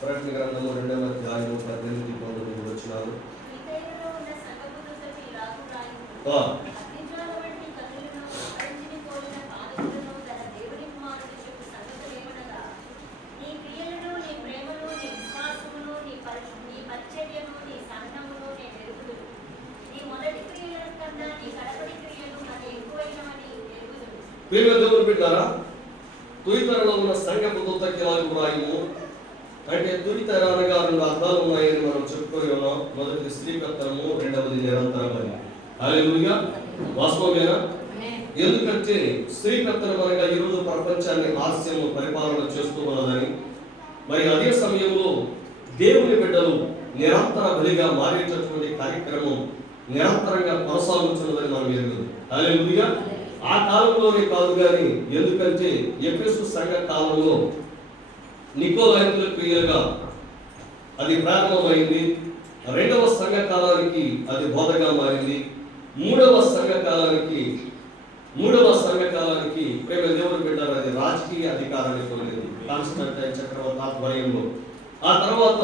ప్రకటన గ్రంథము 2వ అధ్యాయము 18-19 వచనాలు. ప్రియమైన దేవుని బిడ్డలారా, తుయితరలో ఉన్న సంఘపు దూతకి ఇలాగ వ్రాయుము. అంటే తుయితర అనగా 2 అర్థాలు ఉన్నాయని మనం చెప్పుకొని ఉన్నాం. మొదటిది స్త్రీపత్రము, రెండవది నిరంతరమని. హల్లెలూయా. వాస్తవమేనా? ఎందుకంటే స్త్రీపత్రం అనగా ఈరోజు ప్రపంచాన్ని హాస్యము పరిపాలన చేస్తూ ఉన్నదని, మరి అదే సమయంలో దేవుని బిడ్డలు నిరంతర బలిగా మారేటటువంటి కార్యక్రమం నిరంతరంగా కొనసాగుతున్నదని మనం ఎరుగుదు. హల్లెలూయా. ఆ కాలంలోనే కాదు కానీ, ఎందుకంటే ఎఫెసు సంఘ కాలంలో నికోలైతుల క్రియలుగా అది ప్రారంభమైంది. 2వ సంఘ కాలానికి అది బోధగా మారింది. 3వ సంఘ కాలానికి ప్రేమ దేవుడు పెట్టారు, అది రాజకీయ అధికారాన్ని పొందింది కాన్స్టంటైన్ చక్రవర్తి ఆధ్వర్యంలో. ఆ తర్వాత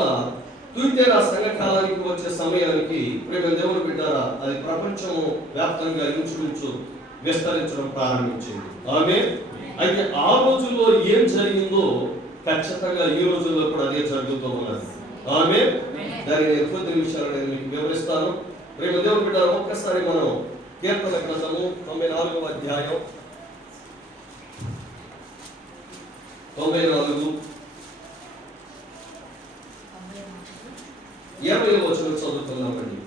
తుయితెరా సంఘ కాలానికి వచ్చే సమయానికి ప్రేమ దేవుడు పెట్టారా, అది ప్రపంచం వ్యాప్తంగా ఇంచుమించు విస్తరించడం ప్రారంభించింది. ఆమేన్. అయితే ఆ రోజుల్లో ఏం జరిగిందో ఖచ్చితంగా ఈ రోజుల్లో కూడా అదే జరుగుతూ ఉన్నది. ఆమేన్. దానిని కొద్ది నిమిషాలు నేను మీకు వివరిస్తాను. ప్రేమ దేవుని బిడ్డ, ఒక్కసారి మనం కీర్తన గ్రంథము 94వ అధ్యాయం 94 20వ వచనం చదువుతున్నామండి.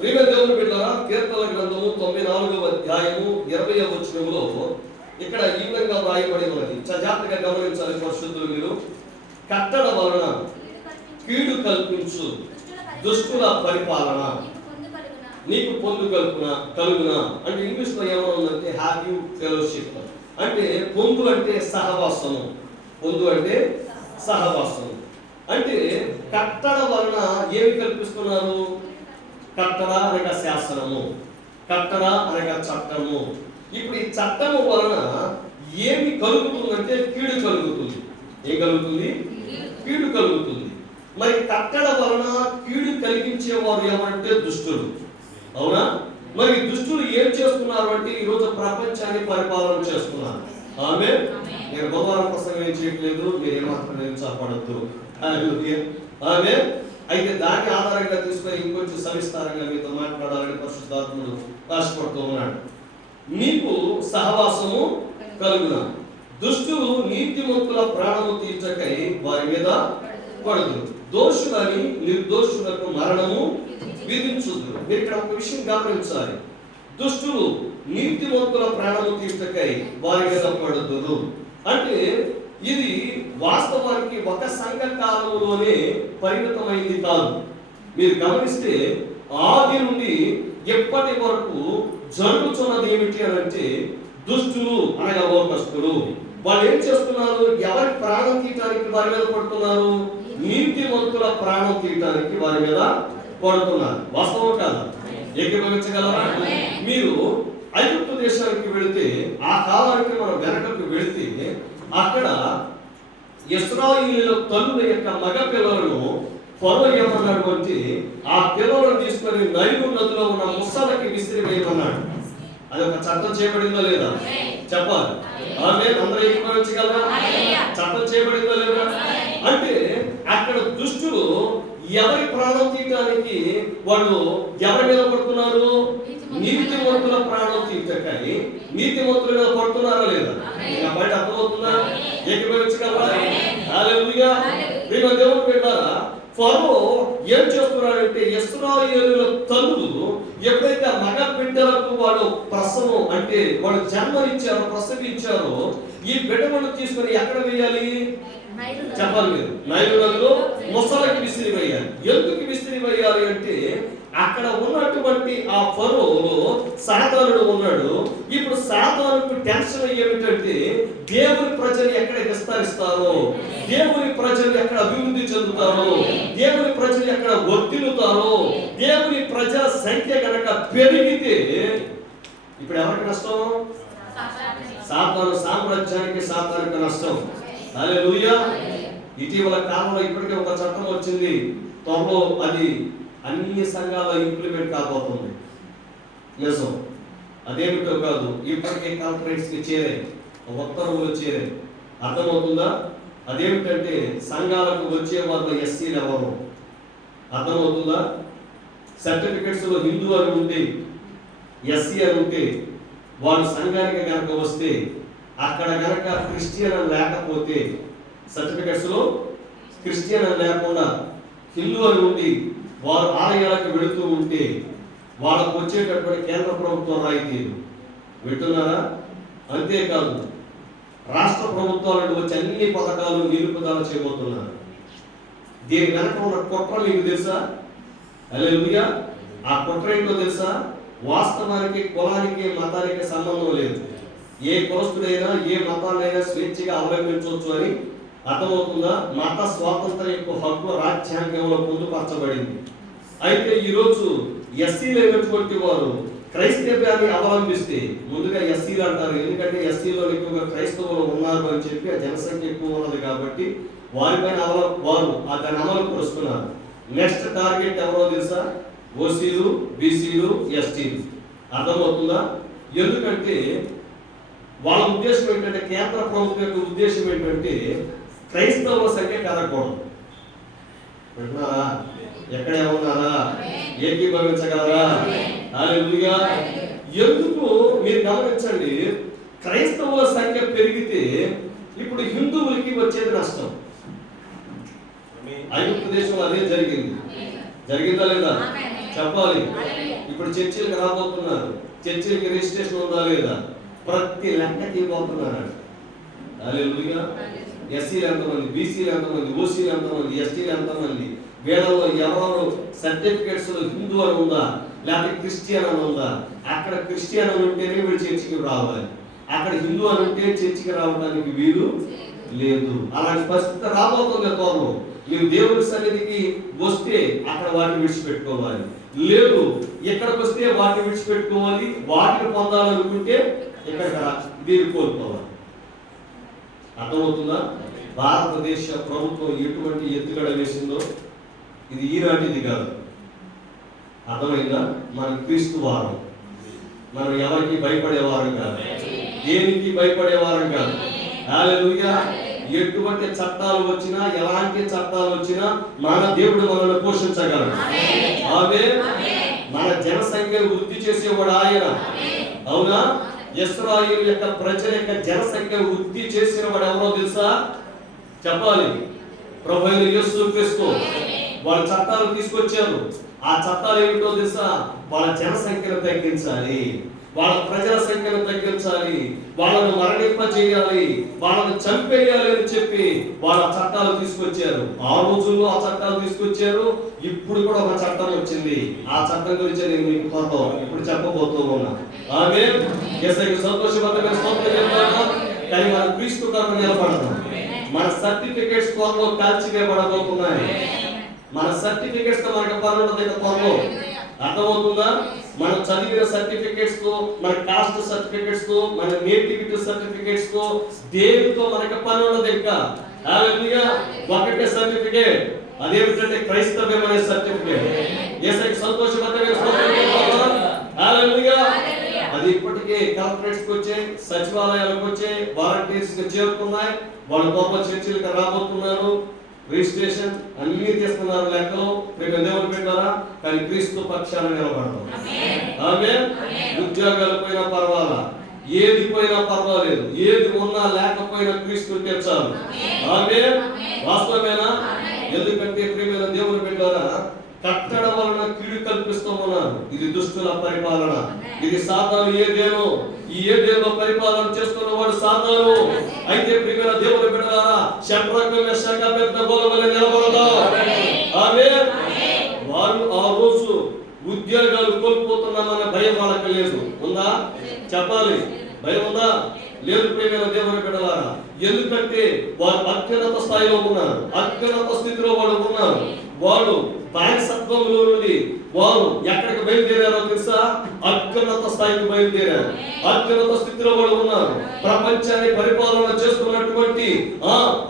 ప్రియమైన దేవుని బిడ్డలారా, కీర్తన గ్రంథము 94వ అధ్యాయము 20వ వచనంలో ఇక్కడ ఈ విధంగా రాయబడి ఉన్నది. జాగ్రత్తగా గమనించాలి పరిశుద్ధులు మీరు. కట్టడ వలన కీడు కల్పించు దుష్టుల పరిపాలన నీకు పొందు కలుగునా. అంటే ఇంగ్లీష్ లో ఏమనుందంటే హ్యావ్ యూ ఫెలోషిప్. అంటే పొందు అంటే సహవాసము. పొందు అంటే సహవాసము. అంటే కట్టడ వలన ఏమి కల్పిస్తున్నారు? కట్టడ అనగా శాసనము, కట్టడ అనగా చట్టము. ఇప్పుడు ఈ చట్టము వలన ఏమి కలుగుతుందంటే కీడు కలుగుతుంది. ఏం కలుగుతుంది? కీడు కలుగుతుంది. మరి కట్టడ వలన కీడు కలిగించేవారు ఎవరంటే దుష్టులు. అవునా? మరి దుష్టులు ఏం చేస్తున్నారు అంటే ఈరోజు ప్రపంచాన్ని పరిపాలన చేస్తున్నారు. ఆమేన్. నేను బుధవారం ప్రసంగం ఏం చేయట్లేదు, మీరు ఏమాత్రం నిరుత్సాహపడద్దు. ఆమేన్. అయితే దాన్ని ఆధారంగా తీసుకొని ఇంకొంచెం సవిస్తారంగా మీతో మాట్లాడాలని పరిశుద్ధాత్ముడు ఆశపడుతూ ఉన్నాడు. నీకు సహవాసము కలుగునా, దుష్టులు నీతిమంతుల ప్రాణము తీర్చకై వారి మీద పడుదురు, దోషులని నిర్దోషులకు మరణము విధించుదురు. మీరు ఇక్కడ ఒక విషయం గమనించాలి. దుష్టులు నీతిమంతుల ప్రాణము తీర్చకై వారి మీద పడుదురు అంటే ఇది వాస్తవానికి ఒక సంఘ కాలంలోనే పరిమితమైంది కాదు. మీరు గమనిస్తే ఆది నుండి ఎప్పటి వరకు జరుగుతున్నది ఏమిటి అని అంటే, దుష్టులు అనగా లోకస్తులు వాళ్ళు ఏం చేస్తున్నారు? ఎవరి ప్రాణం తీయటానికి వారి మీద పడుతున్నారు? నీతిమంతుల ప్రాణం తీయటానికి వారి మీద పడుతున్నారు. వాస్తవం కాదా? ఏకీభవించగలరా? మీరు ఐగుప్తు దేశానికి వెళితే, ఆ కాలానికి మనం వెనకకు వెళితే, అక్కడ ఇశ్రాయేలీయుల తల్లుల యొక్క మగ పిల్లలను ఫరో ఏమన్నాడు అంటే, ఆ పిల్లలను తీసుకొని నైలు నదిలో ఉన్న ముసలకి విసిరివేయమన్నాడు. అది ఒక చట్టం చేయబడిందా లేదా? చెప్పాలి. ఆమేన్. అందరూ ఏకీభవించగలరా? చట్టం చేయబడిందా లేదా? అంటే అక్కడ దుష్టులు ఎవరి ప్రాణం తీయటానికి వాళ్ళు ఎవరి మీద పడుతున్నారు? నీతిమంతుల ప్రాణం తీయటానికి నీతిమంతుల మీద పడుతున్నారా లేదా? బయట అర్థమవుతుందా? ఏకీభవించగలరా? హల్లెలూయా. ప్రియమైన దేవుని బిడ్డలారా, ఫరో ఏం చేస్తున్నాడంటే, ఇశ్రాయేలీయుల తల్లులు ఎప్పుడైతే మగ బిడ్డలకు వాడు ప్రసవం అంటే వాడు జన్మనిచ్చారో, ప్రసవించారో, ఈ బిడ్డలను తీసుకొని ఎక్కడ వేయాలి? చెప్పాలి మీరు. నైలు నదిలో ముసలకి విసిరి వేయాలి. ఎందుకు విసిరి వేయాలి అంటే, అక్కడ ఉన్నటువంటి ఆ ఫరోలో సాతానుడు ఉన్నాడు. ఇప్పుడు సాతానుకు టెన్షన్ ఏమిటంటే, దేవుని ప్రజలు ఎక్కడ విస్తరిస్తారో, దేవుని ప్రజలు ఎక్కడ అభివృద్ధి చెందుతారో, దేవుని ప్రజలు ఎక్కడ వర్ధిల్లుతారో, దేవుని ప్రజల సంఖ్య కనుక పెరిగితే ఇప్పుడు ఎవరికి నష్టం? సాతాను సామ్రాజ్యానికి, సాతానికి నష్టం. హల్లెలూయా. ఇటీవల కాలంలో ఇప్పటికే ఒక చట్టం వచ్చింది, త్వరలో అది అన్ని సంఘాల్లో ఇంప్లిమెంట్ కాబోతుంది. నిజం. అదేమిటో కాదు, ఇప్పటికే కాంట్రాక్ట్స్కి చేరాయి, ఉత్తర్వులు చేరాయి. అర్థమవుతుందా? అదేమిటంటే సంఘాలకు వచ్చే వాళ్ళు ఎస్సీలు ఎవరు? అర్థమవుతుందా? సర్టిఫికెట్స్లో హిందూ అని ఉంటే, ఎస్సీ అని ఉంటే, వాడు సంఘానికి కనుక వస్తే అక్కడ కనుక క్రిస్టియన్ అని లేకపోతే, సర్టిఫికెట్స్లో క్రిస్టియన్ అని లేకుండా హిందూ అని ఉండి వారు ఆలయాలకు వెళుతూ ఉంటే వాళ్ళకు వచ్చేటటువంటి కేంద్ర ప్రభుత్వం రాయితీలు వింటున్నారా? అంతేకాదు రాష్ట్ర ప్రభుత్వాలను వచ్చి అన్ని పథకాలు నిలుపుదల చేయబోతున్నారు. దీని వెనక ఉన్న కుట్ర మీకు తెలుసా? హల్లెలూయా. ఆ కుట్ర ఏంటో తెలుసా? వాస్తవానికి కులానికి, మతానికి సంబంధం లేదు. ఏ కులస్తుడైనా ఏ మతాన్నైనా స్వేచ్ఛగా అవలంబించవచ్చు అని. అర్థమవుతుందా? మత స్వాతంత్రం యొక్క హక్కు రాజ్యాంగంలో పొందుపరచబడింది. అయితే ఈరోజు ఎస్సీలైనటువంటి వారు క్రైస్తవ్యాన్ని అవలంబిస్తే, ముందుగా ఎస్సీలు అంటారు, ఎందుకంటే ఎస్సీలో ఎక్కువగా క్రైస్తవులు ఉన్నారు అని చెప్పి, ఆ జనసంఖ్య ఎక్కువ ఉన్నది కాబట్టి వారిపైన వారు దాన్ని అమలు పరుస్తున్నారు. నెక్స్ట్ టార్గెట్ ఎవరో తెలుసా? ఓసీలు, బీసీలు, ఎస్టీలు. అర్థమవుతుందా? ఎందుకంటే వాళ్ళ ఉద్దేశం ఏంటంటే, కేంద్ర ప్రభుత్వం యొక్క ఉద్దేశం ఏంటంటే క్రైస్తవుల సంఖ్య పెరగకూడదు. వింటున్నారా? ఎక్కడే ఉన్నారా? ఏకీభవించగలరా? హల్లెలూయా. ఎందుకు మీరు గమనించండి, క్రైస్తవుల సంఖ్య పెరిగితే ఇప్పుడు హిందువులకి వచ్చేది నష్టం. ఐగుప్తు దేశంలో అదే జరిగింది. జరిగిందా లేదా? చెప్పాలి. ఇప్పుడు చర్చిలకు రాబోతున్నారు, చర్చిలకి రిజిస్ట్రేషన్ ఉందా లేదా? ప్రతి లెక్కకి పోతున్నారు. హల్లెలూయా. ఎస్సీలు ఎంతమంది, బీసీలు ఎంతమంది, ఓసీలు ఎంతమంది, ఎస్టీలు ఎంతమంది, వీళ్ళలో ఎవరు సర్టిఫికేట్స్ హిందూ అని ఉందా లేకపోతే క్రిస్టియన్ అని ఉందా? అక్కడ క్రిస్టియన్ అని ఉంటేనే వీడు చర్చికి రావాలి, అక్కడ హిందూ అని ఉంటే చర్చికి రావడానికి వీలు లేదు. అలాంటి పరిస్థితి రాబోతుంది త్వరలో. మీరు దేవుని సన్నిధికి వస్తే అక్కడ వాటిని విడిచిపెట్టుకోవాలి, లేదు ఇక్కడికి వస్తే వాటిని విడిచిపెట్టుకోవాలి, వాటిని పొందాలనుకుంటే ఇక్కడ దీన్ని కోల్పోవాలి. అర్థమవుతుందా? భారతదేశ ప్రభుత్వం ఎటువంటి ఎత్తుగడ వేసిందో ఇది ఈనాటిది కాదు. అర్థమైందా? మన క్రీస్తు వారం, మనం ఎవరికి భయపడేవారం కాదు, దేనికి భయపడేవారం కాదు. హల్లెలూయా. ఎటువంటి చట్టాలు వచ్చినా, ఎలాంటి చట్టాలు వచ్చినా మన దేవుడు మనల్ని పోషించగలడు. ఆమేన్. మన జనసంఖ్యను వృద్ధి చేసేవాడు ఆయన. అవునా? ఇశ్రాయేలు యొక్క ప్రజల యొక్క జనసంఖ్య వృద్ధి చేసిన వాడు ఎవరో తెలుసా? చెప్పాలి. ప్రభువైన యేసు క్రీస్తు. వాళ్ళ చట్టాలు తీసుకొచ్చారు. ఆ చట్టాలు ఏమిటో తెలుసా? వాళ్ళ జనసంఖ్యను తగ్గించాలి, వాళ్ళ ప్రజల సంఖ్యను తగ్గించాలి, వాళ్ళను మరణింపజేయాలి, వాళ్ళను చంపేయాలి అని చెప్పి వాళ్ళ చట్టాలు తీసుకొచ్చారు. ఆ రోజుల్లో ఆ చట్టాలు తీసుకొచ్చారు. ఇప్పుడు కూడా ఒక చట్టం వచ్చింది. ఆ చట్టం గురించి నేను మీకు త్వరలో ఇప్పుడు చెప్పబోతూ ఉన్నా. ఆమేన్. యేసయ్యకు సంతోషపడమే స్తోత్రం చెప్తాను. కానీ మన క్రీస్తు కొరకు నిలబడతాం. మన సర్టిఫికేట్స్ త్వరలో కాల్చివేయబడబోతున్నాయి. మన సర్టిఫికేట్స్ తో మనకు పని ఉండదు త్వరలో. అర్థమవుతుందా? మనం చదివిన సర్టిఫికేట్స్ తో, మన కాస్ట్ సర్టిఫికేట్స్ తో, మన నేటివిటీ సర్టిఫికేట్స్ తో దేనితో మనకు పని ఉండదు ఇంకా. హల్లెలూయా. ఒకటే సర్టిఫికేట్, అదేమిటంటే క్రైస్తవ్యం అనే సర్టిఫికేట్. యేసయ్యకు సంతోషపడమే స్తోత్రం చెప్తాను. హల్లెలూయా. అది ఇప్పటికే కలెక్టరేట్స్ కి వచ్చే, సచివాలయాలకు వచ్చే, వాలంటీర్స్ కి చేరుకున్నాయి. వాళ్ళు గొప్ప చర్చిలకు రాబోతున్నారు, రిజిస్ట్రేషన్ అన్ని చేస్తున్నారు లెక్కలో. మీకు దేవుడు పెట్టారా? కానీ క్రీస్తు పక్షాన నిలబడతాం. ఆమేన్. ఉద్యోగాలు పోయినా పర్వాలా, ఏది పోయినా పర్వాలేదు, ఏది ఉన్నా లేకపోయినా క్రీస్తు ఉంటే చాలు. ఆమేన్. వాస్తవమేనా? ఎందుకంటే ప్రియమైన దేవుడు పెట్టారా, కట్టడం వలన కీడు కల్పిస్తూ ఉన్నారు. ఇది దుష్టుల పరిపాలన. ఇది సాతాను ఏదేనో, ఈ ఏదేనో పరిపాలన చేస్తున్న వాడు సాతాను. అయితే ప్రియమైన దేవుని బిడ్డలారా, శద్రక్ మెషక్ అబేద్నెగోల వలె నిలబడదాం. ఆమేన్. వారు ఆ రోజు ఉద్యోగాలు కోల్పోతున్నామన్న భయం వాళ్ళకి లేదు. ఉందా? చెప్పాలి. భయం ఉందా? లేదు ప్రియమైన దేవుని బిడ్డలారా. ఎందుకంటే వారు అత్యున్నత స్థాయిలో ఉన్నారు, అత్యున్నత స్థితిలో వాళ్ళు ఉన్నారు. వాళ్ళు బానిసత్వంలో నుండి వారు ఎక్కడికి బయలుదేరారో తెలుసా? అత్యున్నత స్థాయికి బయలుదేరారు. అత్యున్నత స్థితిలో వాళ్ళు ఉన్నారు. ప్రపంచాన్ని పరిపాలన చేస్తున్నటువంటి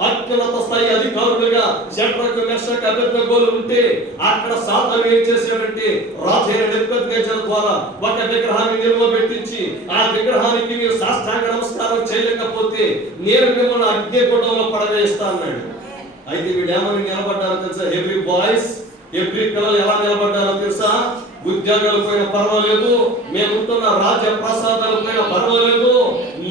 అత్యున్నత స్థాయి అధికారులుగా షడ్రక్ మెషక్ అబేద్నెగోలు ఉంటే, అక్కడ సాతాను ఏం చేశాడంటే రాజైన నెబుకద్నెజర్ ద్వారా ఒక విగ్రహాన్ని నిలువబెట్టించి, ఆ విగ్రహానికి మీరు సాష్టాంగ నమస్కారం చేయలేకపోతే నేను మిమ్మల్ని అగ్నిగుండంలో పడవేస్తా అన్నాడు. అయితే వీడు ఏమని నిలబడ్డారో తెలుసా? ఎవ్రీ బాయ్స్, ఎవ్రీ పిల్లలు ఎలా నిలబడ్డారో తెలుసా? ఉద్యోగాల పైన పర్వాలేదు, మేముంటున్న రాజ్య ప్రసాదాల పైన పర్వాలేదు,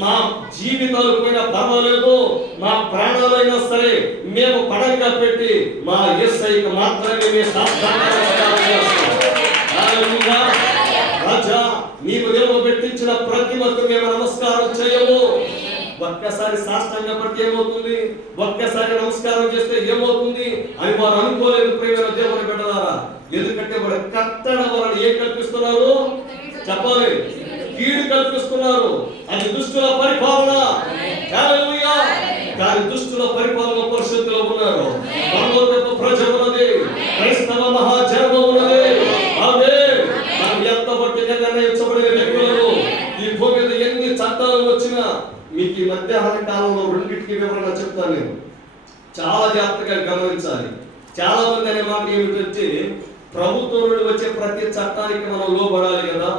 మా జీవితాల పైన పర్వాలేదు, మా ప్రాణాలైనా సరే మేము పడంగా పెట్టి మా యేసయ్యకి మాత్రమే మేము సాష్టాంగ నమస్కారం చేస్తాం. హల్లెలూయా. రాజా, నీవు నిలవబెట్టించిన ప్రతిమకు మేము నమస్కారం చేయము. ఒక్కసారి సాష్టాంగ పడితే ఏమవుతుంది, ఒక్కసారి నమస్కారం చేస్తే ఏమవుతుంది అని వారు అనుకోలేదు. ప్రియమైన దేవుని బిడ్డలారా, ఎందుకంటే వారు కట్టడ వలన ఏం కల్పిస్తున్నారు చెప్పాలి? కీడు కల్పిస్తున్నారు. అది దుష్టుల పరిపాలన. హల్లెలూయా. కానీ దుష్టుల పరిపాలన పరిస్థితిలో ఉన్నారు. పరలోకపు ప్రజ ఉన్నది, క్రైస్తవ మహాజనం ఉన్నది. ఆమేన్. మనం ఎంత బట్టిగా నిర్ణయించబడిన వ్యక్తులను ఈ భూమి మీద ఎన్ని చట్టాలు వచ్చినా, మీకు ఈ మధ్యాహ్న కాలంలో రెండింటికి వివరణ చెప్తాను నేను. చాలా జాగ్రత్తగా గమనించాలి. చాలా మంది అనే మాట ఏమిటంటే, ప్రభుత్వం నుండి వచ్చే ప్రతి చట్టానికి మనం లోబడాలి కదా,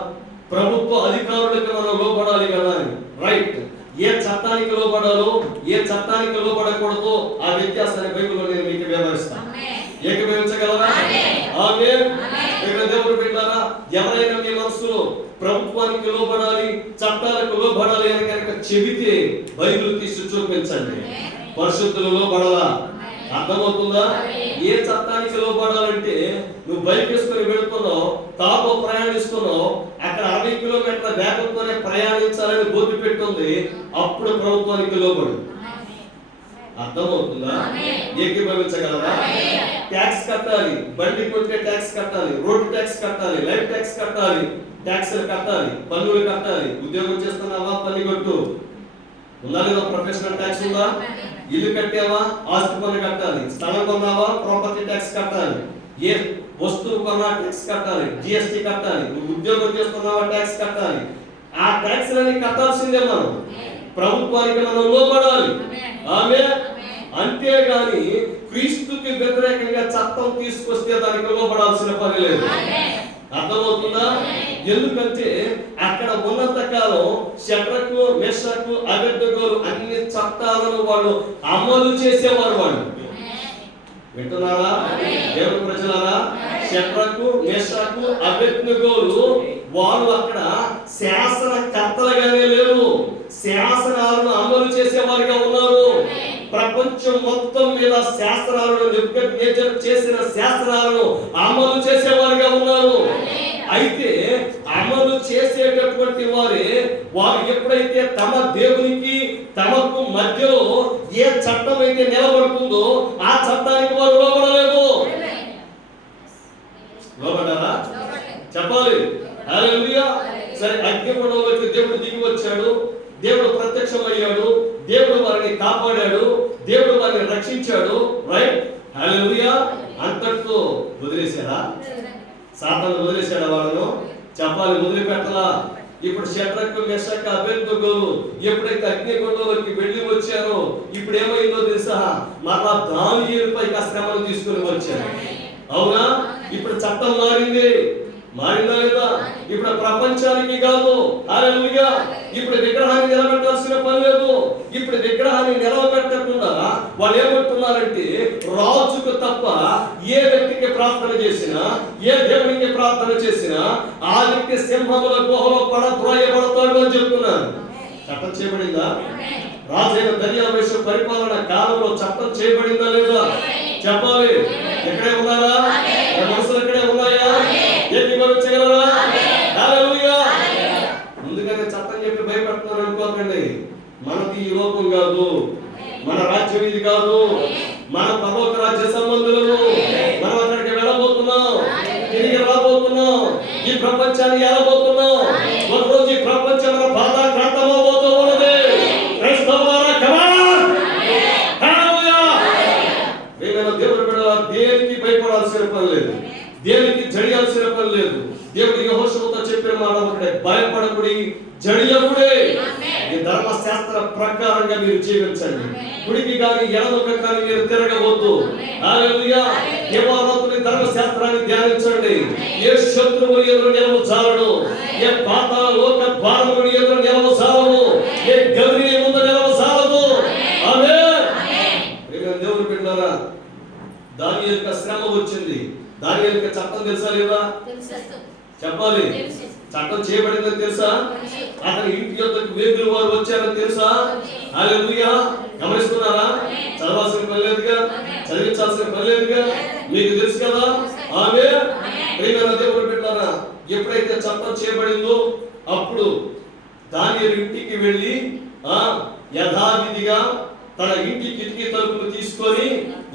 ప్రభుత్వ అధికారులకు మనం లోబడాలి కదా అని. రైట్. ఏ చట్టానికి లోబడాలో, ఏ చట్టానికి లోబడకూడదో ఆ వ్యత్యాసాన్ని బైబిల్లో నేను మీకు వివరిస్తాను. ఏకీభవించగలరా? ఆమేన్. దేవుడు బిడ్డలారా, ఎవరైనా మీ మనసులో ప్రభుత్వానికి లోబడాలి, చట్టాలకు లోబడాలి అని కనుక చెబితే బైబిల్ తీసి చూపించండి. పరిశుద్ధులు లోబడాలా? అర్థమవుతుందా? ఏ చట్టానికి లోబడాలంటే, నువ్వు బైక్ వేసుకొని వెళుతున్నావు, తాపో ప్రయాణిస్తున్నావు, అక్కడ 60 కిలోమీటర్ల వేగంతోనే ప్రయాణించాలని బోర్డు పెట్టుంది, అప్పుడు ప్రభుత్వానికి లోబడు. అర్థమవుతుందా? ఏకీభవించగలరా? ట్యాక్స్ కట్టాలి, బండి కొంటే ట్యాక్స్ కట్టాలి, రోడ్డు ట్యాక్స్ కట్టాలి, లైఫ్ ట్యాక్స్ కట్టాలి, ట్యాక్స్లు కట్టాలి, పన్నులు కట్టాలి. ఉద్యోగం చేస్తున్నావా? పన్ను కట్టు. ఉందా లేదా? ప్రొఫెషనల్ ట్యాక్స్ ఉందా? ఇల్లు కట్టావా? ఆస్తి పన్ను కట్టాలి. స్థలం కొన్నావా? ప్రాపర్టీ ట్యాక్స్ కట్టాలి. ఏ వస్తువు కొన్నా ట్యాక్స్ కట్టాలి, జిఎస్టీ కట్టాలి. నువ్వు ఉద్యోగం చేస్తున్నావా? ట్యాక్స్ కట్టాలి. ఆ ట్యాక్స్లన్నీ కట్టాల్సిందే. మనం ప్రభుత్వానికి మనం లోబడాలి. ఆమేన్. అంతేగాని క్రీస్తుకి వ్యతిరేకంగా చట్టం తీసుకొస్తే దానికి లోబడాల్సిన పని లేదు. అర్థమవుతుందా? ఎందుకంటే అక్కడ ఉన్నంత కాలం షడ్రకు మెషకు అబేద్నెగోలు అన్ని చట్టాలను వాళ్ళు అమలు చేసేవారు. వాళ్ళు వింటున్నారా దేవుని ప్రజలారా? షడ్రకు మెషకు అబేద్నెగోలు వాళ్ళు అక్కడ శాసనకర్తలుగానే లేరు, శాసనాలను అమలు చేసేవారుగా ఉన్నారు. ప్రపంచం మొత్తం మీద శాస్త్రాలను, నెబుకద్నెజర్ చేసిన శాస్త్రాలను అమలు చేసేవారుగా ఉన్నారు. అయితే అమలు చేసేటటువంటి వారు ఎప్పుడైతే తమ దేవునికి తమకు మధ్యలో ఏ చట్టం అయితే నిలబడుతుందో ఆ చట్టానికి వారు లోబడలేదు. లోబడ్డారా? చెప్పాలి. హల్లెలూయా. సరే, అగ్నిగుండంలోకి దేవుడు దిగి వచ్చాడు, దేవుడు ప్రత్యక్షమయ్యాడు, దేవుడు వారిని కాపాడాడు, దేవుడు వారిని రక్షించాడు. రైట్. హల్లెలూయా. అంతటితో వదిలేశారా? సాతాను వదిలేశాడా వాళ్ళను? చెప్పాలి. వదిలిపెట్టలా. ఇప్పుడు షడ్రకు మెషకు అబేద్నెగోలు ఎప్పుడైతే అగ్నిగుండంలోకి వెళ్ళి వచ్చారో, ఇప్పుడు ఏమైందో తెలుసా? మరలా దానియేలుపై శ్రమను తీసుకుని వచ్చారు. అవునా? ఇప్పుడు చట్టం మారింది. మారిందా లేదా? ఇప్పుడు ప్రపంచానికి కాదు. హల్లెలూయా. ఇప్పుడు విగ్రహాన్ని నిలబెట్టాల్సిన పని లేదు. ఇప్పుడు విగ్రహాన్ని నిలబెట్టకుండా వాళ్ళు ఏమంటున్నారంటే, రాజుకు తప్ప ఏ వ్యక్తికి ప్రార్థన చేసినా, ఏ దేవునికి ప్రార్థన చేసినా ఆ వ్యక్తి సింహముల గుహలో పడద్రోయబడతాడు అని చెప్తున్నారు. చట్టం చేయబడిందా? రాజైన దర్యావేషు పరిపాలన కాలంలో చట్టం చేయబడిందా లేదా? చెప్పాలి. ఎక్కడే ఉన్నారా? మనసులు ఎక్కడే ఉన్నాయా? ఏకీభవించగలరా? హల్లెలూయా. ముందుగానే చట్టం చెప్పి భయపడుతున్నారు అనుకోకండి. మనకి ఈ లోకం కాదు, మన రాజ్యం ఇది కాదు, మన పరలోక రాజ్య సంబంధులను. మనం అక్కడికి వెళ్ళబోతున్నాం, తిరిగి రాబోతున్నాం, ఈ ప్రపంచాన్ని ఏలబోతున్నాం. ఒకరోజు ఈ ప్రపంచం మన బాధాక్రాంతమవబోతూ ఉన్నది. క్రైస్తవులారా, కమ్ ఆన్. హల్లెలూయా. దేవుని బిడ్డలారా, దేనికి భయపడాల్సిన పని లేదు, దేనికి జడి భయపడాల్సిన పని లేదు. దేవుడు యెహోషువతో చెప్పిన మాట ఒకటే, భయపడకుడి, జడియకుడే. ఈ ధర్మశాస్త్ర ప్రకారంగా మీరు జీవించండి. కుడికి కానీ ఎడమకు కానీ మీరు తిరగవద్దు. హల్లెలూయా. యెహోవాని ధర్మశాస్త్రాన్ని ధ్యానించండి. ఏ శత్రువుని ఎదురు నిలవజాలడు, ఏ పాతాళ లోక ద్వారముని ఎదురు నిలవజాలడు, ఏ గవిని ముందు నిలవజాలదు. ఆమేన్. దేవుని బిడ్డలారా, దానియేలుకు శ్రమ వచ్చింది. దానియేలుకు చట్టం తెలుసా లేదా? చెప్పాలి. చట్టం చేయబడిందని తెలుసా? అతని ఇంటి యొద్దకు వేగులు వారు వచ్చారని తెలుసా? హల్లెలూయా. గమనిస్తున్నారా? చదవాల్సిన పని లేదుగా, చదివించాల్సిన పని లేదుగా, మీకు తెలుసు కదా. ఆమేన్. ప్రియమైన దేవుని బిడ్డలారా, ఎప్పుడైతే చట్టం చేయబడిందో అప్పుడు దానియేలు ఇంటికి వెళ్ళి యథావిధిగా తన ఇంటి కిటికీ తలుపులు తీసుకొని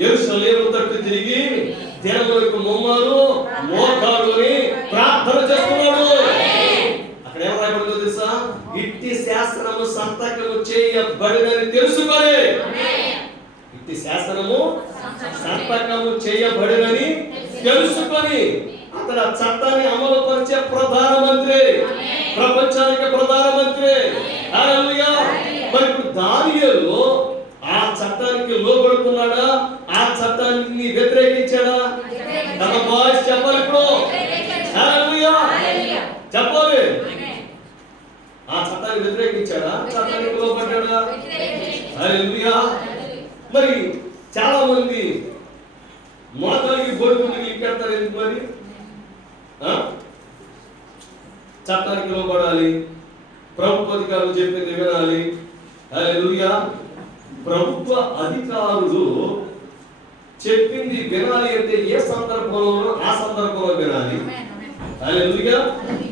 యెరూషలేము తట్టు తిరిగి దేవునికి మొమ్మారు మోకాలుని ప్రార్థన చేస్తున్నాడు. అక్కడ ఏం రాయబడిందో తెలుసా? ఇట్టి శాసనము సంతకము చేయబడినని తెలుసుకొని, ఇట్టి శాసనము సంతకము చేయబడినని తెలుసుకొని అతడు ఆ చట్టాన్ని అమలు పరిచే ప్రధానమంత్రి, ప్రపంచానికి ప్రధానమంత్రి. హల్లెలూయా. మరి ఇప్పుడు దానియేలు ఆ చట్టానికి లోబడుతున్నాడా? ఆ చట్టాన్ని వ్యతిరేకించాడా? తమ వాయిస్ చెప్పాలి ఇప్పుడు. హల్లెలూయా. చెప్పాలి. ఆ చట్టాన్ని వ్యతిరేకించాడా? చట్టానికి లోబడ్డాడా? హల్లెలూయా. మరి చాలా మంది మోతానికి బొడుగులకి ఇక్కెడతారు. ఎందుకు మరి? చట్టానికి లోబడాలి, ప్రభుత్వ అధికారులు చెప్పింది వినాలి. హల్లెలూయా. ప్రభుత్వ అధికారులు చెప్పింది వినాలి అంటే ఏ సందర్భంలో ఆ సందర్భంలో వినాలి. హల్లెలూయా.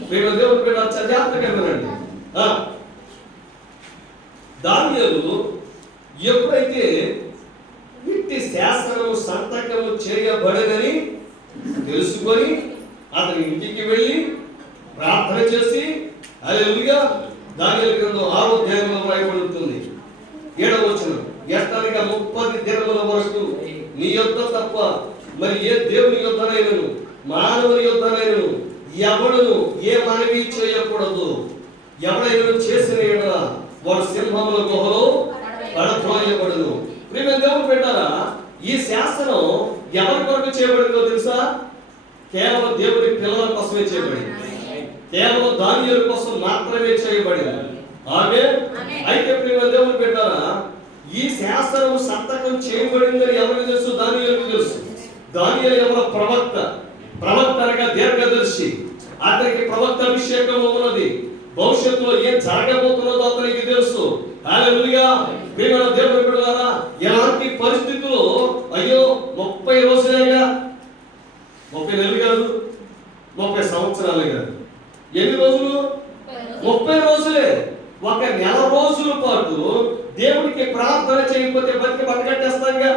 ప్రియమైన దేవుని బిడ్డ, జాగ్రత్తగా వినండి. దానియేలు ఎప్పుడైతే ఇట్టి శాసనము సంతకము చేయబడదని తెలుసుకొని అతని ఇంటికి వెళ్ళి ప్రార్థన చేసి, హల్లెలూయా. దానియేలు గ్రంథం 6వ అధ్యాయంలో రాయబడుతుంది 7వ వచనం, ఎట్టనగా 30 దినముల వరకు నీ యొద్ద తప్ప మరి ఏ దేవుని యొద్దనైనను మానవుని యొద్దనైనను ఎవడును ఏ మనవి చేయకూడదు. ఎవడైనా చేసిన యెడల వాడు సింహముల గుహలో పడద్రోయబడును. ప్రియమైన దేవుని బిడ్డలారా, ఈ శాసనం ఎవరి కొరకు చేయబడిందో తెలుసా? కేవలం దేవుని పిల్లల కోసమే చేయబడింది. కేవలం దానియేలు కోసం మాత్రమే చేయబడింది. ఆమేన్. అయితే ప్రియమైన దేవుని బిడ్డలారా, ఈ శాసనం సంతకం చేయబడిందని ఎవరికి తెలుసు? దానియేలుకు తెలుసు. దానియేలు ఎవరో ప్రవక్త. ప్రవక్త అనగా దీర్ఘదర్శి. అతనికి ప్రవక్త అభిషేకం ఉన్నది. భవిష్యత్తులో ఏం జరగబోతున్నదో అతనికి తెలుసు. హల్లెలూయా. ప్రియమైన దేవుని బిడ్డలారా, ఎలాంటి పరిస్థితుల్లో అయ్యో 30 రోజులేగా, 30 నెలలు కాదు, 30 సంవత్సరాలు కాదు, ఎన్ని రోజులు? 30 రోజులే. ఒక నెల రోజుల పాటు దేవుడికి ప్రార్థన చేయకపోతే బతికి బతకట్టేస్తాంగా.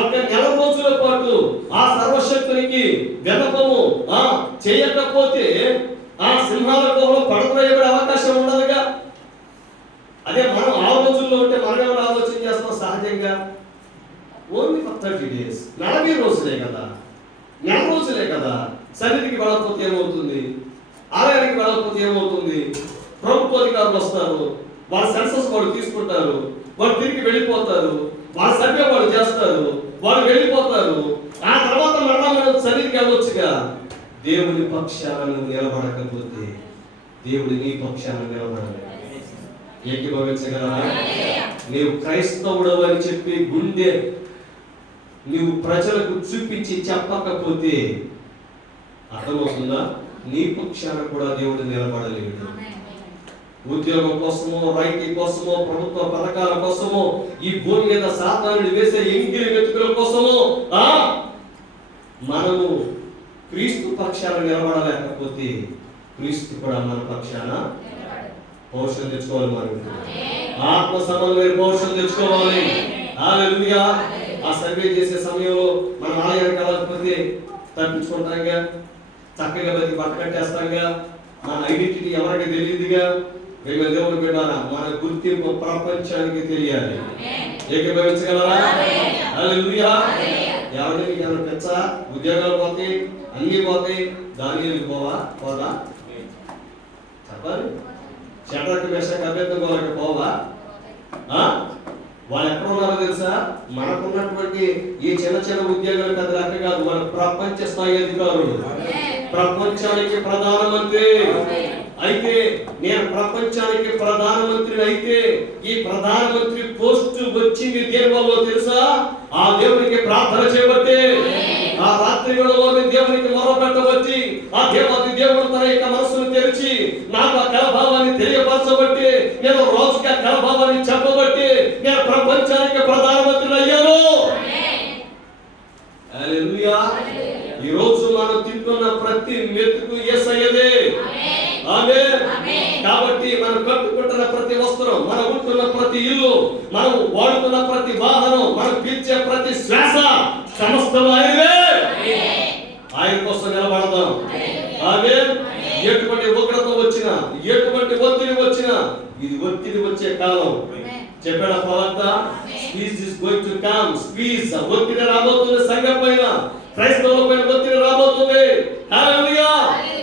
ఒక నెల రోజుల పాటు ఆ సర్వశక్తునికి విన్నపము చేయకపోతే ఆ సింహాల గుహలో పడద్రోయబడే అవకాశం ఉండదుగా. అదే మనం ఆ రోజుల్లో ఉంటే మనం ఎవరు ఆలోచన చేస్తాం సహజంగా? ఓన్లీ ఫర్ 30 డేస్, 40 రోజులే కదా, నెల రోజులే కదా. సన్నిధికి వెళ్ళకపోతే ఏమవుతుంది? ఆలయానికి వెళ్ళకపోతే ఏమవుతుంది? ప్రభుత్వ అధికారులు వస్తారు, వాళ్ళ సెన్సస్ వాళ్ళు తీసుకుంటారు, వాళ్ళు తిరిగి వెళ్ళిపోతారు, వాళ్ళ సర్వే వాళ్ళు చేస్తారు, వాళ్ళు వెళ్ళిపోతారు. ఆ తర్వాత మరలా మనం సన్నిధికి వెళ్ళొచ్చుగా. దేవుని పక్షాలను నిలబడకపోతే దేవుడు నీ పక్షాలను నిలబడాలి. ఏకీభవించగలరా? నీవు క్రైస్తవుడు అని చెప్పి గుండె నీవు ప్రజలకు చూపించి చెప్పకపోతే అర్థమవుతుందా? నీ పక్షాన కూడా దేవుడు నిలబడలేడు. ఉద్యోగం కోసమో, రైతు కోసమో, ప్రభుత్వ పథకాల కోసమో, ఈ భూమి మీద సాతానుడు వేసే ఎంగిలి వెతుకుల కోసమో మనము క్రీస్తు పక్షాన నిలబడలేకపోతే క్రీస్తు కూడా మన పక్షాన పౌరుషం తెచ్చుకోవాలి. మనం ఆత్మ సమన్వయ పౌరుషం తెచ్చుకోవాలి. హల్లెలూయా. ఆ సర్వే చేసే సమయంలో మనం ఆలయానికి వెళ్ళకపోతే తప్పించుకుంటాంగా, చక్కగా బతికి బట్టకట్టేస్తాంగా, మన ఐడెంటిటీ ఎవరికి తెలియదుగా. మేము దేవుని బిడ్డారా, మన గుర్తింపు ప్రపంచానికి తెలియాలి. ఏకీభవించగలరా? హల్లెలూయా. ఎవరికి పెంచా ఉద్యోగాలు పోతే అన్ని పోతాయి, దానియేలు పోదా చెప్పాలి. షడ్రకు మెషకు అబేద్నెగోలకు పోవా? వాళ్ళు ఎక్కడ ఉన్నారో తెలుసా? మనకున్నటువంటి ఈ చిన్న చిన్న ఉద్యోగాలు పెద్ద లెక్క కాదు, మన ప్రపంచ స్థాయి అధికారులు, ప్రపంచానికి ప్రధానమంత్రి. అయితే నేను ప్రపంచానికి ప్రధానమంత్రిని అయితే ఈ ప్రధానమంత్రి పోస్టు వచ్చింది దేని వల్ల తెలుసా? ఆ దేవునికి ప్రార్థన చేయబట్టి, ఆ రాత్రి వేళలో దేవునికి మొరపెట్టబట్టి, ఆ దేవాది దేవుడు తన యొక్క మనసును తెరిచి నాకు ఆ కళభావాన్ని తెలియపరచబట్టి, నేను రోజుకి ఆ కళభావాన్ని చెప్పబట్టి నేను ప్రపంచానికి ప్రధానమంత్రిని అయ్యాను. హల్లెలూయా. ఈ రోజు మనం తింటున్న ప్రతి మెతుకు యేసయ్యదే. ఆమేన్. కాబట్టి మనం కట్టుకుంటున్న ప్రతి వస్త్రం, మనం ఉంటున్న ప్రతి ఇల్లు, మనం వాడుతున్న ప్రతి వాహనం, మనం పీల్చే ప్రతి శ్వాస సమస్తం ఆయనదే. ఆయన కోసం నిలబడదాం. ఆమేన్. ఎటువంటి ఉగ్రత వచ్చినా, ఎటువంటి ఒత్తిడి వచ్చినా, ఇది ఒత్తిడి వచ్చే కాలం. చెప్పాడు ప్రవక్త, squeeze is going to come. Squeeze, ఒత్తిడి రాబోతుంది. సంఘం పైన, క్రైస్తవుల పైన ఒత్తిడి రాబోతుంది. హల్లెలూయా.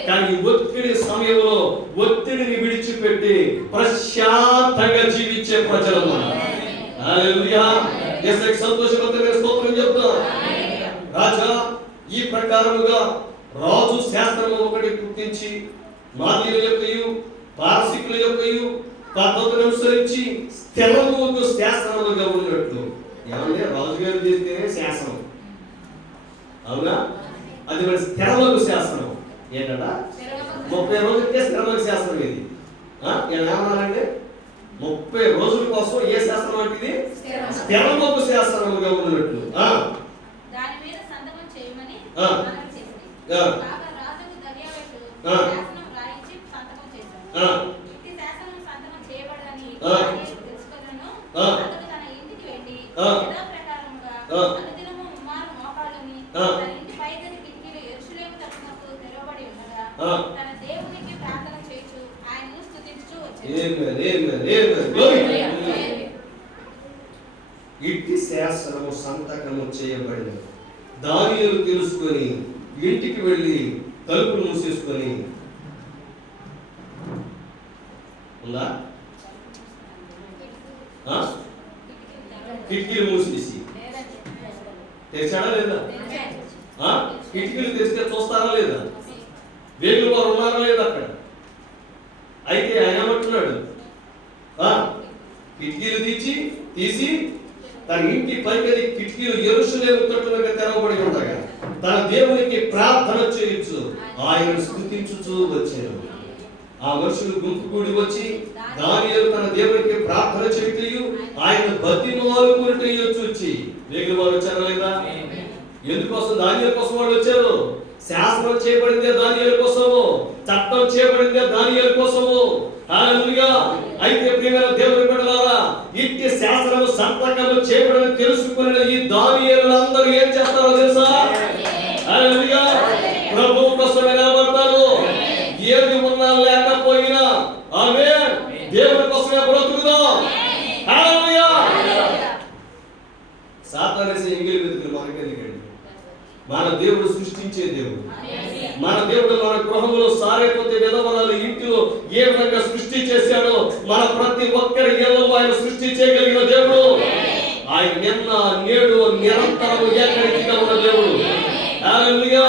కానీ ఒత్తిడి సమయంలో ఒత్తిడిని విడిచిపెట్టి ప్రశాంతంగా జీవించే ప్రజలు. హల్లెలూయా. యేసుకి సంతోషపడుతున్న స్తోత్రం చెప్తాం. రాజా ఈ ప్రకారముగా రాజు శాస్త్రము ఒకటి గుర్తించి మాదీయుల యొక్కయు పారసీకుల యొక్కయు పద్ధతులను అనుసరించి స్థిరముగా శాసనముగా ఉన్నట్లు. ఏమంటే రాజుగారు చేస్తేనే శాసనం, అవునా? అది మన స్థిరముగా శాసనం. ఏంటంట 30 రోజులకే స్థిరముగా శాసనం. ఇది ఏమన్నానంటే 30 రోజుల కోసం ఏ శాసనం అంటే ఇది స్థిరముగా శాసనముగా ఉన్నట్లు. దాని మీద సంతకం చేయమని మనవి చేసింది. కాగా రాజుకు దర్యావేషు శాసనం రాయించి సంతకం చేశాడు. ఇట్టి శాసనం సంతకం చేయబడదని తెలుసుకొనను అతడు తన ఇంటికి వెళ్ళి యథా ప్రకారముగా అనుదినము ముమ్మారు మోకాళ్ళుని తన ఇంటి పైగది కిటికీలు యెరూషలేము తట్టునకు తెరవబడి ఉండగా తన దేవునికి ప్రార్థన చేయుచు ఆయనను స్తుతించుచు వచ్చాడు. ఇట్టి శాసనము సంతకము చేయబడినది. దానియేలు తెలుసుకొని ఇంటికి వెళ్ళి తలుపులు మూసేసుకొని ఉందా, కిటికీలు మూసేసి తెరిచాడా లేదా? కిటికీలు తెరిస్తే చూస్తారా లేదా? వేగులు వారు ఉన్నారా లేదా అక్కడ? అయితే ఆయన ఏమంటున్నాడు? కిటికీలు తీసి తన ఇంటి పైకది కిటికీలు యెరూషలేము తట్టునగా తెరవబడి ఉండగా తన దేవునికి ప్రార్థన చేయొచ్చు, ఆయన స్తుతించుచూ వచ్చారు. ఆ మనుషులు గుంపు కూడి వచ్చి దానియేలు తన దేవునికి ప్రార్థన చేయటయు ఆయన బతిమాలుకొనుటయు చూచి వేగులు వారు వచ్చారా లేదా? ఎందుకోసం? దానియేలు కోసం వాళ్ళు వచ్చారు. శాసనం చేయబడిందే దానియేలు కోసము, చట్టం చేయబడిందే దానియేలు కోసము. హల్లెలూయా. అయితే ప్రియమైన దేవుని బిడ్డలారా, ఇట్టి శాసనము సంతకము చేయబడని తెలుసుకున్న ఈ దానియేలులందరూ ఏం చేస్తారో తెలుసా? హల్లెలూయా. ప్రభువు కోసం నిలబడతారు. ఏది ఉన్నా లేకపోయినా ఆమేన్, దేవుని కోసమే బ్రతుకుదాం. హల్లెలూయా. సాతానేసి ఎంగిలి వెతుకులు మనకెందుకండి? మన దేవుడు సృష్టించే దేవుడు. మన దేవుడు మన గృహంలో సారైపోతే విధవరాలు ఇంటిలో ఏ విధంగా సృష్టి చేశాడో మన ప్రతి ఒక్కరి ఇళ్లలో ఆయన సృష్టి చేయగలిగిన దేవుడు. ఆయన నిన్న నేడు నిరంతరం ఏకరీతిగా ఉన్న దేవుడు. హల్లెలూయా.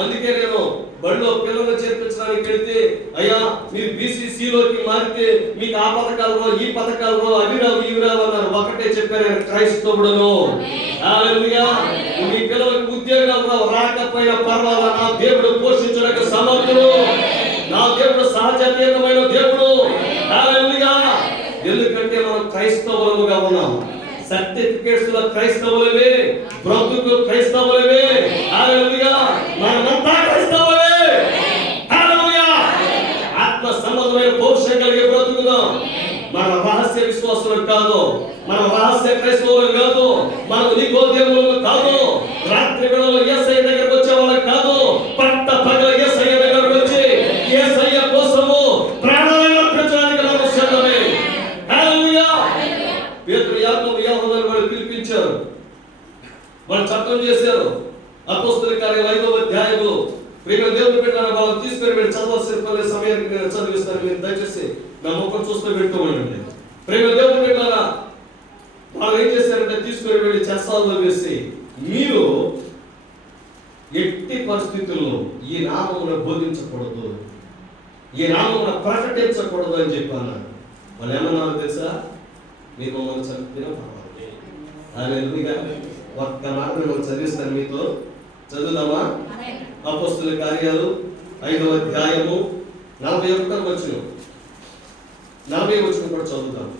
అందుకే నేను బడిలో పిల్లలు చేర్పించడానికి వెళ్తే, అయ్యా మీరు BCCలోకి మారితే మీకు ఆ పథకాలు ఈ పథకాలు అవి రావు ఇవి రావు అన్నారు. ఒకటే చెప్పారు, క్రైస్తవుడును. హల్లెలూయా. మీ పిల్లలకు ఉద్యోగాలు రావు, రాకపోయినా పర్వాలేదు, నా దేవుడు పోషించడానికి సమర్థుడు. నా దేవుడు సహజాతీయమైన దేవుడు. హల్లెలూయా. ఎందుకంటే మనం క్రైస్తవులుగా ఉన్నాం. సర్టిఫికేట్స్ లో క్రైస్తవులమే, బ్రతుకు క్రైస్తవులమే. హల్లెలూయా. మనమంతా క్రైస్తవులే. హల్లెలూయా. ఆత్మ సంబంధమైన పౌరుషం కలిగి బ్రతుకుదాం. మన రహస్య విశ్వాసులు కాదు, మన రహస్య క్రైస్తవులు కాదు, మన నికోదేములు కాదు, రాత్రి వేళలో యేసయ్య దగ్గరకు వచ్చే వాళ్ళకి కాదు, పట్ట పగల యేసయ్య దగ్గరకు వచ్చి యేసయ్య కోసము ప్రాణాలను అర్పించడానికి మనం సిద్ధమే. హల్లెలూయా. పేతురు యాకోబు యోహానులను వాళ్ళు పిలిపించారు, వాళ్ళు చట్టం చేశారు. అపోస్తలుల కార్యాలు 5వ అధ్యాయంలో దయచేసి నా ముఖం చూస్తూ వింటూ ఉండండి. ప్రేమ దేవుని బిడ్డలారా, వాళ్ళు ఏం చేశారంటే తీసుకొని వెళ్ళి చెరసాలలో వేసి, మీరు ఎట్టి పరిస్థితుల్లో ఈ నామమును బోధించకూడదు, ఈ నామమును ప్రకటించకూడదు అని చెప్పాను. వాళ్ళు ఏమన్నారు తెలుసా? మీరు మమ్మల్ని చదివినా పర్వాలేదు. హల్లెలూయా. ఒక్క మాట మిమ్మల్ని చదివిస్తాను, మీతో చదువుదామా? అపోస్తుల కార్యాలు 5వ అధ్యాయము 41వ వచనం, 40వ వచనం కూడా చదువుతాం.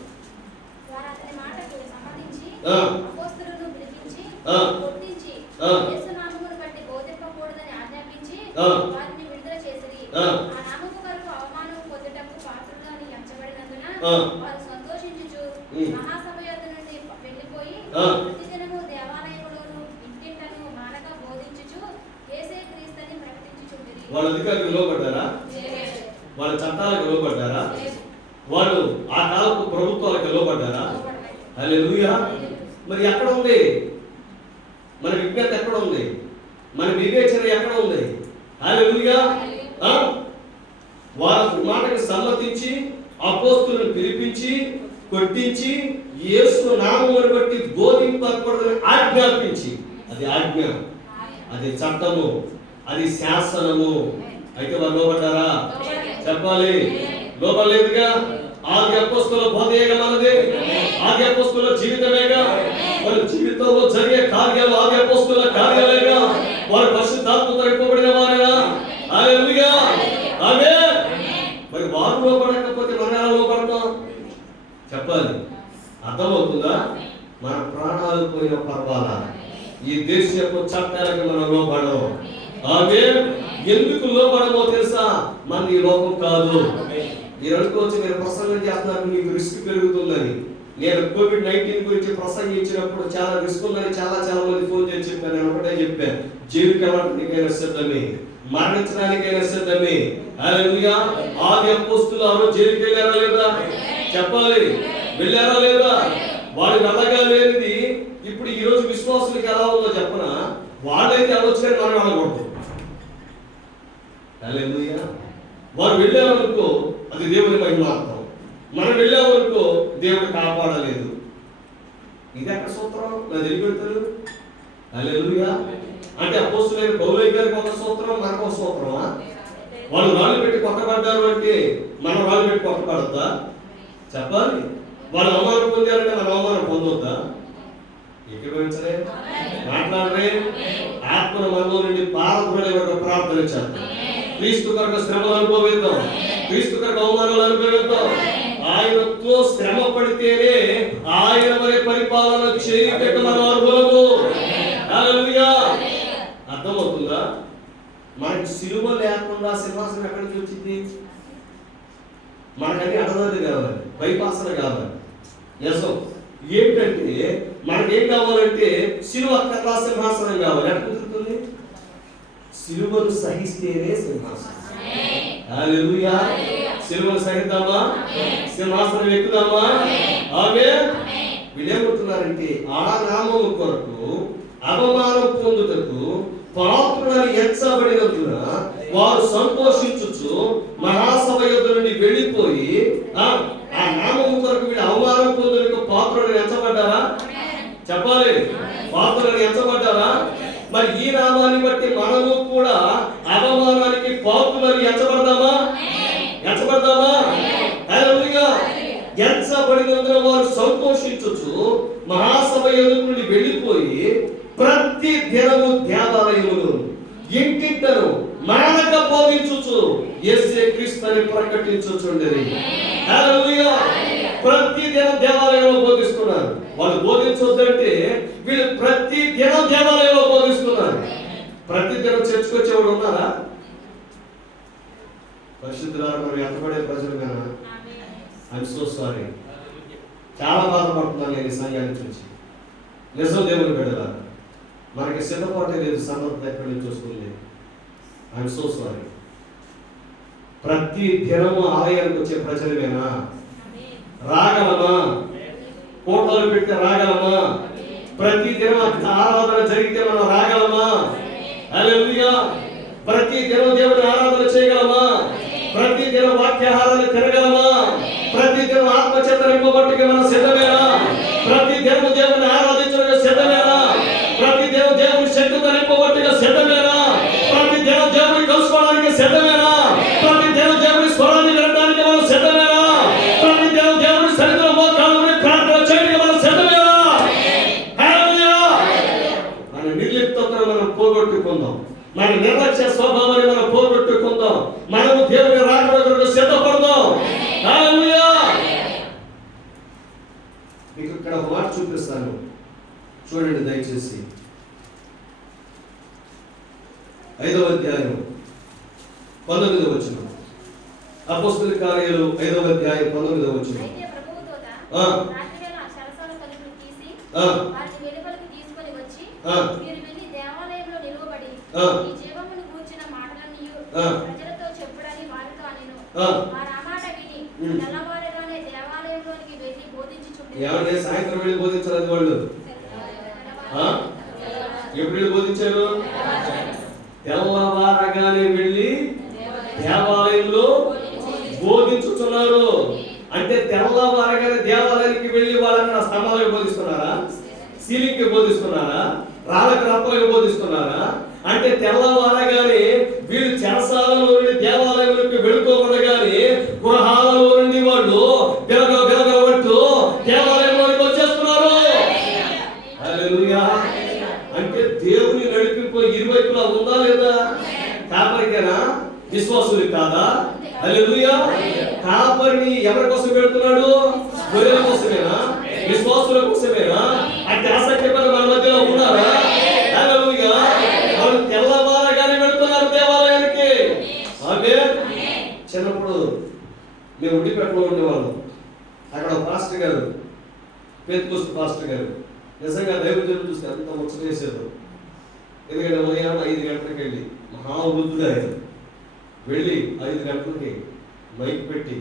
వాళ్ళ అధికారులకు లోబడ్డారా? వాళ్ళ చట్టాలకు లోబడ్డారా? వాళ్ళు ఆ కాలపు ప్రభుత్వాలకు లోబడ్డారా? హల్లెలూయా. మరి ఎక్కడ ఉంది మన విజ్ఞత? ఎక్కడ ఉంది మన వివేచన? ఎక్కడ ఉంది? హల్లెలూయా. వారి మాటకు సమ్మతించి అపోస్తులను పిలిపించి కొట్టించి యేసు నామమును బట్టి బోధింపకూడదని ఆజ్ఞాపించి, అది ఆజ్ఞ, అది చట్టము, అది శాసనము. అయితే వారు లోబడ్డారా? చెప్పాలి. లోబడలేదుగా. ఆది అపోస్తుల బోధేగా మనది, ఆది అపోస్తుల జీవితమేగా. మన జీవితంలో జరిగే కార్యాలు ఆది అపోస్తుల కార్యాలేగా. వారు పరిశుద్ధాత్మతో నింపబడిన వారేనా? హల్లెలూయా. ఆమేన్. మరి వారు లోబడకపోతే మనం ఎలా లోబడతాం? చెప్పాలి. అర్థమవుతుందా? మన ప్రాణాలు పోయిన పర్వాలా, ఈ దేశపు చట్టాలకు మనం లోబడం. ఆమేన్. ఎందుకు లోబడమో తెలుసా? మన ఈ లోకం కాదు. మీరు అనుకోవచ్చు, మీరు ప్రసంగం చేస్తున్నారు, మీకు రిస్క్ పెరుగుతుందని. నేను COVID-19 గురించి ప్రసంగించినప్పుడు చాలా రిస్క్ ఉందని చాలా మంది ఫోన్ చేసి చెప్పాను. నేను ఒకటే చెప్పాను, జీవితానికైనా సిద్ధమే, మరణించడానికైనా సిద్ధమే. హల్లెలూయా. ఆది అపోస్తులు ఆ రోజు జైలుకి వెళ్ళారా లేదా? చెప్పాలి. వెళ్ళారా లేదా? వాళ్ళు వెళ్ళగా లేనిది ఇప్పుడు ఈ రోజు విశ్వాసులకు ఎలా ఉందో చెప్పనా? వాళ్ళైతే ఆలోచన మనం వెళ్ళకూడదు. హల్లెలూయా. వారు వెళ్ళారనుకో అది దేవుని మహిమార్థం, మనం వెళ్ళామనుకో దేవుడు కాపాడలేదు. ఇది ఎక్కడ సూత్రం? నా తెలియబెడతారు. హల్లెలూయా. అంటే అపోస్తులైన పౌలు గారికి ఒక సూత్రం, మనకు ఒక సూత్రమా? వాళ్ళు రాళ్ళు పెట్టి కొట్టబడ్డారు అంటే మనం రాళ్ళు పెట్టి కొట్టబడద్దా? చెప్పాలి. వాళ్ళు అవమానం పొందారంటే మనం అవమానం పొందొద్దా? ఏకీభవించలే, మాట్లాడరే. ఆత్మను మనలో నుండి పారద్రోలే ఒక ప్రార్థన చేద్దాం. క్రీస్తు కొరకు శ్రమలు అనుభవిద్దాం, క్రీస్తు కొరకు అవమానాలు అనుభవిద్దాం. ఆయనతో శ్రమ పడితేనే ఆయన వరే పరిపాలన చేయక మనం అర్హులము. హల్లెలూయా. అర్థమవుతుందా? మనకి సిలువ లేకుండా సింహాసనం ఎక్కడి నుంచి వచ్చింది? మనకన్నీ అడగదు కావాలి, బైపాసన కావాలి. యసం ఏంటంటే మనకేం కావాలంటే సిలువ అక్కర్లా సింహాసనం కావాలి. ఎక్కడ కుదురుతుంది? సిలువను సహిస్తేనే సింహాసనం. హల్లెలూయా. సిలువను సహిద్దామా? సింహాసనం ఎక్కుదామా? ఆమేన్. వీళ్ళేమంటున్నారంటే ఆ నామము కొరకు అవమానం పొందుటకు పాపులను ఎంచబడినందున వారు సంతోషించుచు మహాసభ యొద్ద నుండి వెళ్ళిపోయి, ఆ నామము కొరకు వీళ్ళు అవమానం పొందుటకు పాపులను ఎంచబడ్డారా? చెప్పాలి. పాపులను ఎంచబడ్డారా? మరి ఈ నామాన్ని బట్టి మనము కూడా అవమానానికి పాపులను ఎంచబడదామా? ఎంచబడదామా? హల్లెలూయా. ఎంచబడినందున వారు సంతోషించుచు మహాసభ యొద్ద నుండి వెళ్ళిపోయి ప్రతి దినము దేవాలయములు ఇంటింటను మానక బోధించుచు యేసే క్రీస్తుని ప్రకటించుచుండెరి. హల్లెలూయా. ప్రతి దినం దేవాలయంలో బోధిస్తున్నారు. వాళ్ళు బోధించొద్దంటే వీళ్ళు ప్రతి దినం దేవాలయంలో బోధిస్తున్నారు. ప్రతి దినం చర్చకొచ్చేవాడు ఉన్నారా? పరిశుద్ధులారా, మనం ఎంతబడే ప్రజలు కదా. I'm so sorry. చాలా బాధపడుతున్నాను నేను ఈ సంఘాన్ని చూసి. నిజం దేవుని బిడ్డలారా, మనకి సిద్ధపాటే లేదు, సన్నద్ధత ఎక్కడి నుంచి వస్తుంది. I'm so sorry. ప్రతి దినము ఆలయానికి వచ్చే ప్రజలమేనా? రాగలమా? కోటలు పెడితే రాగలమా? ప్రతి దినం ఆరాధన జరిగితే మనం రాగలమా? హల్లెలూయా. ప్రతి దినం దేవుని ఆరాధన చేయగలమా? ప్రతి దినం వాక్యాహారాన్ని తిరగ నింపబట్టుకు మనం సిద్ధమేనా? ప్రతి దినము దేవుని ఆరాధించడానికి సిద్ధమేనా? ప్రతి దినం దేవుని శక్తితో నింపబట్టుగా సిద్ధమేనా? ప్రతి దినం దేవుని కలుసుకోవడానికి సిద్ధమేనా? ప్రతి దినం దేవుని స్వరాన్ని వినడానికి మనం సిద్ధమేనా? ప్రతి దినం దేవుని సన్నిధిలో మోకాళ్ళని ప్రార్థన చేయడానికి మనం సిద్ధమేనా? హల్లెలూయా! మన నిర్లిప్తతను మనం పోగొట్టుకుందాం, మన నిర్లక్ష్య స్వభావాన్ని మనం పోగొట్టుకుందాం, మనము దేవుని రాకడకు సిద్ధపడదాం. హల్లెలూయా! మీకు ఇక్కడ ఒక మాట చూపిస్తాను, చూడండి దయచేసి. 5వ అధ్యాయం 19వ వచనం. అపోస్తలుల కార్యాలు 5వ అధ్యాయం 19వ వచనం. అయితే ప్రభువు దూత రాత్రివేళ ఆ చెరసాల తలుపులు తీసి వారిని వెలుపలికి తీసుకొని వచ్చి, మీరు వెళ్ళి దేవాలయంలో నిలువబడి ఈ జీవమును గూర్చిన మాటలన్నీయు ప్రజలతో చెప్పుడని వారితో అనెను. వారు ఆ మాట విని తెల్లవారగానే దేవాలయంలోనికి వెళ్ళి బోధించుచుండెను. ఏమంటే సాయంత్రం వెళ్ళి బోధించారు వాళ్ళు? ఎప్పుడు వెళ్ళి బోధించారు? తెల్లవారగానే వెళ్ళి దేవాలయంలో బోధించుతున్నారు. అంటే తెల్లవారగానే దేవాలయానికి వెళ్ళి వాళ్ళని స్తంభాలకు బోధిస్తున్నారా? సీలింగ్కి బోధిస్తున్నారా? రాళ్ళకి రప్పలకు బోధిస్తున్నారా? అంటే తెల్లవారగానే వీళ్ళు చెరసాలలో నుండి దేవాలయంలోకి వెళ్ళుకోకూడగానే గృహాలలో నుండి వాళ్ళు బిలగబట్టు దేవాలయంలోకి వచ్చేస్తున్నారు. హల్లెలూయా! అంటే దేవుని నడిపింపు ఇరువైపులా ఉందా లేదా? కాపరికేనా? విశ్వాసులు కాదా? హల్లెలూయా! కాపరిని ఎవరి కోసం పెడుతున్నాడు? గొర్రెల కోసమేనా? విశ్వాసుల కోసమేనా? అంటే ఆసక్తి పని మన మధ్యలో ఉన్నారా? హల్లెలూయా! వాళ్ళు తెల్లవారగానే వెళ్తున్నారు దేవాలయానికి. ఆమేన్. చిన్నప్పుడు మేము ఉడిపెట్టలో ఉండేవాళ్ళం. అక్కడ పాస్టర్ గారు, పెంతెకోస్తు పాస్టర్ గారు, నిజంగా దైవజనులు చూస్తే అంత ముచ్చట చేసేది. ఎందుకంటే ఉదయం 5 గంటలకు వెళ్ళి మహావృద్ధుడు ఆయన వెళ్ళి 5 గంటలకి మైక్ పెట్టి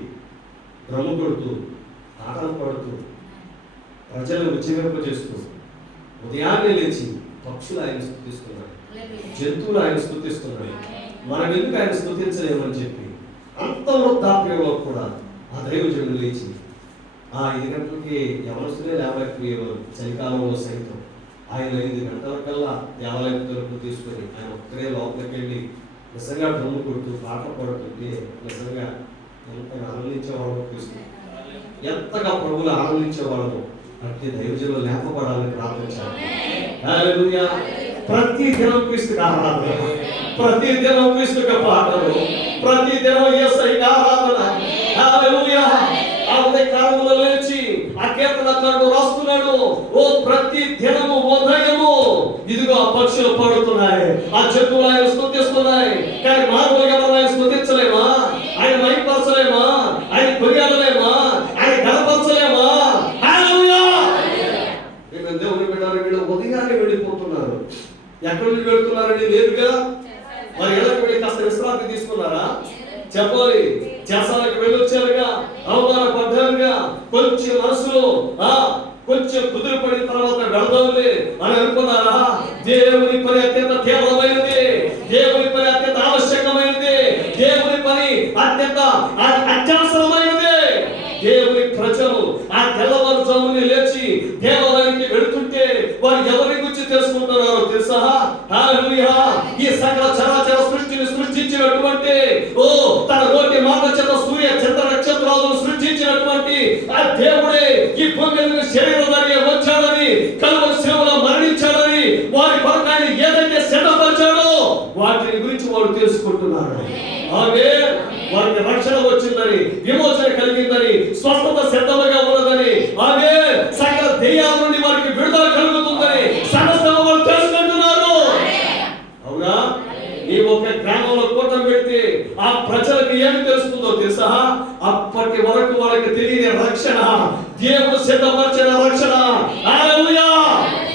డ్రమ్ము కొడుతూ ఆటలు పడుతూ ప్రజలను ఉచ్చిమింపజేస్తూ ఉదయాన్నే లేచి పక్షులు ఆయన స్తుతిస్తున్నాయి, జంతువులు ఆయన స్తుతిస్తున్నాయి. మనం ఎందుకు ఆయన స్తుతించలేమని చెప్పి అంత వృద్ధాప్యంలో కూడా ఆ దైవజనులు లేచి 5 గంటలకి యవనస్తులే లేవలేకపోయేవారు. చలికాలంలో సైతం ఆయన 5 గంటలకల్లా దేవాలయం తలుపు తీసుకొని ఆయన ఒక్కరే లోపలికి వెళ్ళి నిజంగా డ్రమ్ము కొడుతూ పాట పాడుతుంటే నిజంగా ఎంతగా ఆనందించేవాళ్ళం చూస్తే, ఎంతగా ప్రభువులు ఆనందించేవాళ్ళము. అంటే దైవజనులు లేపబడాలని ప్రార్థించాలి. హల్లెలూయా! ప్రతి దినం క్రీస్తుకి ఆరాధన, ప్రతి దినం క్రీస్తుకి పాటలు, ప్రతి దినం యేసయ్యకి ఆరాధన. హల్లెలూయా! ఆ ఉదయ కాలంలో లేచి ఆ కీర్తనకారుడు రాస్తున్నాడు, ఓ ప్రతి దినము ఉదయము ఇదిగో ఆ పక్షులు పాడుతున్నాయి, ఆ జంతువులు ఆయన స్తుతిస్తున్నాయి. కానీ మానవులుగా మనం ఆయన స్తుతించలేమా? ఆయన మైపరచలేమా? ఆయన కొనియాడలేమా? ఆయన గణపరచలేమా? హల్లెలూయా! మేము దేవుని బిడ్డలు వీళ్ళు ఉదయాన్నే వెళ్ళిపోతున్నారు. ఎక్కడి నుండి వెళ్తున్నారండి? నేరుగా మరి ఎక్కడికి వెళ్ళి కాస్త విశ్రాంతి తీసుకున్నారా? చెప్పాలి. చేసాలకు వెళ్ళొచ్చారుగా, అవమానపడ్డారుగా, కొంచెం మనసులో కొంచెం కుదిరిపడిన తర్వాత వెళదాంలే అని అనుకున్నారా? దేవుని పని అత్యంత తీవ్రమైనది, దేవుని పని అత్యంత ఆవశ్యకమైనది, దేవుని పని అత్యంత అత్యవసరమైనది. దేవుని ప్రజలు ఆ తెల్లవారుజాముని లేచి దేవాలయానికి వెళుతుంటే వారు ఎవరి గురించి తెలుసుకుంటున్నారో తెలుసా? హల్లెలూయా! ఈ సకల చరాచర సృష్టిని సృష్టించినటువంటి తన నోటి మాట చేత సూర్య చంద్ర నక్షత్రాలను సృష్టించినటువంటి ఆ దేవుడే ఈ భూమి మీద శరీరధారిగా వచ్చాడని, కలువరి శిలువలో మరణించాడని, వారి కొరకు ఆయన ఏదైతే సిద్ధపరిచాడో వాటిని గురించి వారు తెలుసుకుంటున్నారు. ఆమేన్. వారికి రక్షణ వచ్చిందని, విమోచన కలిగిందని, స్వస్థత సిద్ధంగా ఉన్నదని, ఆమేన్, సకల దెయ్యాల నుండి వారికి విడుదల కలుగుతుందని సమస్తము వారు తెలుసుకుంటున్నారు. అవునా? నీవు ఒక గ్రామంలో కూటమి పెడితే ఆ ప్రజలకు ఏమి తెలుస్తుందో తెలుసా? అప్పటి వరకు వాళ్ళకి తెలియని రక్షణ, దేవుడు సిద్ధపరిచిన రక్షణ. హల్లెలూయా!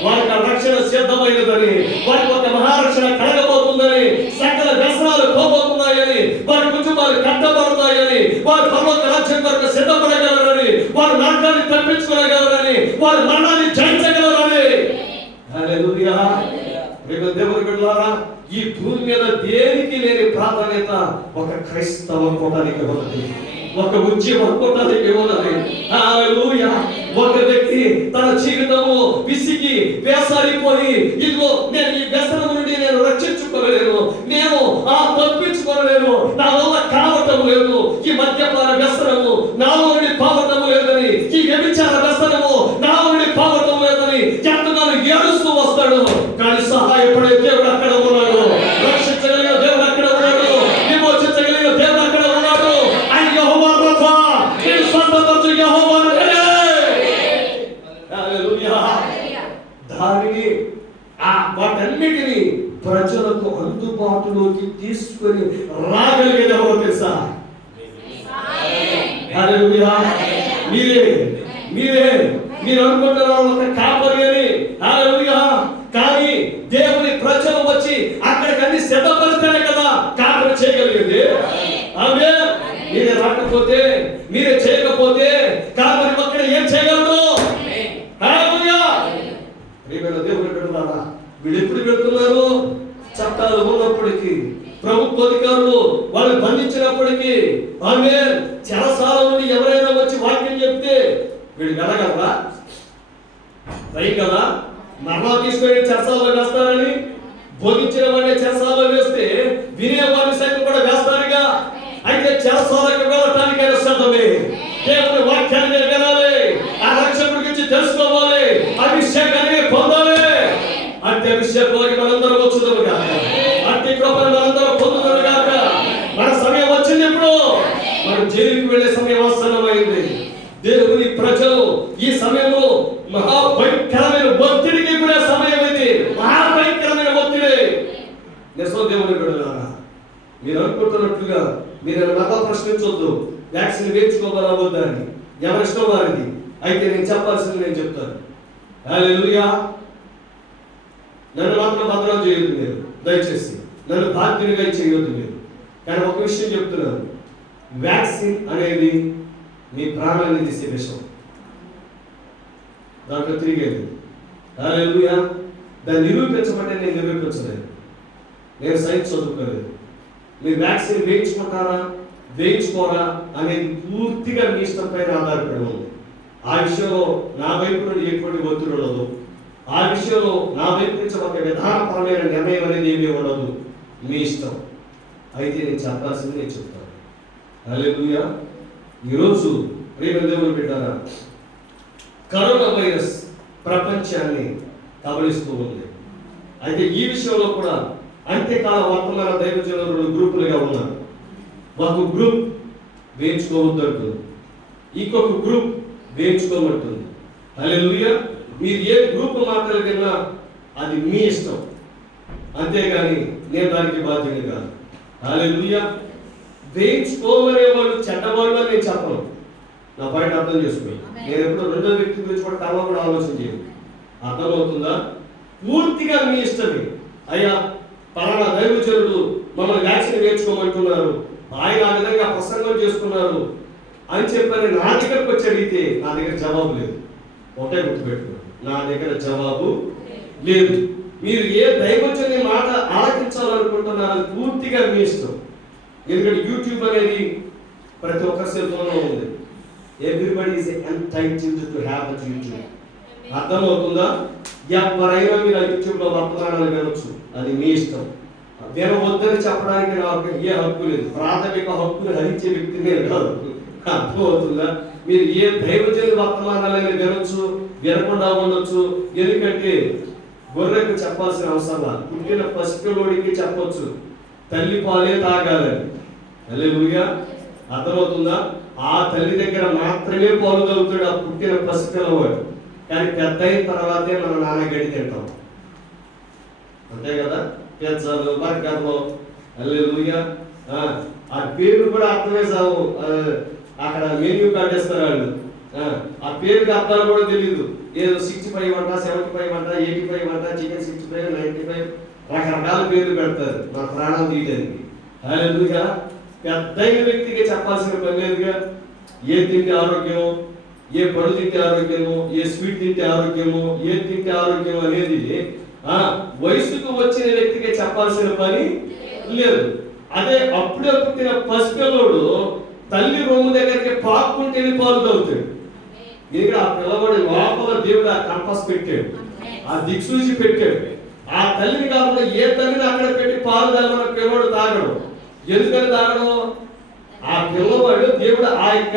వారికి రక్షణ సిద్ధమైనదని, వారికి ఒక మహారక్షణ కలగబోతుందని, సకల వ్యసనాలు పోబోతున్నాయని, వారి కుటుంబాలు కట్టబడతాయని, వారి పరలోక రాజ్యం కొరకు సిద్ధపడగలరని, వారి నరకాన్ని తప్పించుకోగలరని, వారి మరణాన్ని జయించగలరని. హల్లెలూయా! దేవుని బిడ్డలారా, ఈ భూమి మీద దేనికి లేని ప్రాధాన్యత ఒక క్రైస్తవ కూటానికి ఉన్నది. ఒక ఉద్యమం కొట్టడానికి ఉన్నది. హల్లెలూయా. ఒక వ్యక్తి తన జీవితము విసిగి వేసారిపోయి, ఇదిగో నేను ఈ వ్యసనం నుండి నేను రక్షించుకోలేను, నేను తప్పించుకోలేను, నా వల్ల కావటం లేదు, ఈ మద్యపాన వ్యసనము నాలో నుండి పావటం లేదని, ఈ వ్యభిచార వ్యసనము నాలో నుండి పావటం లేదని ఎంతగానో ఏడుస్తూ వస్తాడు. కానీ సహాయపడే దేవుడు అక్కడ ఉన్నాడు, రక్షించగలిగిన దేవుడు అక్కడ ఉన్నాడు, విమోచించగలిగిన దేవుడు అక్కడ ఉన్నాడు. ఆయన యెహోవా రఫా, నేను స్వస్థపరచు యెహోవా. హల్లెలూయా. దానిని వాటన్నిటిని ప్రజలకు అందుబాటులోకి తీసుకొని రాగలిగేది ఎవరో తెలుసా? హల్లెలూయా. మీరే మీరు అనుకుంటున్నారు ఒక కాపరి అని. హల్లెలూయా. కానీ దేవుని ప్రజలు వచ్చి అక్కడికి అన్ని సిద్ధపరిస్తేనే కదా కాపరి చేయగలిగింది. ఆమేన్. మీరే రాకపోతే, మీరే చేయకపోతే కాపరి అక్కడ ఏం చేయగలడు? హల్లెలూయా. ప్రియమైన దేవుని బిడ్డలారా, వీళ్ళు ఎప్పుడు పెడుతున్నారు? చట్టాలు ఉన్నప్పటికీ, ప్రభుత్వ అధికారులు వాళ్ళు బంధించినప్పటికీ, ఆమేన్, చెరసాల నుండి ఎవరైనా వచ్చి వాక్యం చెప్తే వీళ్ళు వెళ్ళగలరా? రైట్ కదా. మరలా తీసుకొని చెరసాలలో వేస్తారని, బోధించిన వాడిని చెరసాలలో వేస్తే వినేవాడిని సైతం కూడా వేస్తారుగా. అయితే చెరసాలకు వెళ్ళటానికి సిద్ధమే. దేవుని వాక్యాన్ని వినాలి, ఆ రక్షకుడి గురించి తెలుసుకోవాలి, అభిషేకాన్ని పొందాలి. అట్టి అభిషేకంలోకి మనందరం వచ్చుదాము కాక, అట్టి కృపను మనందరం పొందుదాము కాక. మన సమయం వచ్చింది. ఇప్పుడు మనం జైలుకి వెళ్ళే సమయం ఆసన్నమైంది. దేవుని ప్రజలు ఈ సమయంలో మహాభయంకరమైన ఒత్తిడికి కూడా సమయం ఇది. మహాభయంకరమైన ఒత్తిడి. నిజం దేవుని బిడ్డలారా, మీరు అనుకుంటున్నట్లుగా మీరు నన్ను ప్రశ్నించొద్దు, వ్యాక్సిన్ వేయించుకోవాలా అని. ఎవరిష్టం వారిది. అయితే నేను చెప్పాల్సింది నేను చెప్తాను. హల్లెలూయా. నన్ను మాత్రం బదనాం చేయొద్దు మీరు, దయచేసి నన్ను బాధ్యునిగా చేయొద్దు మీరు. కానీ ఒక విషయం చెప్తున్నాను, వ్యాక్సిన్ అనేది మీ ప్రాణాన్ని తీసే విషయం, దాంట్లో తిరిగేది. హల్లెలూయా. దాన్ని నిరూపించమంటే నేను నిరూపించలేదు, నేను సైన్స్ చదువుకోలేదు. మీరు వ్యాక్సిన్ వేయించుకుంటారా వేయించుకోరా అనేది పూర్తిగా మీ ఇష్టం పైన ఆధారపడి ఉంది. ఆ విషయంలో నా వైపు నుండి ఎటువంటి ఒత్తిడి ఉండదు. ఆ విషయంలో నా వైపు నుంచి ఒక విధానపరమైన నిర్ణయం అనేది ఏమీ ఉండదు, మీ ఇష్టం. అయితే నేను చెప్పాల్సింది నేను చెప్తాను. హల్లెలూయా. ఈరోజు ప్రియమైన దేవుని బిడ్డలారా, కరోనా వైరస్ ప్రపంచాన్ని కబలిస్తూ ఉంది. అయితే ఈ విషయంలో కూడా అంత్యకాల వర్తమాన దైవజనులు 2 గ్రూపులుగా ఉన్నారు. ఒక గ్రూప్ వేయించుకోవద్దంటుంది, ఇంకొక గ్రూప్ వేయించుకోమంటుంది. హల్లెలూయా. మీరు ఏ గ్రూప్ మాటలు విన్నా అది మీ ఇష్టం, అంతేగాని నేను దానికి బాధ్యత కాదు. హల్లెలూయా. వేయించుకోమనే వాళ్ళు చెడ్డవాళ్ళు అని నేను చెప్పను. నా పాయింట్ అర్థం చేసుకుని, నేను ఎప్పుడు రెండో వ్యక్తి గురించి కూడా కర్మ కూడా ఆలోచన చేయను. అర్థమవుతుందా? పూర్తిగా మీ ఇష్టమే. అయ్యా పలానా దైవజనుడు మమ్మల్ని వ్యాక్సిన్ వేయించుకోమంటున్నారు, ఆయన ఆ విధంగా ప్రసంగం చేస్తున్నారు అని చెప్పని నా దగ్గరకు వచ్చి అడిగితే నా దగ్గర జవాబు లేదు. ఒకటే గుర్తుపెట్టుకోండి, నా దగ్గర జవాబు లేదు. మీరు ఏ దైవజనుని మాట ఆలకించాలనుకుంటున్నారో అది పూర్తిగా మీ ఇష్టం. ఎందుకంటే యూట్యూబ్ అనేది ప్రతి ఒక్క సెల్ఫోన్లో ఉంది. Everybody is entitled to have that YouTube. అర్థమవుతుందా? ఎవరైనా మీరు యూట్యూబ్లో వర్తమానాలు వినొచ్చు, అది మీ ఇష్టం. వినవద్దని చెప్పడానికి నాకు ఏ హక్కు లేదు. ప్రాథమిక హక్కును హరించే వ్యక్తి నేను కాదు. అర్థమవుతుందా? మీరు ఏ దైవజనుని వర్తమానాలైనా వినొచ్చు, వినకుండా ఉండొచ్చు. ఎందుకంటే గొర్రెకు చెప్పాల్సిన అవసరం, పుట్టిన పసిపిల్లోడికి చెప్పొచ్చు తల్లి పాలే తాగాలని. హల్లెలూయా. అర్థమవుతుందా? ఆ తల్లి దగ్గర మాత్రమే పాలు తాగుతాడు ఆ పుట్టిన పసిపిల్లవాడు. కానీ పెద్ద అయిన తర్వాతే మన నాన్న గడి తింటాం, అంతే కదా. పిజ్జాలు, బర్గర్లు. హల్లెలూయా. ఆ పేరు కూడా అర్థమే సాగు. అక్కడ మెన్యూ కార్డు ఇస్తారు వాళ్ళు, ఆ పేరుకి అర్థాలు కూడా తెలియదు. ఏదో 65 అంట, 75 అంట, 85 అంట, చికెన్ 65, 95 రకరకాల పేర్లు పెడతారు మన ప్రాణం తీయడానికి. హల్లెలూయా. పెద్దైన వ్యక్తికి చెప్పాల్సిన పని లేదుగా. ఏ తింటే ఆరోగ్యము, ఏ పడు తింటే ఆరోగ్యము, ఏ స్వీట్ తింటే ఆరోగ్యము, ఏ తింటే ఆరోగ్యం అనేది వయసుకు వచ్చిన వ్యక్తికి చెప్పాల్సిన పని లేదు. అదే అప్పుడే పుట్టిన పసిపిల్లోడు తల్లి రొమ్ము దగ్గరికి పాక్కుంటేనే పాలు తాగుతాడు. ఇక్కడ ఆ పిల్లవాడి లోపల దేవుడు ఆ కంపస్ పెట్టాడు, ఆ దిక్సూచి పెట్టాడు. ఆ తల్లిని కాకుండా ఏ తల్లిని అక్కడ పెట్టి పాలు తాగమన్న పిల్లవాడు తాగడు. ఎందుకని తాగడు? ఆ పిల్లవాడు దేవుడు ఆ యొక్క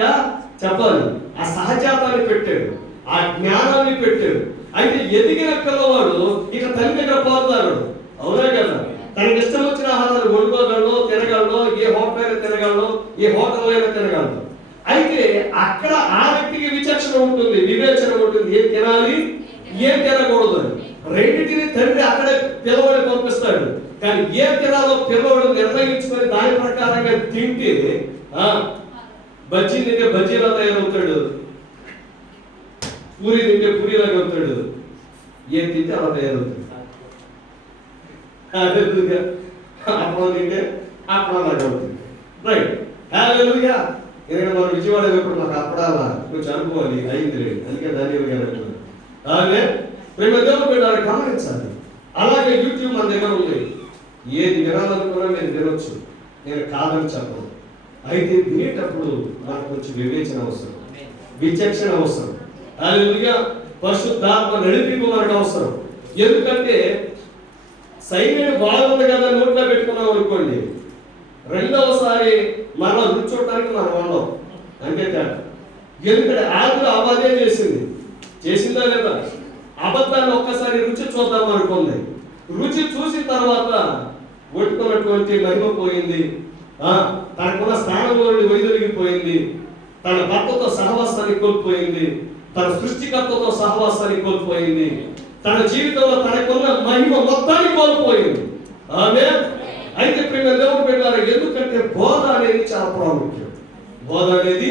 చెప్పాలి ఆ సహజాతాన్ని పెట్టాడు, ఆ జ్ఞానాన్ని పెట్టాడు. అయితే ఎదిగిన పిల్లవాడు ఇక తల్లి దగ్గర పాలు తాగడు. అవునా కదా? తనకి ఇష్టం వచ్చిన ఆహారాలు వండుకోగలడు, తినగలడు, ఏ హోటల్ అయినా తినగలడు, ఏ హోటల్ అయినా తినగలడు. అయితే అక్కడ ఆ వ్యక్తికి విచక్షణ ఉంటుంది, వివేచన ఉంటుంది, ఏం తినాలి ఏం తినకూడదు అని. రెండింటిని తండ్రి అక్కడే పిల్లవాడు పంపిస్తాడు. కానీ ఏం తినాలో పిల్లవాడు నిర్ణయించుకొని దాని ప్రకారంగా తింటే బజ్జీ తింటే బజ్జీలా తయారవుతాడు, పూరి తింటే పూరిలాగా అవుతాడు, ఏం తింటే అలా తయారవుతాడు. అప్పుడు తింటే అప్పుడలాగా అవుతుంది. రైట్, హల్లెలూయా. ఎందుకంటే మనం విజయవాడ వెళ్ళినప్పుడు నాకు అప్పుడాలా కొంచెం అనుకోవాలి అయింది లేదు, అందుకే దాని అలాగే ప్రేమ దేవుడు పెట్టాలి, గమనించాలి. అలాగే యూట్యూబ్ మన దగ్గర ఉంది, ఏది వినాలనుకున్నా నేను వినొచ్చు, నేను కాదని చెప్పను. అయితే వినేటప్పుడు నాకు కొంచెం వివేచన అవసరం, విచక్షణ అవసరం. హల్లెలూయా. పరిశుద్ధాత్మ నడిపింపు మనకు అవసరం. ఎందుకంటే సైన్యం బాగుంది కదా నోట్లో పెట్టుకున్నాం అనుకోండి, రెండవసారి మనం రుచి చూడటానికి మనం వండం, అంతే తేడా. ఎందుకంటే ఆవిడ అబద్ధం చేసిందా లేదా? అబద్ధాన్ని ఒక్కసారి రుచి చూద్దాం అనుకుంది. రుచి చూసిన తర్వాత ఒట్టుకున్నటువంటి మహిమ పోయింది, తనకున్న స్థానంలో వైదొలిగిపోయింది, తన భర్తతో సహవాసాన్ని కోల్పోయింది, తన సృష్టికర్తతో సహవాసాన్ని కోల్పోయింది, తన జీవితంలో తనకున్న మహిమ మొత్తాన్ని కోల్పోయింది. ఆమేన్. అయితే ప్రియ దేవుడు పెట్టారు, ఎందుకంటే బోధ అనేది చాలా ప్రాముఖ్యం. బోధ అనేది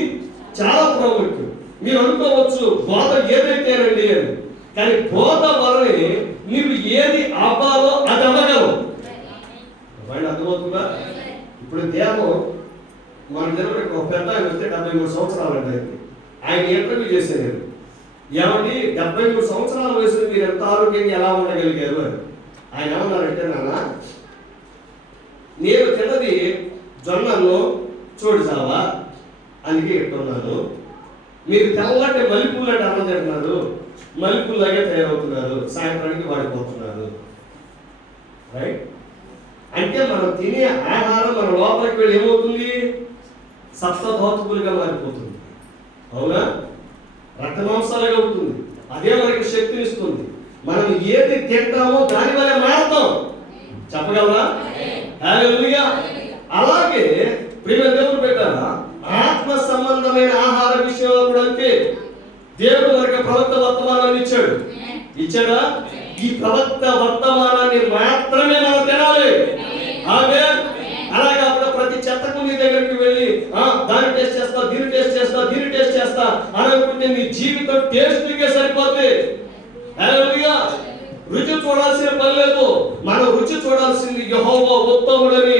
చాలా ప్రాముఖ్యం. మీరు అనుకోవచ్చు బోధ ఏదైతేనండి అని, కానీ బోధ వలనే నీవు ఏది అవ్వాలో అది అవ్వగలవు. అర్థమవుతుందా? ఇప్పుడు దేవం మన దగ్గర ఒక పెద్ద ఆయన వస్తే 73 సంవత్సరాలు అండి, ఆయన ఇంటర్వ్యూ చేశారు. ఏమండి 73 సంవత్సరాల వయసులో మీరు ఎంత ఆరోగ్యంగా ఎలా ఉండగలిగారు అని. ఆయన ఏమన్నారంటే, నాన్న నేను తిన్నది జొన్నను చూడుసావా అందుకే ఎట్టున్నాను, మీరు తెల్లటి మల్లెపూలు అన్నం తింటున్నారు, మల్లెపూలాగే తయారవుతున్నారు, సాయంత్రానికి వాడిపోతున్నారు. రైట్? అంటే మనం తినే ఆహారం మన లోపలికి వెళ్ళి ఏమవుతుంది? సప్తధాతువులుగా మారిపోతుంది. అవునా? రక్త మాంసాలుగా అవుతుంది. అదే మనకి శక్తినిస్తుంది. మనం ఏది తింటామో దాని వల్ల మారుతాం. చెప్పగలరా? హల్లెలూయా. అలాగే ప్రియ దేవుడు పెట్టారా, ఆత్మ సంబంధమైన ఆహార విషయంలో కూడా అంతే. దేవుడు మనకి ప్రవక్త వర్తమానాన్ని ఇచ్చాడా? ఈ ప్రవక్త వర్తమానాన్ని మాత్రమే మనం తినాలి. ఆమేన్. అలాగే అప్పుడు ప్రతి చెత్తకు నీ దగ్గరికి వెళ్ళి దాన్ని టేస్ట్ చేస్తా, దీన్ని టేస్ట్ చేస్తా, దీన్ని టేస్ట్ చేస్తా అని అనుకుంటే నీ జీవితం టేస్ట్గా సరిపోద్ది. హల్లెలూయా. రుచి చూడాల్సిన పని లేదు, మనం రుచి చూడాల్సింది యెహోవా ఉత్తముడని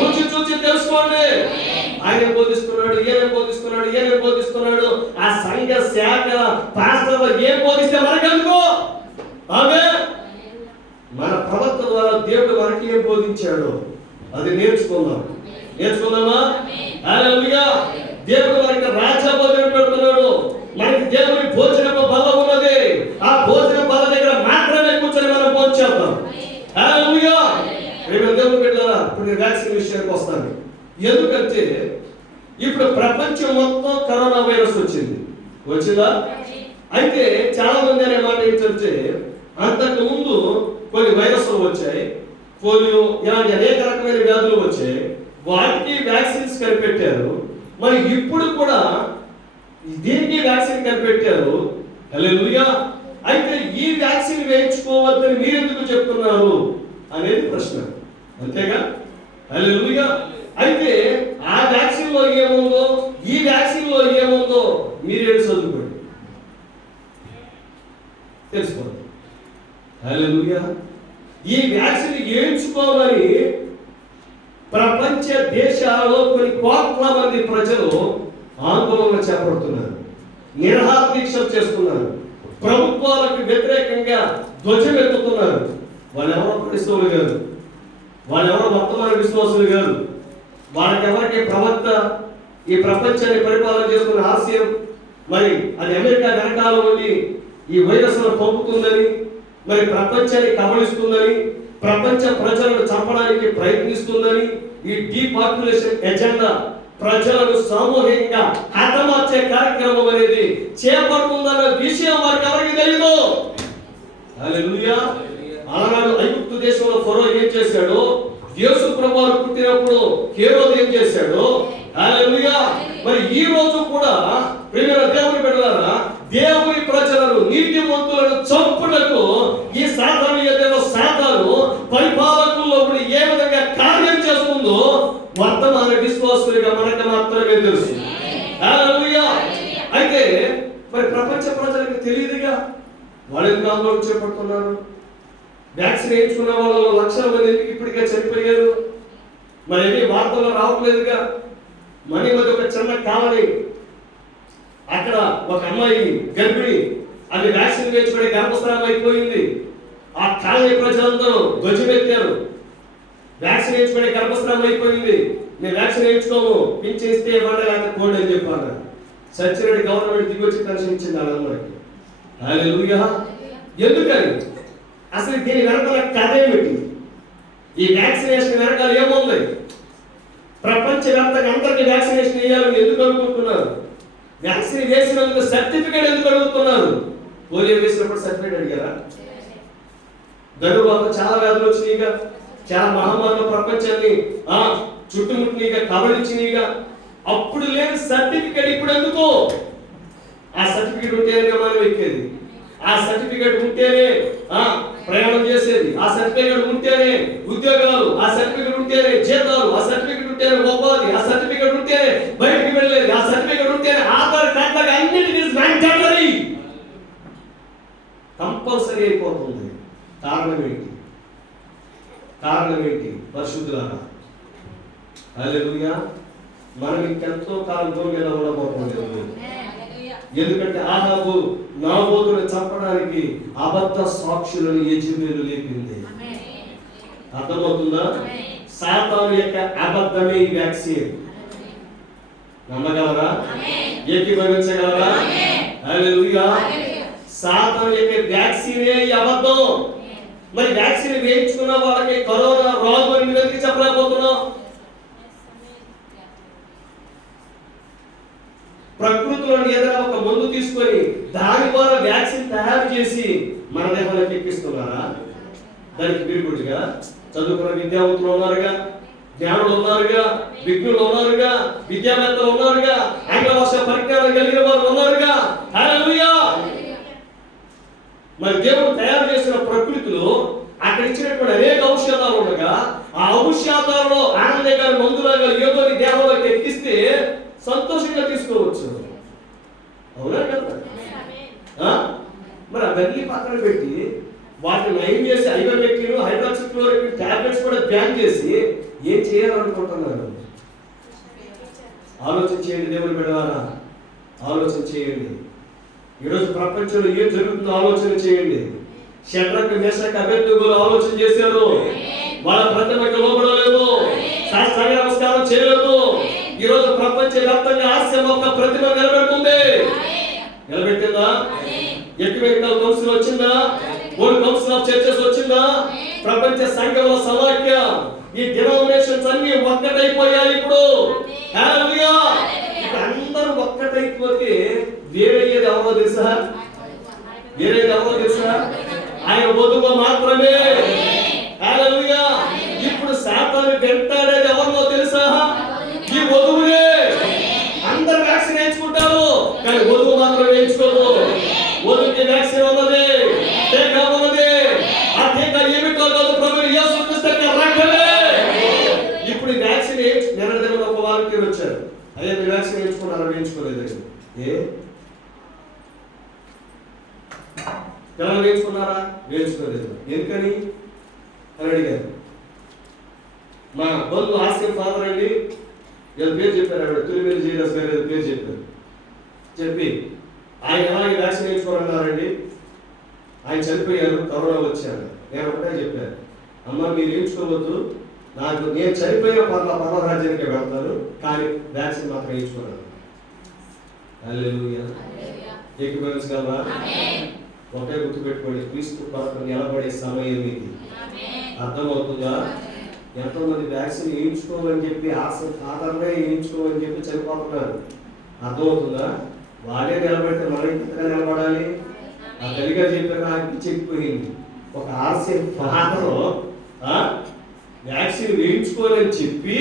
రుచి చూసి తెలుసుకోండి. ఆయన బోధిస్తున్నాడు, ఈయన బోధిస్తున్నాడు, ఆ సంఘ శాఖ పాస్టర్లు ఏం బోధిస్తే మనకెందుకు? ఆమేన్. మన ప్రవక్త ద్వారా దేవుడు మనకి ఏం బోధించాడు అది నేర్చుకుందామా? హల్లెలూయా. దేవుడు మనకి రాజ్య భోజనం పెడుతున్నాడు, మనకి దేవుని భోజనపు బల్ల ఉన్నది. ఆ భోజన బల్ల దగ్గర మాత్రమే కూర్చొని మనం భోంచేద్దాం. హల్లెలూయా. దేవుడు పెట్టారా? ఇప్పుడు వ్యాక్సిన్ విషయానికి వస్తాను. ఎందుకంటే ఇప్పుడు ప్రపంచం మొత్తం కరోనా వైరస్ వచ్చిందా? అయితే చాలా మంది అనే మాట ఏంటంటే, అంతకు ముందు కొన్ని వైరస్లు వచ్చాయి, పోలియో ఇలాంటి అనేక రకమైన వ్యాధులు వచ్చాయి, వాటికి వ్యాక్సిన్స్ కనిపెట్టారు. మరి ఇప్పుడు కూడా దీనికి వ్యాక్సిన్ కనిపెట్టారు. హల్లెలూయా. అయితే ఈ వ్యాక్సిన్ వేయించుకోవద్దని మీరెందుకు చెప్తున్నారు అనేది ప్రశ్న, అంతేగా? హల్లెలూయా. అయితే ఆ వ్యాక్సిన్ లో ఏముందో ఈ వ్యాక్సిన్ లో ఏముందో మీరేడు చదువుకోండి, తెలుసుకోండి. హల్లెలూయా. ఈ వ్యాక్సిన్ వేయించుకోవాలని ప్రపంచ దేశాలలో కొన్ని కోట్ల మంది ప్రజలు ఆందోళన చేపడుతున్నారు, నిరహార దీక్షలు చేస్తున్నారు, ప్రభుత్వాలకు వ్యతిరేకంగా ధ్వజం ఎత్తుతున్నారు. వాళ్ళెవరో క్రైస్తవులు కాదు, వాళ్ళెవరో వర్తమాన విశ్వాసులు కాదు, వాళ్ళకెవరికి ప్రవక్త ఈ ప్రపంచాన్ని పరిపాలన చేసుకునే హాస్యం, మరి అది అమెరికా వెనకాల ఉండి ఈ వైరస్ను పంపుతుందని, మరి ప్రపంచాన్ని కబళిస్తుందని, ప్రపంచ ప్రజలను చంపడానికి ప్రయత్నిస్తుందని, ఈ డీపాపులేషన్ ఎజెండా ప్రజలను సామూహికంగా హతమార్చే కార్యక్రమం అనేది చేపడుతుందన్న విషయం వారికి ఎవరికి తెలియదు. హల్లెలూయా. ఆనాడు ఐగుప్తు దేశంలో ఫరో ఏం చేశాడు, యేసు ప్రభువు పుట్టినప్పుడు హేరోదు ఏం చేశాడు. హల్లెలూయా. మరి ఈ రోజు కూడా ప్రియమైన దేవుని బిడ్డలారా, దేవుని ప్రజలను నీతిమంతులను చంపుటకు ఈ సాతాను ఏదైనా సాతాను పరిపాలకుల్లో ఏ విధంగా కార్యం చేస్తుందో వర్తమాన విశ్వాసులుగా మనకు మాత్రమే తెలుసు. హల్లెలూయా. అయితే మరి ప్రపంచ ప్రజలకు తెలియదుగా, వాళ్ళు ఎందుకు ఆందోళన చేపడుతున్నారు? వ్యాక్సిన్ వేయించుకున్న వాళ్ళలో లక్షల మంది ఎందుకు ఇప్పటికే చనిపోయారు? మరి ఏమీ వార్తల్లో రావట్లేదుగా. మన మధ్య ఒక చిన్న కాలనీ, అక్కడ ఒక అమ్మాయి గర్భిణి, అది వ్యాక్సిన్ వేయించుకునే గర్భస్రావం అయిపోయింది. ఆ కాలనీ ప్రజలందరూ ధ్వజమెత్తారు, వ్యాక్సిన్ వేయించుకునే గర్భస్రావం అయిపోయింది, నేను వ్యాక్సిన్ వేయించుకోము, పింఛేస్తే ఇవ్వండి లేకపోతే కోండి అని చెప్పాను. సచ్చిరెడ్డి గవర్నమెంట్ దిగొచ్చి పెన్షన్ ఇచ్చింది వాళ్ళందరికీ. హల్లెలూయా. ఎందుకని? అసలు దీని వెనకాల కథ ఏమిటి? ఈ వ్యాక్సినేషన్ వెనకాల ఏముంది? ప్రపంచవ్యాప్తంగా అందరికీ వ్యాక్సినేషన్ వేయాలని ఎందుకు అనుకుంటున్నారు? వ్యాక్సిన్ వేసినందుకు సర్టిఫికేట్ ఎందుకు అడుగుతున్నారు? పోలియో వేసినప్పుడు సర్టిఫికేట్ అడిగారా? గడువు చాలా వ్యాధులు వచ్చినాయిగా, చాలా మహమ్మారులు ప్రపంచాన్ని చుట్టుముట్టినీగా కబళించినీగా. అప్పుడు లేని సర్టిఫికేట్ ఇప్పుడు ఎందుకు? ఆ సర్టిఫికేట్ ఉంటేనే మనం ఎక్కేది, ఆ సర్టిఫికేట్ ఉంటేనే ప్రయాణం చేసేది, ఆ సర్టిఫికేట్ ఉంటేనే ఉద్యోగాలు, ఆ సర్టిఫికేట్ ఉంటేనే జీతాలు, ఆ సర్టిఫికేట్ ఉంటేనే ఉపాధి, ఆ సర్టిఫికేట్ ఉంటేనే బయటికి వెళ్ళేది, ఆ సర్టిఫికేట్ ఉంటేనే ఆధార్ కార్డు అన్నిటికీ మ్యాండేటరీ కంపల్సరీ అయిపోతుంది. కారణం ఏంటి? కారణం ఏంటి? పరిశుద్ధులారా, హల్లెలూయా. మనం ఇంకెంతో కాలం దూరంగా ఉండబోతుంది. ఎందుకంటే ఆహాబు నాబోతును చంపడానికి అబద్ధ సాక్షులను యెజెబెలు లేపింది. అర్థమవుతుందా? సాతాను యొక్క అబద్ధమే ఈ వ్యాక్సిన్. నమ్మగలరా? ఏకీభవించగలరా? హల్లెలూయా. సాతాను యొక్క వ్యాక్సినే ఈ అబద్ధం. మరి వ్యాక్సిన్ వేయించుకున్న వాళ్ళకి కరోనా రాదు అని మీరు ఎందుకు చెప్పలేకపోతున్నాం? ప్రకృతిలోని ఏదైనా ఒక మందు తీసుకొని దాని ద్వారా వ్యాక్సిన్ తయారు చేసి మన దేహాలకు ఎక్కిస్తున్నారా? దానికి వీరుడుగా చదువుకున్న విద్యావంతులు ఉన్నారుగా, జ్ఞానులు ఉన్నారుగా, విజ్ఞులు ఉన్నారుగా, విద్యావేత్తలు ఉన్నారుగా, ఆంగ్ల భాష పరిజ్ఞానం కలిగిన వారు ఉన్నారుగా. హల్లెలూయా. మరి దేవుడు తయారు చేసిన ప్రకృతిలో అక్కడ ఇచ్చినటువంటి అనేక ఔషధాలు ఉండగా ఆ ఔషధాలలో ఆనందకర మందులాగా ఏదో దేహంలోకి ఎక్కిస్తే సంతోషంగా తీసుకోవచ్చు. అవునా కదా? మరి అవన్నీ పక్కన పెట్టి వాటిని నయం చేసి ఐవర్మెక్టిన్, హైడ్రాక్సిక్లోరోక్విన్ టాబ్లెట్స్ కూడా బ్యాన్ చేసి ఏం చేయాలనుకుంటున్నారు? ఆలోచన చేయండి దేవుని బిడ్డలారా, ఆలోచన చేయండి. ఈరోజు ప్రపంచంలో ఏం జరుగుతుందో ఆలోచన చేయండి. షడ్రక్, మేషక్, అబేద్నెగోలు ఆలోచన చేశారు, వాళ్ళ ప్రతిమకు లోబడలేదు, సాష్టాంగ నమస్కారం చేయలేదు. ఈరోజు ప్రపంచ వ్యాప్తంగా హాస్యం ఒక ప్రతిమ నిలబెడుతుంది. నిలబెట్టిందా? ఎక్యుమెనికల్ కౌన్సిల్ వచ్చిందా? వరల్డ్ కౌన్సిల్ ఆఫ్ చర్చెస్ వచ్చిందా? ప్రపంచ సంఘంలో సమాఖ్య, ఈ డినామినేషన్స్ అన్ని ఒక్కటైపోయాయి ఇప్పుడు. హల్లెలూయా. అందరూ ఒక్కటైపోతే వేరేది ఎవరో తెలుసా? వేరేది ఎవరో తెలుసా? ఆయన వధువు మాత్రమే. హల్లెలూయా. ఇప్పుడు సాతాను వెంటాడేది ఎవరినో తెలుసా? ఈ వధువునే. అందరు వ్యాక్సిన్ వేయించుకుంటారు కానీ వధువు మాత్రం వేయించుకోదు. వధువుకి వ్యాక్సిన్ ఉన్నది, టీకా ఉన్నది. ఆ టీకా ఏమిటో కాదు, ప్రభువు యేసుక్రీస్తు యొక్క రక్తమే. ఇప్పుడు ఈ వ్యాక్సిన్ నిన్న ఒక వాలంటీర్ వచ్చారు, అదే మీరు వ్యాక్సిన్ వేయించుకున్నారా? వేయించుకోలేదు. పిల్లలు వేయించుకున్నారా? వేయించుకోలేదు. ఎందుకని అని అడిగారు. మా బంధువు హాస్యం ఫాదర్ అండి, వీళ్ళ పేరు చెప్పారు, ఆవిడ తొలిమేలు జయదాస్ గారు పేరు చెప్పారు. చెప్పి ఆయన అలాగే వ్యాక్సిన్ వేయించుకోవాలన్నారండి, ఆయన చనిపోయారు, కరోనా వచ్చారు. నేను ఒకటే చెప్పాను, అమ్మ మీరు వేయించుకోవద్దు, నేను చనిపోయిన పర్వ రాజ్యానికి వెళ్తాను, కానీ వ్యాక్సిన్ మాత్రం వేయించుకున్నాను. హల్లెలూయా. ఏకీభవించగలరా? ఒకే గుర్తుపెట్టుకోండి, క్రీస్తు కొరకు నిలబడే సమయం ఇది. అర్థమవుతుందా? ఎంతోమంది వ్యాక్సిన్ వేయించుకోమని చెప్పి ఆధారంగా వేయించుకోమని చెప్పి చనిపోతున్నారు. అర్థమవుతుందా? వాళ్ళే నిలబెడితే మనం ఇంతగా నిలబడాలి. ఆ తల్లిగా చెప్పారు, నాకు చెప్పిపోయింది. ఒక ఆర్సీ ఫాదరు వ్యాక్సిన్ వేయించుకోవాలని చెప్పి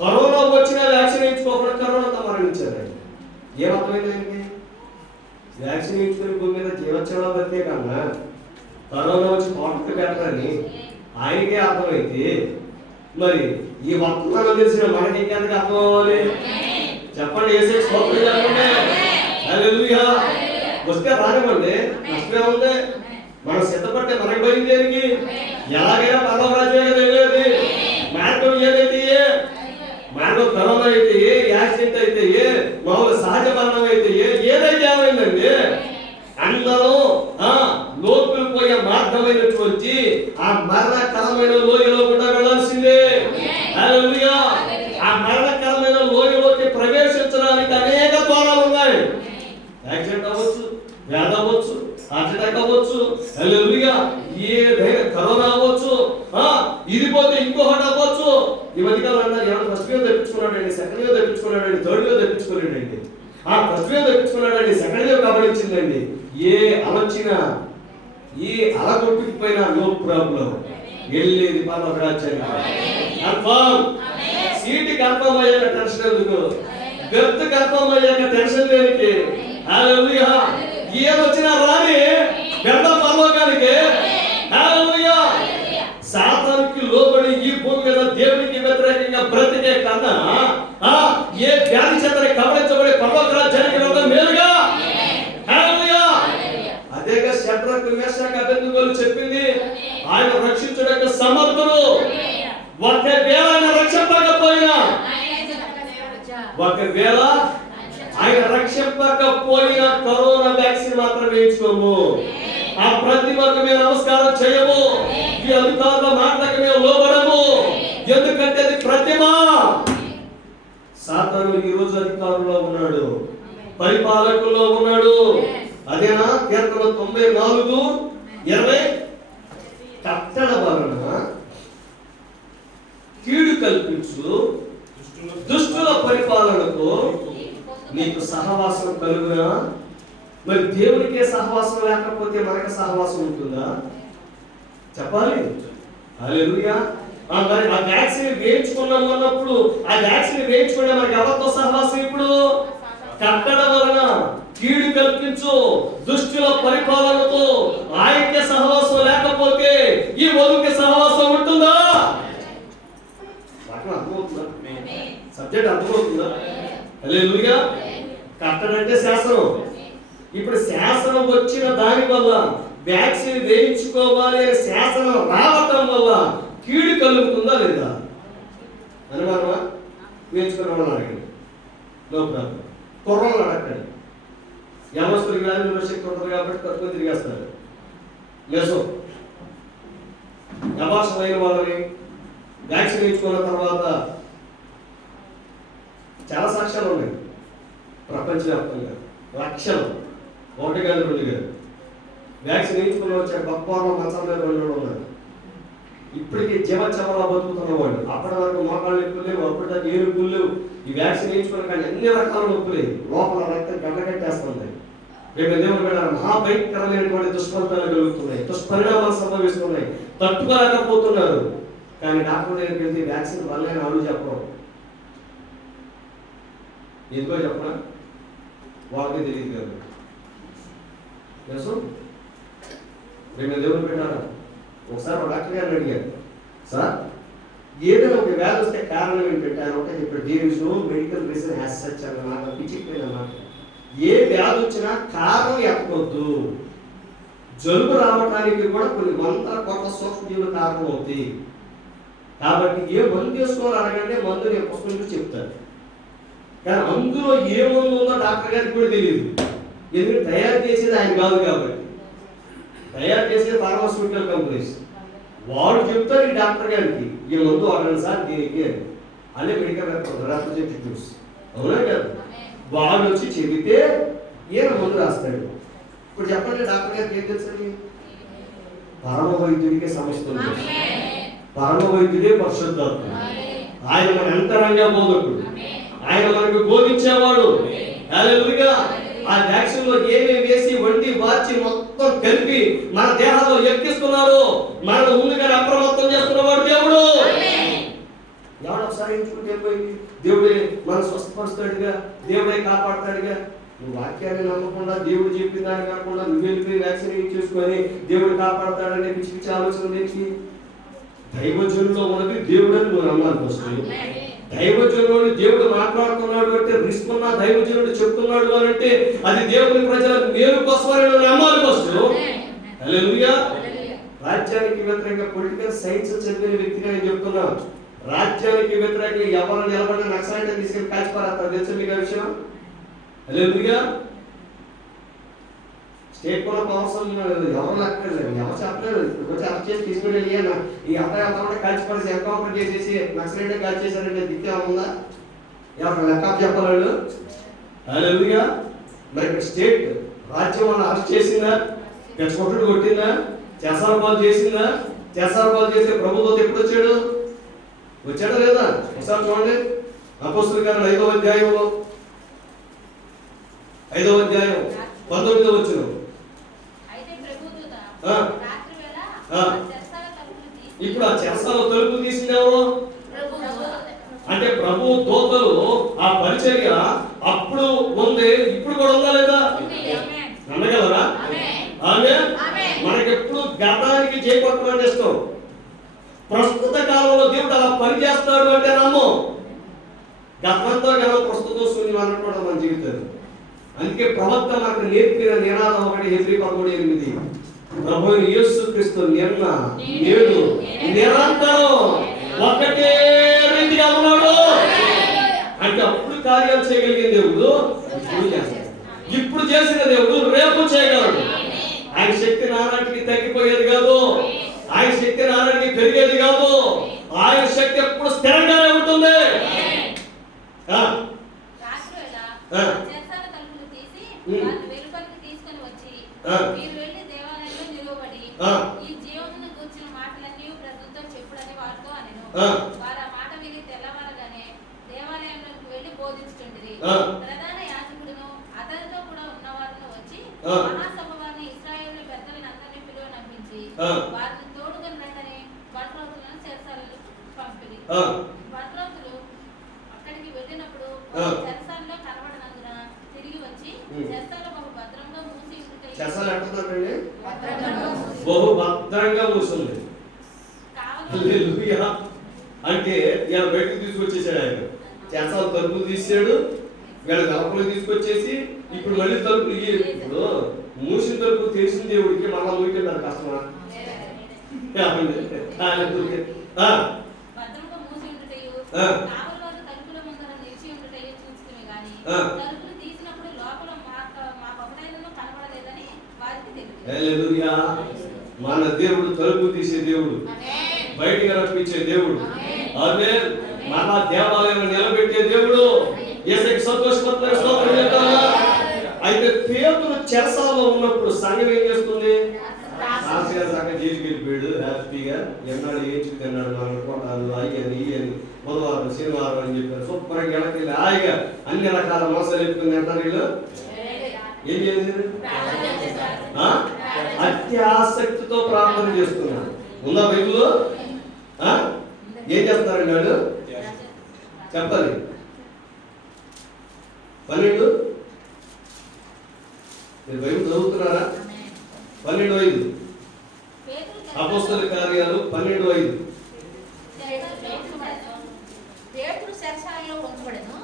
కరోనా వచ్చినా వ్యాక్సిన్ వేయించుకోకుండా కరోనాతో మరణించారు. ఏమర్థమైంది ఆయనకి? వ్యాక్సిన్ వేయించుకుని భూమి మీద జీవోత్సవాల బతికే కన్నా కరోనా వచ్చి కాంటాక్ట్ పెట్టాలని ఆయనకే అర్థమైతే మరి ఈ వర్తమానం తెలిసిన మనకి ఇంకెందుకు అర్థం అవ్వాలి? చెప్పండి. ఏసే స్తోత్రం చెప్పండి. హల్లెలూయా. వస్తే రానివ్వండి, నష్టమే ఉంది. మనం సిద్ధపడితే మనకి పోయింది దేనికి? ఎలాగైనా పదవ రాజ్యానికి వెళ్ళేది మార్గం ఏదైతే, మార్గం కరోనా అయితే, యాక్సిడెంట్ అయితే, మామూలు సహజ మరణం అయితే, ఏదైతే ఏమైందండి, అందరూ లోతులు పోయే మార్గమైనటువంటి ఆ మరణకరమైన లోయలో కూడా వెళ్ళాల్సిందే. హల్లెలూయా. ఆ మరణకరమైన లోయలోకి ప్రవేశించడానికి అనేక ద్వారాలు ఉన్నాయి. యాక్సిడెంట్ అవ్వచ్చు, వ్యాధి అవ్వచ్చు, హార్ట్ అటాక్ అవ్వచ్చు, హల్లెలూయా, ఏదైనా కరోనా అవ్వచ్చు, ఇది పోతే ఇంకొకటి అవ్వచ్చు. ఈ మధ్యకాలం అన్నారు, ఎవరు ఫస్ట్ వేవ్ తెప్పించుకున్నాడండి, సెకండ్ వేవ్ తెప్పించుకున్నాడండి, థర్డ్ వేవ్ తెప్పించుకోలేడండి. ఆ ఫస్ట్ వేవ్ తెప్పించుకున్నాడండి, సెకండ్ వేవ్ కబడించిందండి. ఏ అలొచ్చినా, ఏ అలగొట్టుకుపోయినా నో ప్రాబ్లం, వెళ్ళేది పరలోక రాజ్యానికి. కన్ఫర్మ్. సీటు కన్ఫర్మ్ అయ్యాక టెన్షన్ ఎందుకు? బెర్త్ కన్ఫర్మ్ అయ్యాక టెన్షన్ దేనికి? హల్లెలూయా. ఏదొచ్చినా రాని వెళ్దాం పరలోకానికి. హల్లెలూయా. సాతానుకి లోబడి ఈ భూమి మీద దేవునికి వ్యతిరేకంగా బ్రతికే కన్నా ఏ వ్యాధి చేతనే కబడించబడి పరలోక రాజ్యానికి వెళ్ళడం మేలుగా. హల్లెలూయా. అదేగా శద్రకు, మేషాకు, అబేద్నెగోలు చెప్పింది, ఆయన రక్షించడానికి సమర్థుడు. ఒకవేళ ఆయన రక్షింపకపోయినా, ఒకవేళ ఆయన రక్షింపకపోయినా కరోనా వ్యాక్సిన్ మాత్రం వేయించుకోము. ఆ ప్రతిమకు మేము నమస్కారం చేయము. ఈ అధికారుల మాటలకు మేము లోబడము. ఎందుకంటే అది ప్రతిమ. సాతాను ఈ రోజు అధికారుల్లో ఉన్నాడు, పరిపాలకుల్లో ఉన్నాడు. అదేనా కీర్తన 94:20, కట్టడ వలన కీడు కల్పించు దుష్టుల పరిపాలనకు నీకు సహవాసం కలుగునా? మరి దేవునికే సహవాసం లేకపోతే మనకు సహవాసం ఉంటుందా? చెప్పాలి. హల్లెలూయా. మరి ఆ వ్యాక్సిన్ వేయించుకున్నాం అన్నప్పుడు ఆ వ్యాక్సిన్ వేయించుకునే మనకి ఎవరితో సహవాసం? ఇప్పుడు కట్టడ వలన కీడు కల్పించు దుష్టుల పరిపాలనతో ఆయనకే సహవాసం లేకపోతే ఈ వధువుకి సహవాసం ఉంటుందా? అర్థమవుతుందా? సబ్జెక్ట్ అర్థమవుతుందా? హల్లెలూయా. కట్టడంటే శాసనం. ఇప్పుడు శాసనం వచ్చిన దాని వల్ల, వ్యాక్సిన్ వేయించుకోవాలి అనే శాసనం రావటం వల్ల కీడు కలుగుతుందా లేదా? అనుమానమా? వేయించుకున్న వాళ్ళని అడగండి, నో ప్రాబ్లం. కుర్రలను అడగండి. యవనస్తులకి వ్యాధి శక్తి ఉంటుంది కాబట్టి తక్కువ తిరిగేస్తారు. లేసో అబార్షన్ అయిన వాళ్ళని వ్యాక్సిన్ వేయించుకున్న తర్వాత చాలా సాక్ష్యాలు ఉన్నాయి ప్రపంచవ్యాప్తంగా, లక్షలు, 1 కాదు 2 కాదు. వ్యాక్సిన్ వేయించుకున్న వచ్చే గొప్ప మంచం మీద ఉన్నారు. ఇప్పటికీ జీవచమలా బతుకుతున్న వాళ్ళు. అప్పటి వరకు మోకాళ్ళు నొప్పులు లేవు, అప్పటిదాకా ఏ నొప్పులు లేవు. ఈ వ్యాక్సిన్ వేయించుకున్న కానీ అన్ని రకాల నొప్పులే, లోపల రక్తం గడ్డగట్టేస్తుంది. రేపు దేవుడు కూడా మహాభయంకరమైనటువంటి దుష్ఫలితాలు కలుగుతున్నాయి, దుష్పరిణామాలు సంభవిస్తున్నాయి, తట్టుకోలేకపోతున్నారు. కానీ డాక్టర్ దగ్గరికి వెళ్తే వ్యాక్సిన్ వల్లే వాళ్ళు చెప్పరు. ఎందుకో చెప్పరా? వాళ్ళకి తెలియదు కదా. తెలుసు రేపు దేవుడు పెట్టారా? ఒకసారి ఒక డాక్టర్ గారిని అడిగారు, సార్ ఏదైనా ఒక వ్యాధి వస్తే కారణం ఏంటంటే ఆయన ఒకటే చెప్పాడు, there is no medical reason as such అని. నాకు పిచ్చిపోయింది అన్నమాట. ఏ వ్యాధి వచ్చినా కారణం ఎక్కవద్దు. జలుబు రావడానికి కూడా కొన్ని వందల కోట్ల సూక్ష్మజీవులు కారణం అవుతాయి. కాబట్టి ఏ మందు చేసుకోవాలో అడగండి, మందు నేను పుస్తకంలో చెప్తాను. కానీ అందులో ఏ మందు ఉందో డాక్టర్ గారికి కూడా తెలియదు. ఎందుకంటే తయారు చేసేది ఆయన కాదు కాబట్టి. తయారు చేసేది ఫార్మాస్యూటికల్ కంపెనీస్. వాడు చెప్తారు ఈ డాక్టర్ గారికి ఈ మందు వాడండి సార్ దీనికి అని. అదే మెడికల్ రిప్రజెంటేటివ్స్, అవునా కదా? వాడు వచ్చి చెబితే ఈయన మందు రాస్తాడు. ఇప్పుడు చెప్పండి, డాక్టర్ గారికి ఏం తెలుసండి? పరమ వైద్యుడికే సమస్య ఉంది. పరమ వైద్యుడే పరిశుద్ధాత్మ. ఆయన మన అంతరంగ బోధకుడు, ఆయన మనకు బోధించేవాడు. హల్లెలూయా. ఆ వ్యాక్సిన్ లో ఏమేమి వేసి వండి మార్చి మొత్తం కలిపి మన దేహాల్లో ఎక్కిస్తున్నారు. మనకు ముందుగానే అప్రమత్తం చేస్తున్నవాడు దేవుడు. ఎవరు ఒకసారి ఎంచుకుంటే పోయింది, దేవుడే మన స్వస్థపరుస్తాడుగా, దేవుడే కాపాడుతాడుగా. నువ్వు వాక్యాన్ని నమ్మకుండా, దేవుడు చెప్పిన దాన్ని కాకుండా నువ్వు వెళ్ళిపోయి వ్యాక్సిన్ చేసుకొని దేవుడు కాపాడుతాడనే పిచ్చి పిచ్చి ఆలోచన ఏంటి? దైవజనులో ఉన్నది దేవుడని నువ్వు నమ్మాలి వస్తుంది. దైవజనుడు దేవుడు మాట్లాడుతున్నాడు అంటే, రిస్క్ ఉన్న దైవజనుడు చెప్తున్నాడు అని అంటే అది దేవుని ప్రజల మేలు కోసమని నువ్వు నమ్మాలి వస్తు. హల్లెలూయా. రాజ్యానికి వ్యతిరేకంగా పొలిటికల్ సైన్స్ చదివిన వ్యక్తిగా నేను చెప్తున్నాను. రాజ్యానికి వ్యతిరేకంగా ఎవరు నిలబడిన నక్సలైట్ తీసుకెళ్ళి కాల్చిపారేస్తారు, తెలుసా మీకు ఆ విషయం? హల్లెలూయా. స్టేట్ కూడా పవర్సల్ ఎవరు నక్కలేదు, ఎవరు చెప్పలేదు. కొంచెం అరెస్ట్ చేసి తీసుకుని వెళ్ళి ఈ అబ్బాయి అంతా కాల్చిపడేసి ఎన్కౌంటర్ చేసేసి నక్సలైట్ కాల్చేశారంటే దిక్కే ఉందా? ఎవరు లెక్క చెప్పాలి? హల్లెలూయా. మరి ఇక్కడ స్టేట్ రాజ్యం వాళ్ళని అరెస్ట్ చేసిందా? పెంచుకొట్టుడు కొట్టిందా? చేసాల పాలు చేసిందా? చేసాల పాలు చేసే ప్రభుత్వం ఎప్పుడు వచ్చాడు? వచ్చాడా లేదా? ఒకసారి చూడండి, అపోస్తలుల కార్యాలు 5వ అధ్యాయంలో 5వ అధ్యాయం 19వ వచనం. ఇప్పుడు ఆ చెరసాల తలుపు తీసినావు అంటే ప్రభు దూతలు ఆ పరిచర్య అప్పుడు ఉంది, ఇప్పుడు కూడా ఉందా లేదా? నమ్మగలరా? ఆమె మనకెప్పుడు గతానికి చేపట్టమని ఇష్టం, ప్రస్తుత కాలంలో దేవుడు అలా పని చేస్తాడు అంటే నమ్ము. గతంతో కదా ప్రస్తుతం శూన్యం అన్నట్టు మన జీవితం. అందుకే ప్రవక్త మనకు నేర్పిన నినాదం ఒకటి, హెబ్రీ 13:8. ప్రభు యేసుక్రీస్తు నిన్న నేడు నిరంతరం ఒకటే రీతిగా ఉన్నాడు అంటే అప్పుడు కార్యాలు చేయగలిగిన దేవుడు ఇప్పుడు చేస్తాడు. ఇప్పుడు చేసిన దేవుడు రేపు చేయగలడు. ఆయన శక్తి నానాటికి తగ్గిపోయేది కాదు, ఆయన శక్తి నానాటికి పెరిగేది కాదు. ఆయన శక్తి ఎప్పుడు స్థిరంగానే ఉంటుంది. ఈ జీవమును గూర్చిన మాటలన్నీ ప్రభుతో చెప్పుడని వారితో అనెను. వారు ఆ మాట విని తెల్లవారగానే దేవాలయంలోకి వెళ్ళి బోధించుచుండిరి. ప్రధాన యాజకుడును అతనితో కూడా ఉన్నవారును వచ్చి మహాసభ వారిని ఇశ్రాయేలు పెద్దలందరినీ పిలువనంపించి వారిని తోడుగా రండని బట్రోతులను చెరసాలకు పంపిరి. బట్రోతులు అక్కడికి వెళ్ళినప్పుడు చెరసాలలో కనబడినందున తిరిగి వచ్చి చెరసాల బహు భద్రంగా మూసి బహు భద్రంగా మూసింది. అంటే ఇలా బయటకు తీసుకొచ్చేసాడు ఆయన. చెరసాల తలుపులు తీసాడు, వీళ్ళ తలుపులు తీసుకొచ్చేసి ఇప్పుడు మళ్ళీ తలుపులు ఇప్పుడు మూసిన తలుపు తెలిసిన దేవుడికి మళ్ళా మూయకెళ్ళారు కష్టమా? హల్లెలూయా. మన దేవుడు తలుపు తీసే దేవుడు, బయటికి రప్పించే దేవుడు. ఆమేన్. మన దేవాలయంలో నిలబెట్టే దేవుడు. యేసుకి సంతోషపడుతున్న స్తోత్రం చెప్తారా? అయితే పేతురు చెరసాలలో ఉన్నప్పుడు సంఘం ఏం చేస్తుంది? సాక్షిగా జైలుకి వెళ్ళిపోయాడు హ్యాపీగా. ఎన్నాడు ఏం తిన్నాడు, అనుకోవటాలు అయ్యని ఇయ్యని, బుధవారం శనివారం అని చెప్పారు. సూపర్గా వెళ్ళకి హాయిగా అన్ని రకాల మోసాలు చెప్పుకుంది అంటారు వీళ్ళు. ఏం చేసింది? అత్యాసక్తితో ప్రార్థన చేస్తున్నారు. ఉందా బైబిల్లో? ఏం చేస్తారండి వాడు? చెప్పాలి. 12 మీరు బైబిల్ చదువుతున్నారా? 12:5 అపోస్తలుల కార్యాలు 12:5. పేతురు చెరసాలలో ఉంచబడెను.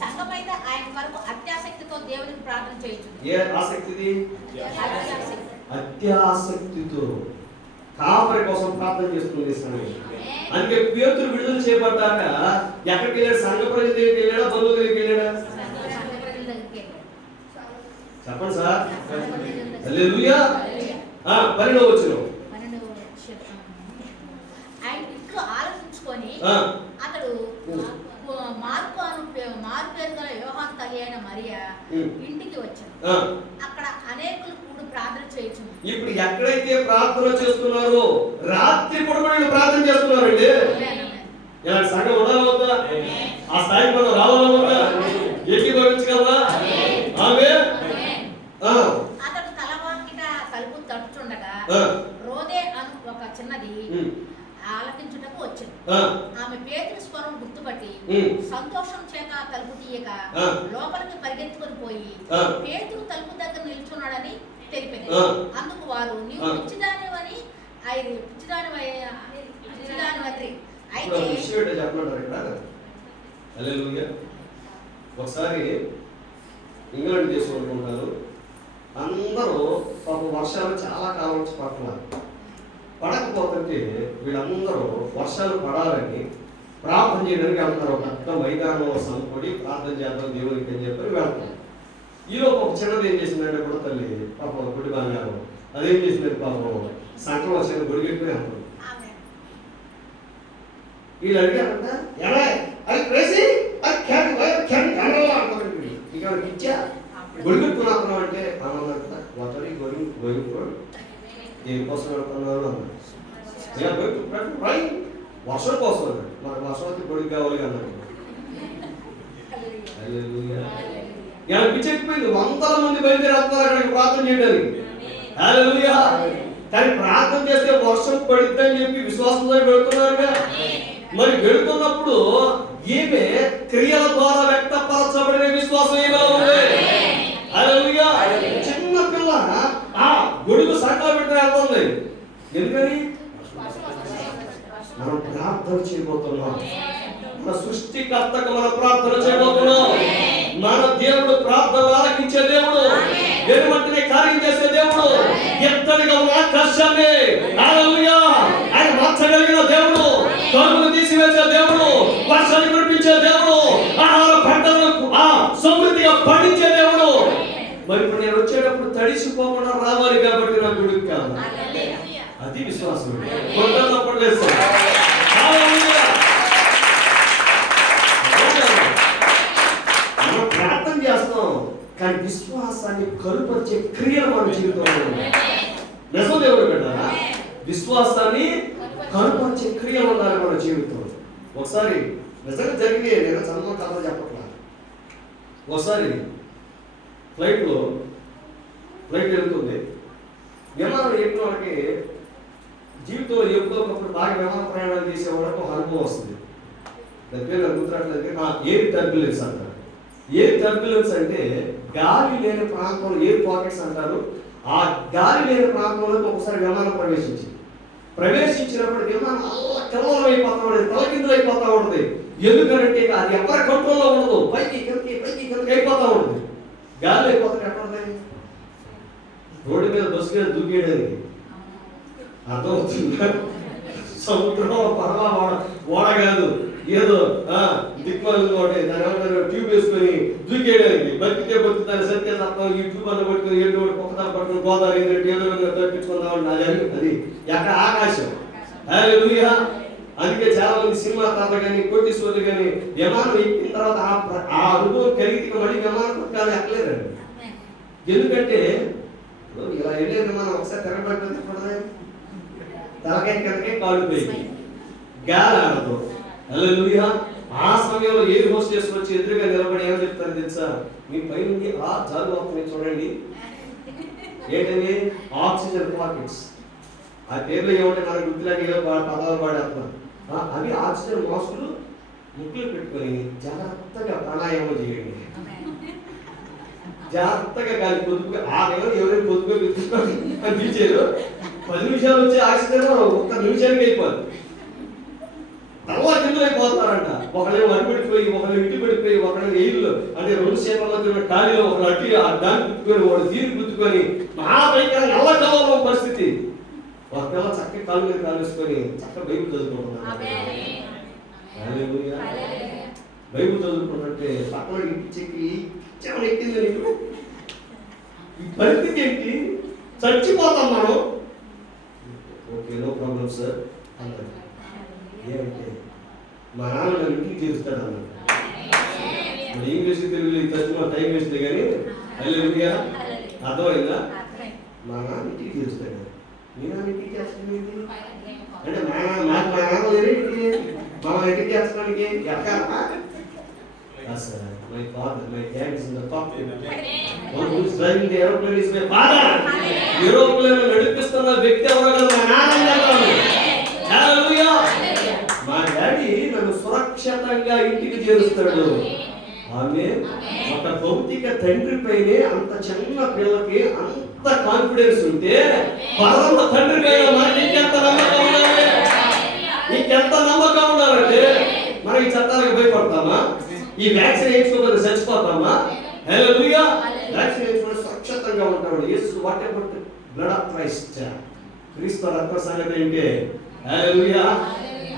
సంఘమైతే ఆయన వరకు అత్యాసక్తితో దేవునికి ప్రార్థన చేయుచుంది. ఏ ఆసక్తిది? అత్యాసక్తితో కాపరి కోసం ప్రార్థన చేస్తుంది సంఘం. అందుకే పేతురు విడుదల చేపట్టాక ఎక్కడికి వెళ్ళాడు? సంఘ ప్రజల దగ్గరికి వెళ్ళాడా, బంధువుల దగ్గరికి వెళ్ళాడా? చెప్పండి సార్. హల్లెలూయా. 12వ వచనం. అతడు మారు పేరు గల యోహాను తల్లి అయిన మరియా ఇంటికి వచ్చాను. అక్కడ అనేకులు కూడి ప్రార్థన చేయొచ్చు. ఇప్పుడు ఎక్కడైతే ప్రార్థన చేస్తున్నారో రాత్రి కూడా ప్రార్థన చేస్తున్నారండి. ఇలాంటి సంఘం ఉండాలవుతా, ఆ స్థాయికి మనం రావాలవుతా, ఏకీభవించగలరా? అతడు తలవాకిట తలుపు తట్టుచుండగా రోదే అను ఒక చిన్నది ఆలకించుటకు వచ్చింది. ఆమె పేతురు స్వరం గుర్తుపట్టి సంతోషం చేత తలుపు తీయక లోపలికి పరిగెత్తుకొని పోయి పేతురు తలుపు దగ్గర నిల్చున్నాడని తెలిపింది. అందుకు వారు నీవు పిచ్చిదానివని అయితే ఒకసారి ఇంగ్లాండ్ దేశం అనుకుంటారు, అందరూ పాప వర్షాలు చాలా కాలం నుంచి పడకపోతుంటే వీళ్ళందరూ వర్షాలు పడాలని ప్రార్థన చేయడానికి వెళ్తారు. ఒక పెద్ద మైదానం సమకూడి ప్రార్థన చేద్దాం దేవునికి అని చెప్పి వెళ్తారు. ఈలోపు ఒక చిన్నది ఏం చేసిందంటే కూడా తల్లి పాపం గుడి బంగారం అదేం చేసిందంటే పాపం సంక్రమణ గుడి పెట్టుకుని వెళ్తారు. వీళ్ళు అడిగారంట, ఎలా అది ప్రేసి అది ఇక ఇచ్చా గుడి పెట్టుకున్నాం అంటే అన్నంత వతరి గొడుగు దేనికోసం వెళ్తున్నారు అన్నారు. వర్షం కోసం మనకు వర్షం అయితే గొడుగు కావాలి అన్నారు. పిచ్చెక్కిపోయింది, వందల మంది బయలుదేరి వస్తున్నారు అక్కడికి ప్రార్థన చేయడానికి. హల్లెలూయా. కానీ ప్రార్థన చేస్తే వర్షం పడిద్దని చెప్పి విశ్వాసంతో వెళుతున్నారుగా. మరి వెళుతున్నప్పుడు ఈమె క్రియల ద్వారా వ్యక్తపరచబడిన విశ్వాసం ఏమైనా ఉంది. హల్లెలూయా. చిన్న పిల్ల ఆ గొడుగు సంకల పెట్టి వెళ్తుంది. ఎందుకని? మనం ప్రార్థన చేయబోతున్నాం. మన సృష్టికర్తకు మనం ప్రార్థన చేయబోతున్నాం. మన దేవుడు ప్రార్థన ఆలకించే దేవుడు, వెనుమట్టిని కార్యం చేసే దేవుడు, ఎత్తడిగా ఉన్న ఆకాశాన్ని హల్లెలూయా ఆయన మార్చగలిగిన దేవుడు, కరువును తీసివేసే దేవుడు, వర్షాలు కురిపించే దేవుడు, ఆహార పంటలను సమృద్ధిగా పండించే దేవుడు. మరి ఇప్పుడు నేను వచ్చేటప్పుడు తడిసిపోకుండా రావాలి కాబట్టి నా గుడికి కాదు. అది విశ్వాసం. మనం ప్రార్థన చేస్తాం కానీ విశ్వాసాన్ని కలుపరిచే క్రియలు మన జీవితంలో నిజం దేవుడు పెట్టారా? విశ్వాసాన్ని కలుపరిచే క్రియలు ఉండాలి మన జీవితంలో. ఒకసారి నిజంగా జరిగి నేను చదువు కథ చెప్పట్లా. ఒకసారి ఫ్లైట్ వెళ్తుంది. విమానం ఎక్కిన వాళ్ళకి జీవితంలో ఎప్పుడో ఒకప్పుడు బాగా విమాన ప్రయాణాలు చేసే వాళ్ళకి ఒక అనుభవం వస్తుంది. దాని పేరు గుర్తురాట్లేదు. ఎయిర్ టర్బ్యులెన్స్ అంటారు. ఎయిర్ టర్బ్యులెన్స్ అంటే గాలి లేని ప్రాంతంలో ఎయిర్ పాకెట్స్ అంటారు. ఆ గాలి లేని ప్రాంతంలోకి ఒకసారి విమానం ప్రవేశించినప్పుడు విమానం అలా కలవరం అయిపోతా ఉంటుంది, తలకిందులు అయిపోతా ఉంటుంది. ఎందుకంటే అది ఎవరి కంట్రోల్లో ఉండదు, పైకి కిందకి అయిపోతా ఉంటుంది. గాలి అయిపోతుంది ఎక్కడ రోడ్డు మీద బస్సు మీద దూకేయడానికి అర్థమవుతుందా? సముద్రం పర్వా ఓడ కాదు, ఏదో దిక్మాలు దాని ట్యూబ్ వేసుకొని దూకేయడానికి. బతికితే దాన్ని సత్య తత్వం ఈ ట్యూబ్ అన్న పట్టుకుని ఏడు ఒక్కదాన్ని పట్టుకుని గోదావరి ఏదో తప్పించుకుందామని అది ఎక్కడ ఆకాశం. హల్లెలూయా. అందుకే చాలా మంది సినిమా తాత కానీ కోటీశ్వరులు కానీ విమానం ఎక్కిన తర్వాత ఆ అనుభవం కలిగితే మళ్ళీ విమానం పట్టాలి ఎక్కలేదండి. ఎందుకంటే ఇలా వెళ్ళే విమానం ఒకసారి తిరగబడుతుంది, తలకాయ కిందకే కాలుపోయింది, గాలి ఆడదు. హల్లెలూయా. ఆ సమయంలో ఎయిర్ హోస్టెస్ వచ్చి ఎదురుగా నిలబడి ఏమని చెప్తారు తెలుసా? మీ పైనుండి ఆ జాలు వస్తుంది చూడండి, ఏంటండి ఆక్సిజన్ పాకెట్స్. ఆ పేర్లు ఏమంటే మనకు గుర్తులాగా ఏదో పదాలు పాడేస్తున్నారు. అవి ఆక్సిజన్ మాస్కులు ముక్కులు పెట్టుకొని జాగ్రత్తగా ప్రాణాయామం చేయండి. జాగ్రత్తగా గాలి పొదుపు ఎవరైనా పొదుపు అనిపించారు. 10 నిమిషాలు వచ్చే ఆక్సిజన్ 1 నిమిషానికి అయిపోదు. తర్వాత కిందలు అయిపోతారంట. ఒకళ్ళేమో అడిపడిపోయి, ఒకళ్ళు ఇటు పడిపోయి, ఒకళ్ళు ఎయిర్లు అంటే 2 సేపల మధ్య ఖాళీలో ఒకళ్ళు అట్టి దాన్ని గుర్తుకొని వాడు దీన్ని గుర్తుకొని మహాభయంకర నల్ల కలవరం పరిస్థితి. ఒక పిల్ల చక్కగా కాలు మీద కాలేసుకొని చక్కగా బైబిల్ చదువుకుంటున్నారు. బైబిల్ చదువుకుంటుంటే పక్కన ఇంటికి చెమలు ఎక్కింది. నీకు ఈ పరిస్థితి ఏంటి? చచ్చిపోతాం మనం. ఓకే, నో ప్రాబ్లం సార్ అన్నారు. ఏంటంటే మా నాన్న నన్ను ఇంటికి చేరుస్తాడు అన్నాడు. మరి ఇంగ్లీష్ తెలుగులో తక్కువ టైం వేస్తే కానీ హల్లెలూయా అర్థమైందా? మా నాన్న ఇంటికి చేరుస్తాడు. మీ నాన్న ఇంటికి చేస్తుంది అంటే మా నాన్న ఇంటికి మా ఇంటికి చేస్తానికి ఎక్కడ sir my father my dad is in the cockpit. One who is driving the aeroplane is my father. Aeroplane నడిపిస్తున్న వ్యక్తి ఎవరో కదా మా నాన్న అంటారు. హల్లెలూయా. మా డాడీ నన్ను సురక్షితంగా ఇంటికి చేరుస్తాడు. ఆమేన్. ఒక భౌతిక తండ్రి పైనే అంత చిన్న పిల్లకి అంత కాన్ఫిడెన్స్ ఉంటే పరమ తండ్రి పైన మనకి ఇంకెంత నమ్మకం ఉండాలి? ఇంకెంత నమ్మకం ఉండాలంటే మనం ఈ చట్టాలకు భయపడతామా? ఈ వ్యాక్సిన్ వేయించుకోకపోతే చచ్చిపోతామా? హల్లెలూయా. వ్యాక్సిన్ వేయించుకుంటే సురక్షితంగా ఉంటాడు. Yesu what about blood of Christ? క్రీస్తు రక్త సంగతి ఏంటి? హల్లెలూయా.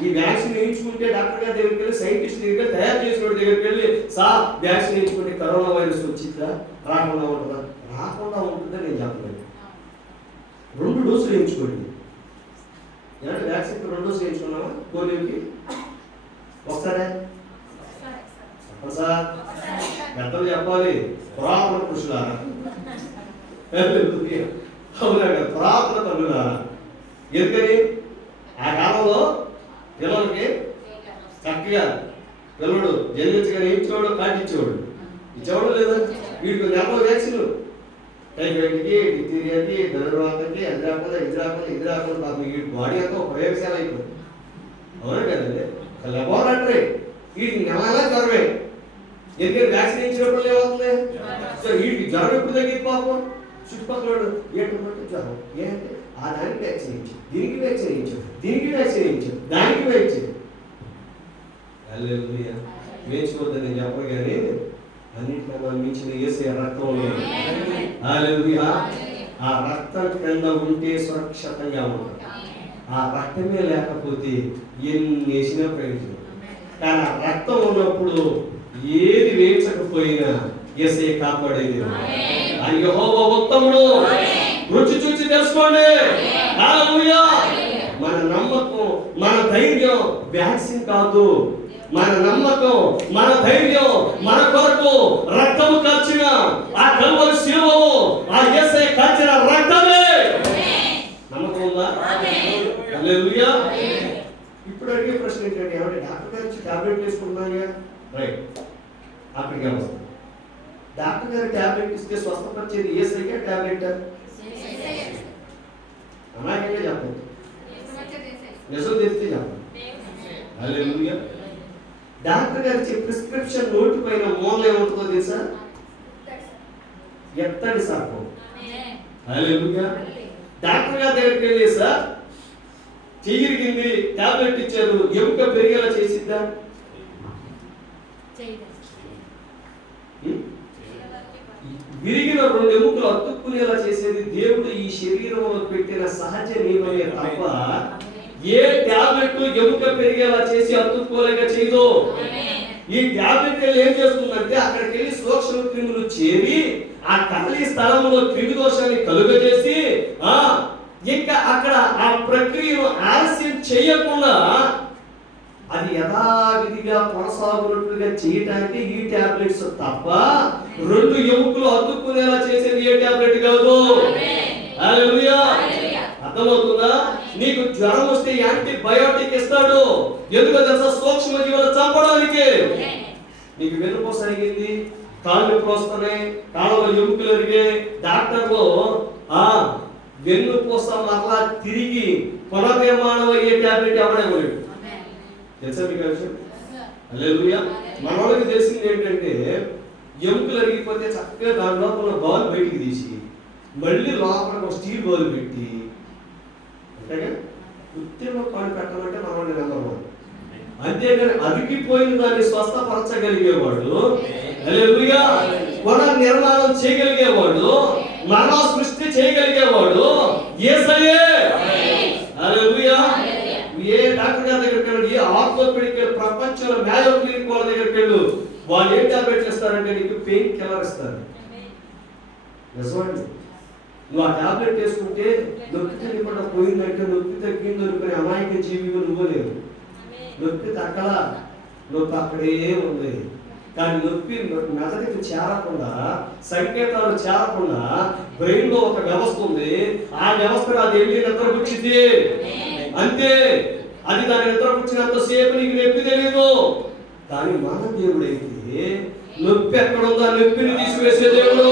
ఈ వ్యాక్సిన్ వేయించుకుంటే డాక్టర్ గారి దగ్గరికి వెళ్ళి సైంటిస్ట్ దగ్గర తయారు చేసిన దగ్గరికి వెళ్ళి సార్ వ్యాక్సిన్ వేయించుకుంటే కరోనా వైరస్ వచ్చిందా రాకుండా ఉంటుందా? రాకుండా ఉంటుందని నేను చెప్పలేదు. 2 డోసులు వేయించుకోండి. ఏమంటే వ్యాక్సిన్ 2 డోసులు వేయించుకున్నావా? పోలియోకి ఒకసారే సార్ పెద్దలు చెప్పాలి. పురాతన పురుషులారా అవునా కదా, పురాతన తల్లులారా. ఎందుకని ఆ కాలంలో పిల్లలకి చక్కగా పిల్లడు జన్మించగానే ఇచ్చేవాడు, కాటిచ్చేవాడు. ఇచ్చేవాడు లేదా? వీడికి 40 వ్యాక్సిన్లు టైఫాయిడ్కి, డిప్తీరియాకి, ధనుర్వాతకి, ఇది రాకుండా పాపం వీడి బాడీ అంతా ఒక ప్రయోగశాల అయిపోయింది. అవునా కదండి? ఒక లెబోరేటరీ. వీడికి నెల జ్వరమే. ఎందుకంటే వ్యాక్సిన్ ఇచ్చినప్పుడు ఏమవుతుంది? సో వీడికి జ్వరం ఎప్పుడు తగ్గింది పాపం? చుట్టుపక్కల ఏంటంటే జ్వరం ఏంటంటే ఆ దానికి వ్యాక్సిన్ ఇచ్చాం, దీనికి వ్యాక్సిన్ ఇచ్చాం, దీనికి వ్యాక్సిన్ ఇచ్చాం, దానికి వ్యాక్సిన్. హల్లెలూయా. వేయించుకోవద్దని నేను చెప్పను కానీ అన్నింటికన్నా మించిన యేసయ్య రక్తం ఉంది. హల్లెలూయా. ఆ రక్తం క్రింద ఉంటే సురక్షితంగా ఉంటుంది. ఆ రక్తమే లేకపోతే ఎన్ని వేసినా ప్రయోజనం. కానీ ఆ రక్తం ఉన్నప్పుడు ఏది వేయించకపోయినా యేసయ్య కాపాడేది. ఆ యెహోవా ఉత్తముడు. రుచి చూచి తెలుసుకోండి. హల్లెలూయా. మన నమ్మకం, మన ధైర్యం వ్యాక్సిన్ కాదు. మన నమ్మకం, మన ధైర్యం మన కొరకు రక్తము కార్చిన ఆ కల్వరి శిలువలో ఆ యేసయ్య కార్చిన రక్తమే. నమ్మకం ఉందా? హల్లెలూయా. ఇప్పుడు అడిగే ప్రశ్న ఏంటంటే ఏమంటే డాక్టర్ గారు వచ్చి టాబ్లెట్ వేసుకుంటున్నాగా రైట్ అక్కడికి వస్తాం. డాక్టర్ గారు టాబ్లెట్ ఇస్తే స్వస్థపరిచేది యేసయ్య టాబ్లెట్ అలాగే చెప్పండి. నిజం తెలిస్తే చెప్పండి. హల్లెలూయా. డాక్టర్ గారు ఇచ్చే ప్రిస్క్రిప్షన్ నోటు పైన మూల ఏముంటుందో తెలుసా? ఎత్తడి సర్పం. హల్లెలూయా. డాక్టర్ గారి దగ్గరికి వెళ్ళి సార్ చెయ్యిరిగింది టాబ్లెట్ ఇచ్చారు, ఎముక పెరిగేలా చేసిద్దా? విరిగిన 2 ఎముకలు అతుక్కునేలా చేసేది దేవుడు ఈ శరీరంలో పెట్టిన సహజ నియమమే తప్ప ఏ టాబ్లెట్ ఎముక పెరిగేలా చేసి అతుక్కోలేక చేయదు. ఈ టాబ్లెట్ ఏం చేస్తుందంటే అక్కడికి వెళ్ళి సూక్ష్మ క్రిములు చేరి ఆ ఖాళీ స్థలంలో క్రిమి దోషాన్ని కలుగజేసి ఇంకా అక్కడ ఆ ప్రక్రియను ఆలస్యం చేయకుండా అది యథావిధిగా కొనసాగునట్లుగా చేయడానికి ఈ టాబ్లెట్స్ తప్ప 2 ఎముకలు అతుక్కునేలా చేసేది ఏ టాబ్లెట్ కాదు. హల్లెలూయా. అర్థమవుతుందా? నీకు జ్వరం వస్తే యాంటీబయోటిక్ ఇస్తాడు. ఎందుకో తెలుసా? సూక్ష్మ జీవులను చంపడానికి. నీకు వెన్నుపూస అరిగింది, కాళ్ళు నొప్పులు వస్తున్నాయి, కాళ్ళలో ఎముకలు అరిగాయి, డాక్టర్లు వెన్నుపూస మరలా తిరిగి పునర్నిర్మాణం అయ్యే టాబ్లెట్ ఎవడేమో తెలుసా మీకు విషయం? హల్లెలూయా. మన వాళ్ళకి తెలిసింది ఏంటంటే ఎముకలు అరిగిపోతే చక్కగా దాని లోపల బాల్ బయటికి తీసి మళ్ళీ లోపల ఒక స్టీల్ బౌల్ పెట్టి అంతేగా ఉత్తీర్ణ కాలు పెట్టమంటే మనవాడిని నెంబర్ 1. అంతేగాని అరిగిపోయిన దాన్ని స్వస్థపరచగలిగేవాడు, హల్లెలూయా, పునర్నిర్మాణం చేయగలిగేవాడు, మరలా సృష్టి చేయగలిగేవాడు యేసయ్యే. హల్లెలూయా. ఏ డాక్టర్ గారి దగ్గరికి వెళ్ళు, ఏ ఆర్థోపెడిక్ ప్రపంచంలో మ్యాయో క్లినిక్ వాళ్ళ దగ్గరికి వెళ్ళు, వాళ్ళు ఏం టాబ్లెట్లు ఇస్తారంటే నీకు పెయిన్ కిల్లర్ ఇస్తారు. నిజమండి. నువ్వు ఆ టాబ్లెట్ వేసుకుంటే నొప్పి తెలియకుండా పోయిందంటే నొప్పి తగ్గింది అనుకునే అమాయక జీవి నువ్వు లేదు. నొప్పి తగ్గలా నొప్పి అక్కడే ఉంది. కానీ నొప్పి మెదడుకి చేరకుండా, సంకేతాలు చేరకుండా బ్రెయిన్ లో ఒక వ్యవస్థ ఉంది. ఆ వ్యవస్థను అది వెళ్ళి నిద్రపుచ్చింది అంతే. అది దాని నిద్రపుచ్చినంత సేపు నీకు నొప్పి తెలియదు. కానీ మన దేవుడైతే నొప్పి ఎక్కడుందో నొప్పిని తీసివేసే దేవుడు,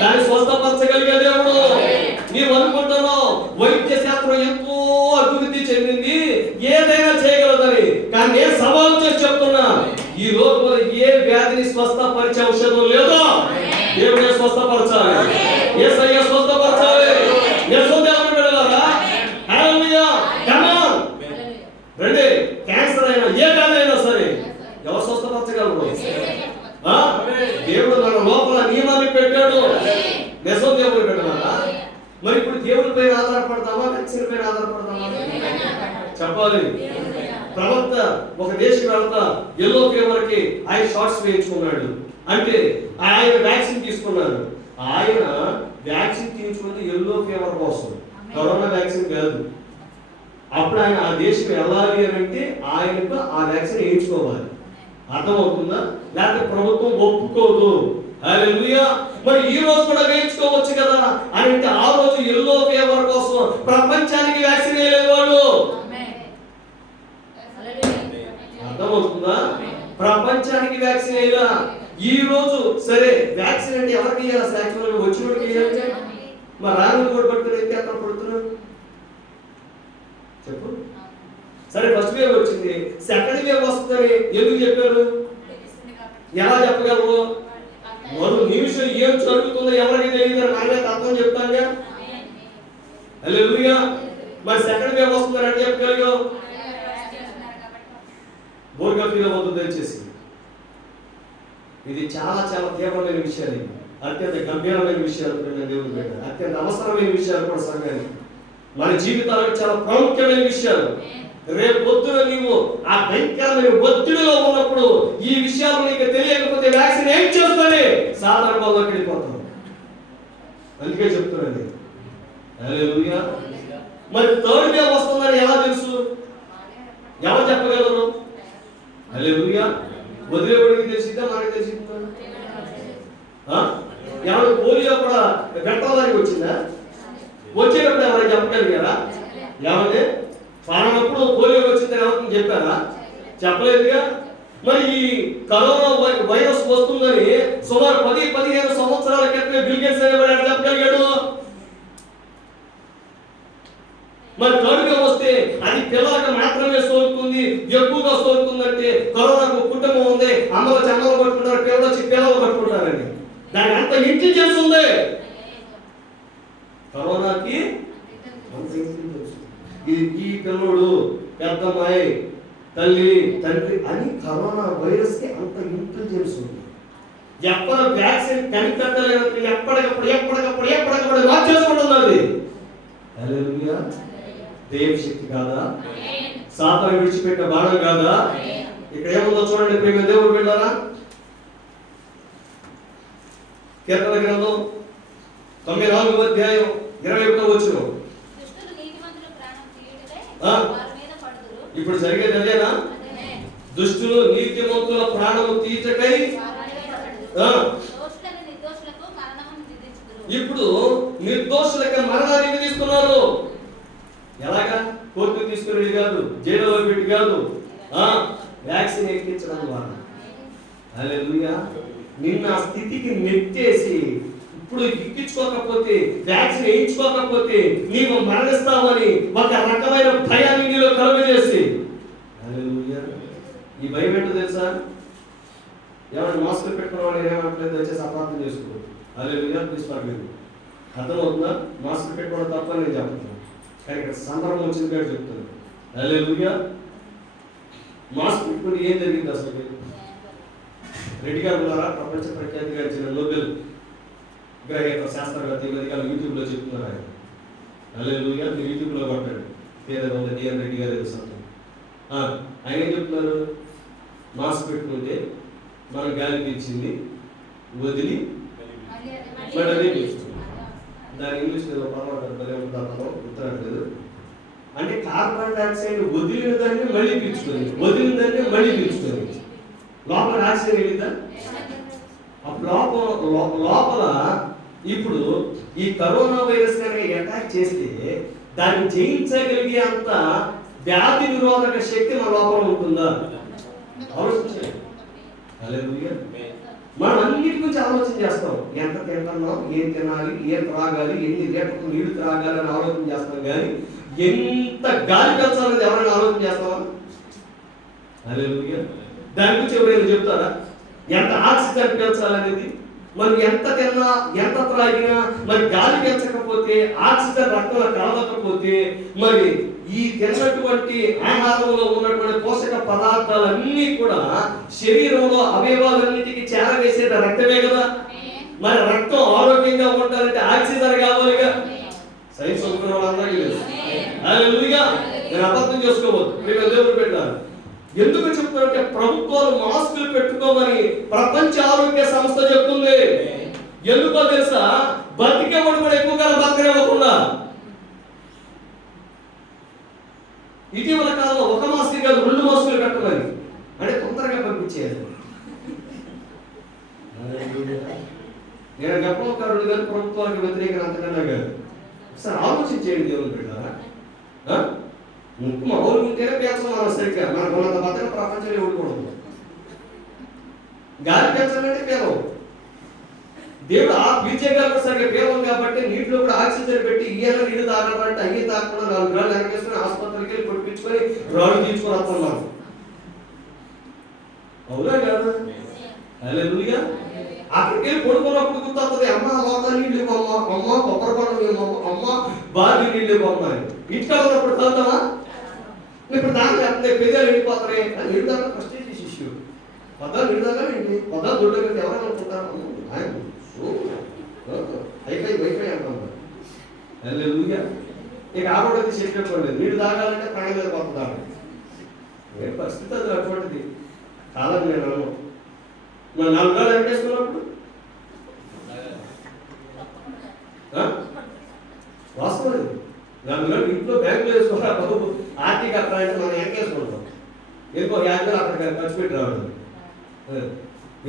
దాన్ని స్వస్థపరచగలిగే దేవుడు. నీవు అనుకుంటున్నావు వైద్య శాస్త్రం ఎంతో అభివృద్ధి చెందింది, ఏదైనా చేయగలదని. కానీ నేను సవాలు చేసి చెప్తున్నా, ఈ లోపల ఏ వ్యాధిని స్వస్థపరిచే ఔషధం లేదో. దేవుడే స్వస్థపరచాలి, యేసయ్య స్వస్థపరచాలి. రండి, క్యాన్సర్ అయినా ఏ వ్యాధి అయినా సరే ఎవరు స్వస్థపరచగలరు? దేవుడు మన లోపల నియమాన్ని పెట్టాడు. నిజం దేవుడు పెట్టాడా? మరి ఇప్పుడు దేవుడి పైన ఆధారపడతామా, వ్యాక్సిన్ పైన ఆధారపడతామా? చెప్పాలి. ప్రవక్త ఒక దేశం వెళ్తా ఎల్లో ఫీవర్ కి ఆయన షార్ట్స్ వేయించుకున్నాడు. అంటే ఆయన వ్యాక్సిన్ తీసుకున్నాడు. ఆయన వ్యాక్సిన్ తీసుకున్నది ఎల్లో ఫీవర్ కోసం, కరోనా వ్యాక్సిన్ కాదు. అప్పుడు ఆయన ఆ దేశం వెళ్ళాలి అని అంటే ఆయనకు ఆ వ్యాక్సిన్ వేయించుకోవాలి. అర్థమవుతుందా? లేకపోతే ప్రభుత్వం ఒప్పుకోదు. హల్లెలూయా. మరి ఈ రోజు కూడా వేయించుకోవచ్చు కదా అని అంటే, ఆ రోజు ఎల్లో ఫీవర్ కోసం ప్రపంచానికి వ్యాక్సిన్ వేయలేదు వాళ్ళు. అర్థమవుతుందా? ప్రపంచానికి వ్యాక్సిన్ వేయరా. ఈ రోజు సరే వ్యాక్సిన్ అంటే ఎవరికి వేయాలి? అసలు యాక్చువల్గా వచ్చినోడికి వేయాలి. మరి రాను కూడా పడుతున్నారు, ఎక్కడ పడుతున్నారు చెప్పు. సరే ఫస్ట్ వేవ్ వచ్చింది, సెకండ్ వేవ్ వస్తుందని ఎందుకు చెప్పారు? ఎలా చెప్పగలరు? మరో నిమిషం ఏం జరుగుతుందో ఎవరికి తెలియదు, నాకే తత్వం చెప్తానుగా. హల్లెలూయా. మరి సెకండ్ వేవ్ వస్తుందని అంటే చెప్పగలిగావు? బోర్గా ఫీల్ అవుతుంది. దయచేసి ఇది చాలా చాలా తీవ్రమైన విషయాలు, అత్యంత గంభీరమైన విషయాలు, దేవుని బిడ్డ, అత్యంత అవసరమైన విషయాలు కూడా సంఘానికి, మన జీవితాలకు చాలా ప్రాముఖ్యమైన విషయాలు. రేపు పొద్దున నీవు ఆ భయంకరమైన ఒత్తిడిలో ఉన్నప్పుడు ఈ విషయాలు నీకు తెలియకపోతే వ్యాక్సిన్ ఏం చేస్తుంది? సాధారణ వాళ్ళకి వెళ్ళిపోతాం. అందుకే చెప్తున్నాను. హల్లెలూయా. మరి థర్డ్ వేవ్ వస్తుందని ఎలా తెలుసు? ఎవరు చెప్పగలరు? హల్లెలూయా. వదిలేవాడికి తెలిసిందా, మనకి తెలిసిందా? ఎవరు పోలియో కూడా పెట్టడానికి వచ్చిందా? వచ్చేటప్పుడు ఎవరైనా చెప్పగలిగారా? ఏమంటే పాలనప్పుడు పోలియో వచ్చిందని ఎవరికి చెప్పారా? చెప్పలేదుగా. మరి ఈ కరోనా వైరస్ వస్తుందని సుమారు 10-15 సంవత్సరాల క్రితమే బిల్ గేట్స్ అనేవాడు చెప్పగలిగాడు. మరి థర్డ్ వేవ్ వస్తే అది పిల్లలకు మాత్రమే సోకుతుంది, ఎక్కువగా సోకుతుందంటే కరోనాకు కుటుంబం ఉంది, అమ్మలు చెమ్మలు పట్టుకుంటారు, పిల్లలు వచ్చి పిల్లలు పట్టుకుంటారండి. దానికి అంత ఇంటెలిజెన్స్ ఉంది కరోనాకి. ఈ పిల్లడు పెద్దమ్మాయి తల్లి తండ్రి అని కరోనా వైరస్ కి అంత ఇంటెలిజెన్స్ ఉంది. ఎప్పుడు వ్యాక్సిన్ కనిపెట్టలేనప్పుడు ఎప్పటికప్పుడు మార్చేసుకుంటున్నది. హల్లెలూయా. దేవుని శక్తి కాదా? సాతాను విడిచిపెట్టిన బాణం కాదా? ఇక్కడ ఏముందో చూడండి ప్రేమ దేవుడు బిడ్డలారా. కీర్తన గ్రంథం 94వ అధ్యాయం 21వ వచనం. ఇప్పుడు జరిగేది అదేనా? దుష్టులు నీతిమంతుల ప్రాణము తీర్చకై. ఇప్పుడు నిర్దోషులకి మరణాన్ని విధిస్తున్నారు. ఎలాగా? కోర్టుకు తీసుకుని కాదు, జైలులో పెట్టి కాదు, వ్యాక్సిన్ ఎక్కించడం ద్వారా. హల్లెలూయా. నిన్న ఆ స్థితికి నెట్టేసి ఇప్పుడు ఎక్కించుకోకపోతే, వ్యాక్సిన్ వేయించుకోకపోతే నీవు మరణిస్తావని ఒక రకమైన భయాన్ని నీలో కలుగజేసి. హల్లెలూయా. ఈ భయం ఏంటో తెలుసా? ఎవరైనా మాస్క్ పెట్టుకున్న వాళ్ళు ఏమంటలేదు, దయచేసి అపార్థం చేసుకోవద్దు. హల్లెలూయా. Please forgive. అర్థమవుతుందా? మాస్క్ పెట్టుకోవడం తప్పని నేను చెప్తాను, కానీ ఇక్కడ సందర్భం వచ్చింది కాబట్టి చెప్తాను. హల్లెలూయా. మాస్క్ పెట్టుకుని ఏం జరిగింది అసలు? రెడ్డి గారు ఉన్నారా? ప్రపంచ ప్రఖ్యాతిగాంచిన నోబెల్ గ్రహీత శాస్త్రవేత్త యూట్యూబ్లో చెప్తున్నారు ఆయన. హల్లెలూయా. మీరు యూట్యూబ్లో కొట్టాడు, పేరు ఉంది డిఎన్ రెడ్డి గారు ఏదో సంతం. ఆయన ఏం చెప్తున్నారు? మాస్క్ పెట్టుకుంటే మనం గాలి పీల్చింది వదిలి మళ్ళీ పీల్చుకుంటాం. దాని ఇంగ్లీష్ ఏదో పదం గుర్తురాట్లేదు. అంటే కార్బన్ డైఆక్సైడ్ వదిలిన దాన్ని మళ్ళీ పీల్చుకొని, వదిలిన దాన్ని మళ్ళీ పీల్చుకొని. లోపల ఆక్సిజన్ వెళ్ళిందా? అప్పుడు లోపల ఇప్పుడు ఈ కరోనా వైరస్ కనుక అటాక్ చేస్తే దాన్ని జయించగలిగే అంత వ్యాధి నిరోధక శక్తి మన లోపల ఉంటుందా? ఆలోచించండి. హల్లెలూయా. మనం అన్నిటి గురించి ఆలోచన చేస్తాం. ఎంత తింటున్నాం, ఏం తినాలి, ఏం త్రాగాలి, ఎన్ని లీటర్లు నీళ్లు త్రాగాలి అని ఆలోచన చేస్తాం. కానీ ఎంత గాలి పెంచాలని ఎవరైనా ఆలోచన చేస్తామా? హల్లెలూయా. దాని గురించి ఎవరైనా చెప్తారా? ఎంత ఆక్సిజన్ పెంచాలనేది. మనం ఎంత తిన్నా, ఎంత త్రాగినా మరి గాలి పెంచకపోతే, ఆక్సిజన్ రక్తంలో కలవకపోతే, మరి ఈ తిన్నటువంటి ఆహారంలో ఉన్నటువంటి పోషక పదార్థాలన్నీ కూడా శరీరంలో అవయవాలన్నిటికీ చేరవేసేది రక్తమే కదా. మరి రక్తం ఆరోగ్యంగా ఉండాలంటే ఆక్సిజన్ కావాలిగా. సైన్స్ అనుకున్న వాళ్ళందరికీ తెలుసు. హల్లెలూయా. నేను అబద్ధం చేసుకోవద్దు. మీరు దేవుడు పెట్టారు. ఎందుకు చెప్తారంటే ప్రభుత్వాలు మాస్కులు పెట్టుకోమని ప్రపంచ ఆరోగ్య సంస్థ చెప్తుంది. ఎందుకో తెలుసా? బతికేవాడు కూడా ఎక్కువ కాలం బతకనివ్వకుండా. ఇటీవల కాలంలో ఒక మాస్క్ కాదు 2 మాస్కులు పెట్టమని, అంటే తొందరగా పంపించేయాలి. నేను గర్భకారుడు గారు ప్రభుత్వానికి వ్యతిరేకంగా అంతకన్నా కాదు. ఒకసారి ఆలోచించేయండి దేవుని పెట్టారా? మా ఊరు ఉంటేనే పేర్చం మనం సరిగ్గా మనకు ఉన్నంత మాత్రం ప్రపంచంలో ఊరుకోవడం. గాలి పెంచాలంటే పేదం. దేవుడు ఆ పీల్చేయగలరు సరిగ్గా పేదం కాబట్టి నీటిలో కూడా ఆక్సిజన్ పెట్టి ఇయ్యాల నీళ్ళు తాగాలంటే అయ్యి తాగకుండా 4 రాళ్ళు వెనకేసుకుని ఆసుపత్రికి వెళ్ళి పొడిపించుకొని రాళ్ళు తీసుకొని వస్తున్నాం. అవునా కాదు? హల్లెలూయా. అక్కడికి వెళ్ళి పడుకున్నప్పుడు గుర్తొస్తుంది, అమ్మ లోక నీళ్ళు బొమ్మ, అమ్మ కొబ్బరి పండు, అమ్మ బావి నీళ్ళు బొమ్మ అని. ఇంట్లో ఉన్నప్పుడు చదువుతావా? ఇప్పుడు దాంట్లో పెద్దలు వెళ్ళిపోతున్నాయి. నీళ్ళు దాకా ప్రెస్టేజ్ ఇష్యూ. పదాలు నీళ్ళు దాకా ఏంటి? పదాలు దొడ్డు ఎవరైనా అనుకుంటారు వైఫై అంటాం. హల్లెలూయా. ఇక ఆరోగ్యం చెప్పేసుకోండి. నీళ్ళు తాగాలంటే ప్రాణం మీద పోతుందాడు. ఏ పరిస్థితి అది అటువంటిది కాదని నేను అన్నాను. మరి 4 రోజులు వెనకేసుకున్నప్పుడు వాస్తవం. 4 రోజులు ఇంట్లో బ్యాంకులో వేసుకోవాలి. బాబు ఆర్థిక అప్రాయంటే మనం వెనకేసుకుంటాం. ఎందుకో 50 వేలు అక్కడ ఖర్చు పెట్టి రావడం.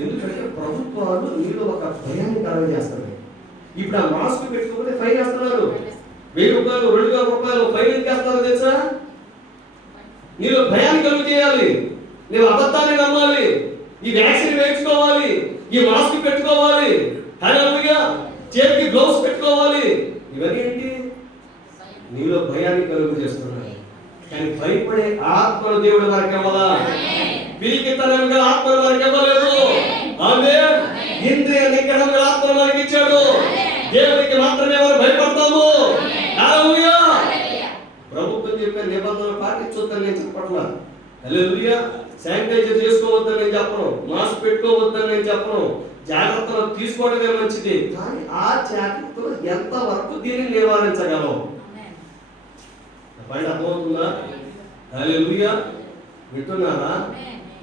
ఎందుకంటే ప్రభుత్వాలు నీళ్ళు ఒక భయాన్ని కలగజేస్తాయి. ఇప్పుడు ఆ మాస్క్ పెట్టుకుంటే ఫైన్ వేస్తున్నారు. 1000 రూపాయలు 2000 రూపాయలు ఫైన్ ఎందుకు వేస్తారో తెలుసా? నీలో భయాన్ని కలుగు చేయాలి. నువ్వు అబద్ధాన్ని నమ్మాలి. ఈ వ్యాక్సిన్ వేయించుకోవాలి, ఈ మాస్క్ పెట్టుకోవాలి, హల్లెలూయా, చేతికి గ్లౌస్ పెట్టుకోవాలి. ఇవన్నీ ఏంటి? నీలో భయాన్ని కలుగు చేస్తున్నాయి. కానీ భయపడే ఆత్మను దేవుడు మనకి ఇవ్వాలా? పిరికితనం గల ఆత్మను మనకి ఇవ్వలేదు. ఆమేన్. ఇంద్రియ నిగ్రహం గల ఆత్మను మనకి ఇచ్చాడు. దేవునికి మాత్రమే మనం భయపడతాము. హల్లెలూయా. ప్రభుత్వం చెప్పే నిబంధనలు పాటించొద్దని నేను చెప్పట్లా. హల్లెలూయా. శానిటైజర్ చేసుకోవద్దని నేను చెప్పను, మాస్క్ పెట్టుకోవద్దని నేను చెప్పను. జాగ్రత్తలు తీసుకోవడమే మంచిది. కానీ ఆ జాగ్రత్తలు ఎంత వరకు దీన్ని నివారించగలం? పైన అర్థమవుతుందా? హల్లెలూయా. వింటున్నారా?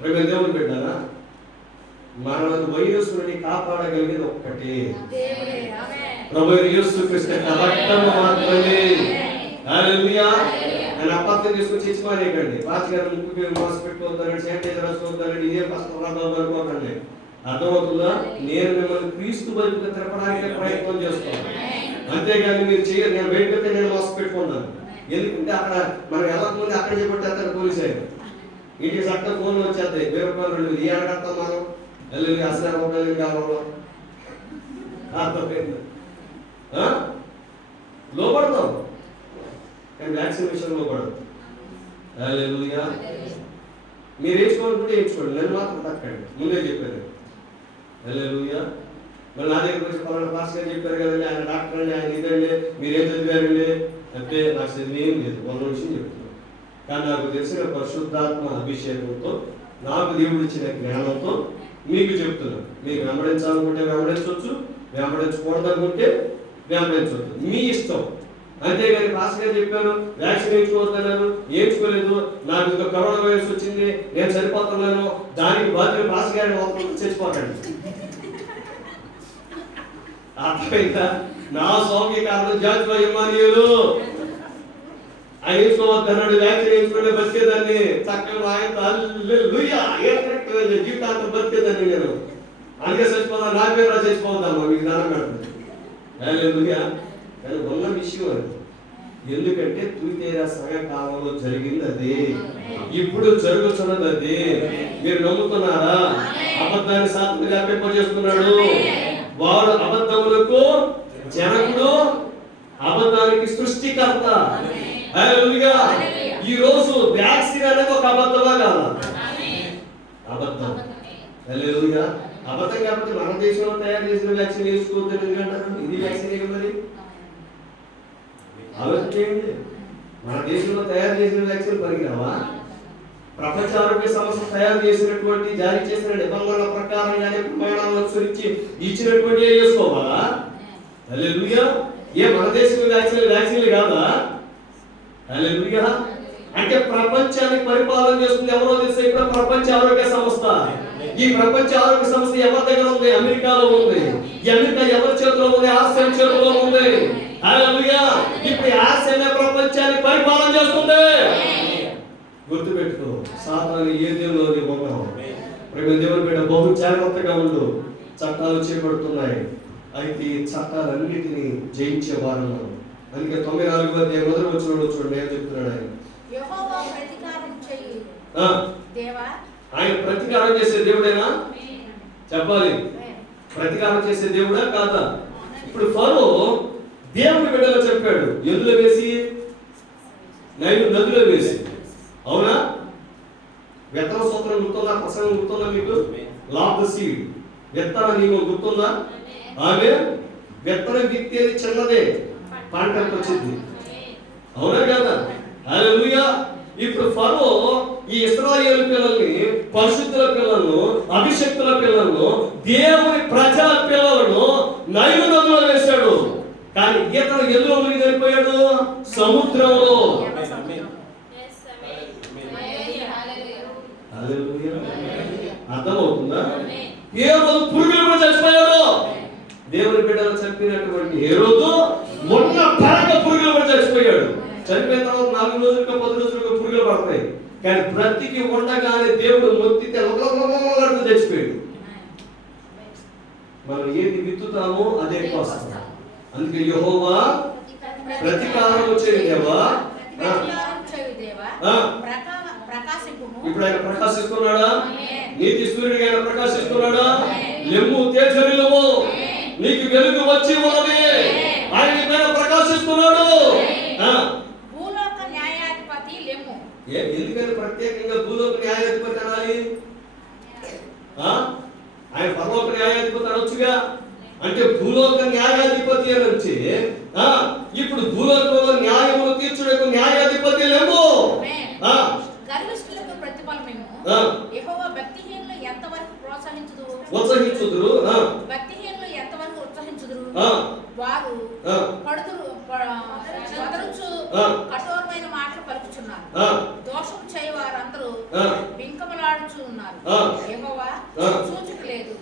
రేపు దేవుని పెట్టారా? మన వైరస్ నుండి కాపాడగలిగేది ఒక్కటే, ప్రభు యేసుక్రీస్తు రక్తం మాత్రమే. హల్లెలూయా. నేను అబద్ధం తీసుకొచ్చి ఇచ్చి మానేయకండి. పాస్టర్ ముక్కుకి మాస్క్ పెట్టుకోవద్దండి, శానిటైజర్ రాసుకోవద్దండి, ఇదే పాస్టర్ అనుకోకండి. అర్థమవుతుందా? నేను మిమ్మల్ని క్రీస్తు వైపుగా తిరపడానికి ప్రయత్నం చేస్తాను. అంతేగాని మీరు చేయరు. నేను బయటకు నేను మాస్క్ పెట్టుకుంటాను. ఎందుకంటే అక్కడ మనం వెళ్ళకముందు అక్కడ చెప్పేస్తారు పోలీసు ఆయన. ఇంటికి చక్కగా ఫోన్లు వచ్చేస్తాయి. 1000 రూపాయలు 2000 ఏ అడగడతాం మనం? వెళ్ళి అసలు రూపాయలు కావాలో అర్థమైంది. లోపడతాం కానీ వ్యాక్సినేషన్ లోపడదు. హల్లెలూయా. మీరు వేసుకోవాలనుకుంటే వేసుకోండి, నేను మాత్రం తక్కండి. ముందే చెప్పాను. హల్లెలూయా. మరి నా దగ్గర వచ్చి పలానా పాస్టర్ గారు చెప్పారు కదండి, ఆయన డాక్టర్ అండి, ఆయన ఇదండి, మీరేం చదివారండి అంటే నాకు చదివేం లేదు, 100 విషయం చెప్తున్నాను. కానీ నాకు తెలిసిన పరిశుద్ధాత్మ అభిషేకంతో, నాకు దేవుడు ఇచ్చిన జ్ఞానంతో మీకు చెప్తున్నాను. మీకు వెంబడించాలనుకుంటే వెంబడించవచ్చు, వెంబడించకూడదనుకుంటే వెంబడించవద్దు, మీ ఇష్టం. అంతేగాని పాస్టర్ గారు చెప్పారు వ్యాక్సిన్ వేయించుకోవద్దన్నారు, వేయించుకోలేదు, నాకు ఇంకా కరోనా వైరస్ వచ్చింది, నేను సరిపోతున్నాను, దానికి బాధ్యత పాస్టర్ గారిని ఒకరు చచ్చిపోతాడు. అర్థమైందా? నా స్వామి కారణం జాతిలో ఇమానియులు ఆయన వేసుకోవద్దన్నాడు, వ్యాక్సిన్ వేయించుకుంటే బతికేదాన్ని చక్కగా ఆయన హల్లెలూయా. జీవితాంతం బతికేదాన్ని నేను, అందుకే చచ్చిపోతాను, నా పేరు చచ్చిపోతాను, మీకు దండం పెడతాను. కానీ ఉన్న విషయం అది. ఎందుకంటే తుయితేరా సంఘ కాలంలో జరిగింది అది, ఇప్పుడు జరుగుతున్నది అది. మీరు నమ్ముతున్నారా? అబద్ధాన్ని సాత్విగా పెంపజేస్తున్నాడు వాడు, అబద్ధములకు జనకుడు, అబద్ధానికి సృష్టికర్త. హల్లెలూయా. ఈ రోజు వ్యాక్సిన్ అనేది ఒక అబద్ధమా కాదా? అబద్ధం. హల్లెలూయా. అబద్ధం కాకపోతే మన దేశంలో తయారు చేసిన వ్యాక్సిన్ వేసుకోవద్దు ఎందుకంటారు? ఇది వ్యాక్సిన్ మరి ఆలోచించండి. మన దేశంలో తయారు చేసిన వ్యాక్సిన్ పనికిరావా? ప్రపంచ ఆరోగ్య సంస్థ తయారు చేసినటువంటి, జారీ చేసిన నిబంధనల ప్రకారంగానే ప్రమాణాలను అనుసరించి ఇచ్చినటువంటి వేసుకోవాలా? హల్లెలూయా. ఏ మన దేశంలో వ్యాక్సిన్లు కాదా? హల్లెలూయా. అంటే ప్రపంచాన్ని పరిపాలన చేస్తుంది ఎవరో తెలుసా? ఇప్పుడు ప్రపంచ ఆరోగ్య సంస్థ. ఈ ప్రపంచ ఆరోగ్య సంస్థ ఎవరి దగ్గర ఉంది? అమెరికాలో ఉంది. ఈ అమెరికా ఎవరి చేతిలో ఉంది? ఆసియా చేతిలో ఉంది. హల్లెలూయా. ఇప్పుడు ఆసియా ప్రపంచాన్ని పరిపాలన చేస్తుంది. గుర్తుపెట్టుకో, సాతాను ఏ దేవులో ఉన్నావు. దేవుని బిడ్డ బహు జాగ్రత్తగా ఉండు. చట్టాలు చేపడుతున్నాయి, అయితే ఈ చట్టాలన్నిటినీ జయించే వారు. అందుకే 94వ అధ్యాయం మొదటి వచనంలో చూడండి ఏం చెప్తున్నాడు ఆయన. యెహోవా ప్రతికారం చేయు దేవా. ఆయన ప్రతికారం చేసే దేవుడేనా? చెప్పాలి. ప్రతికారం చేసే దేవుడా కాదా? ఇప్పుడు ఫరో దేవుడి బిడ్డలో చెప్పాడు, ఎందులో వేసి? నైలు నదిలో వేసి. అవునా? విత్తన సూత్రం గుర్తుందా? ప్రసంగం గుర్తుందా మీకు? Lap the seed. విత్తన నీకు గుర్తుందా? ఆమె విత్తనం విత్తేది చిన్నదే, పంటకు వచ్చింది. అవునా కదా? హల్లెలూయా. ఇప్పుడు ఫరో ఈ ఇశ్రాయేలు పిల్లల్ని, పరిశుద్ధుల పిల్లలను, అభిషక్తుల పిల్లలను, దేవుని ప్రజల పిల్లలను నైలు నదిలో వేశాడు. కానీ ఈతను ఎందులో మునిగి చనిపోయాడు? సముద్రంలో. అర్థమవుతుందా? ఏ రోజు పురుగులు కూడా చచ్చిపోయాడు. దేవుని బిడ్డలు చంపినటువంటి ఏ రోజు మొన్న పరక పురుగులు కూడా చచ్చిపోయాడు. చనిపోయిన తర్వాత 4 రోజులకు 10 రోజులకు పురుగులు పడతాయి. కానీ బ్రతికి ఉండగానే దేవుడు మొత్తితే చచ్చిపోయాడు. మనం ఏది విత్తుతామో అదే కోస్తాం. అందుకే యెహోవా ప్రతికారం చేయు దేవా. ఇప్పుడు ఆయన ప్రకాశిస్తున్నాడా? నీతి సూర్యుడిగా ఆయన ప్రకాశిస్తున్నాడా? లెమ్ము తేజరిల్లుము, నీకు వెలుగు వచ్చి ఉన్నది. ఆయన పైన ప్రకాశిస్తున్నాడు. భూలోక న్యాయాధిపతి లెమ్ము. ఎందుకని ప్రత్యేకంగా భూలోక న్యాయాధిపతి అనాలి? ఆయన పరలోక న్యాయాధిపతి అనొచ్చుగా. అంటే భూలోక న్యాయాధిపతి అని వచ్చి ఇప్పుడు భూలోకంలో న్యాయమును తీర్చుటకు న్యాయాధిపతి లెమ్ము. గర్విష్ఠులకు ప్రతిఫలమేమో యెహోవా భక్తిహీనులు ఎంతవరకు ఉత్సహించుదురు. భక్తిహీనులు ఎంతవరకు ఉత్సహించుదురు. వారు వదరుచు కఠోరమైన మాటలు పలుకుచున్నారు. దోషం చేయ వారందరూ బింకములాడుచు ఉన్నారు. యెహోవా చూచుటలేదు,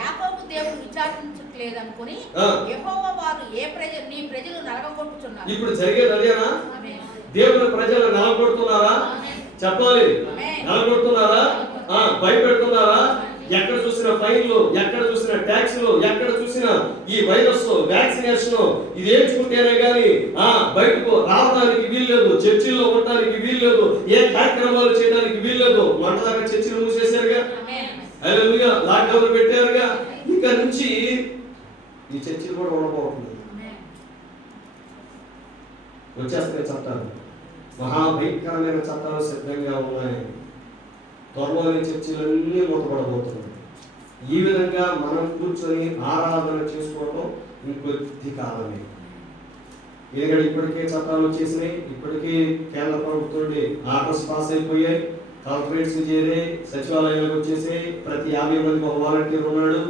యాకోబు దేవుడు విచారించట్లేదు అనుకుని యెహోవా వారు నీ ప్రజలు నలగొట్టుచున్నారు. ఇప్పుడు జరిగేది అదేనా? దేవుని ప్రజలు నలగొడుతున్నారా? చెప్పాలి. నలగొడుతున్నారా? భయపెడుతున్నారా? ఎక్కడ చూసిన ఫైన్లు, ఎక్కడ చూసిన ట్యాక్స్లు, ఎక్కడ చూసిన ఈ వైరస్ వ్యాక్సినేషన్ ఇది వేయించుకుంటేనే గానీ బయటకు రావడానికి వీల్లేదు, చర్చిల్లో ఉండడానికి వీల్లేదు, ఏ కార్యక్రమాలు చేయడానికి వీల్లేదు. మంటదాకా చర్చిలు మూసేశారుగా, హల్లెలూయా, లాక్డౌన్ పెట్టారుగా. ఇక్కడ నుంచి ఈ చర్చిలు కూడా ఉండబోతుంది. వచ్చేస్తాయి చట్టాలు, మహాభయంకరమైన చట్టాలు సిద్ధంగా ఉన్నాయి. త్వరలోని చర్చిలన్నీ మూతపడబోతున్నాయి. ఈ విధంగా మనం కూర్చొని ఆరాధన చేసుకోవడం ఇంకొద్ది కాలమే. ఎందుకంటే ఇప్పటికే చట్టాలు వచ్చేసినాయి, ఇప్పటికీ కేంద్ర ప్రభుత్వం ఆర్డర్స్ పాస్ అయిపోయాయి, కలెక్టరేట్స్ చేరాయి, సచివాలయాలకు వచ్చేసాయి. ప్రతి 50 మందికి ఒక వాలంటీర్ ఉన్నాడు.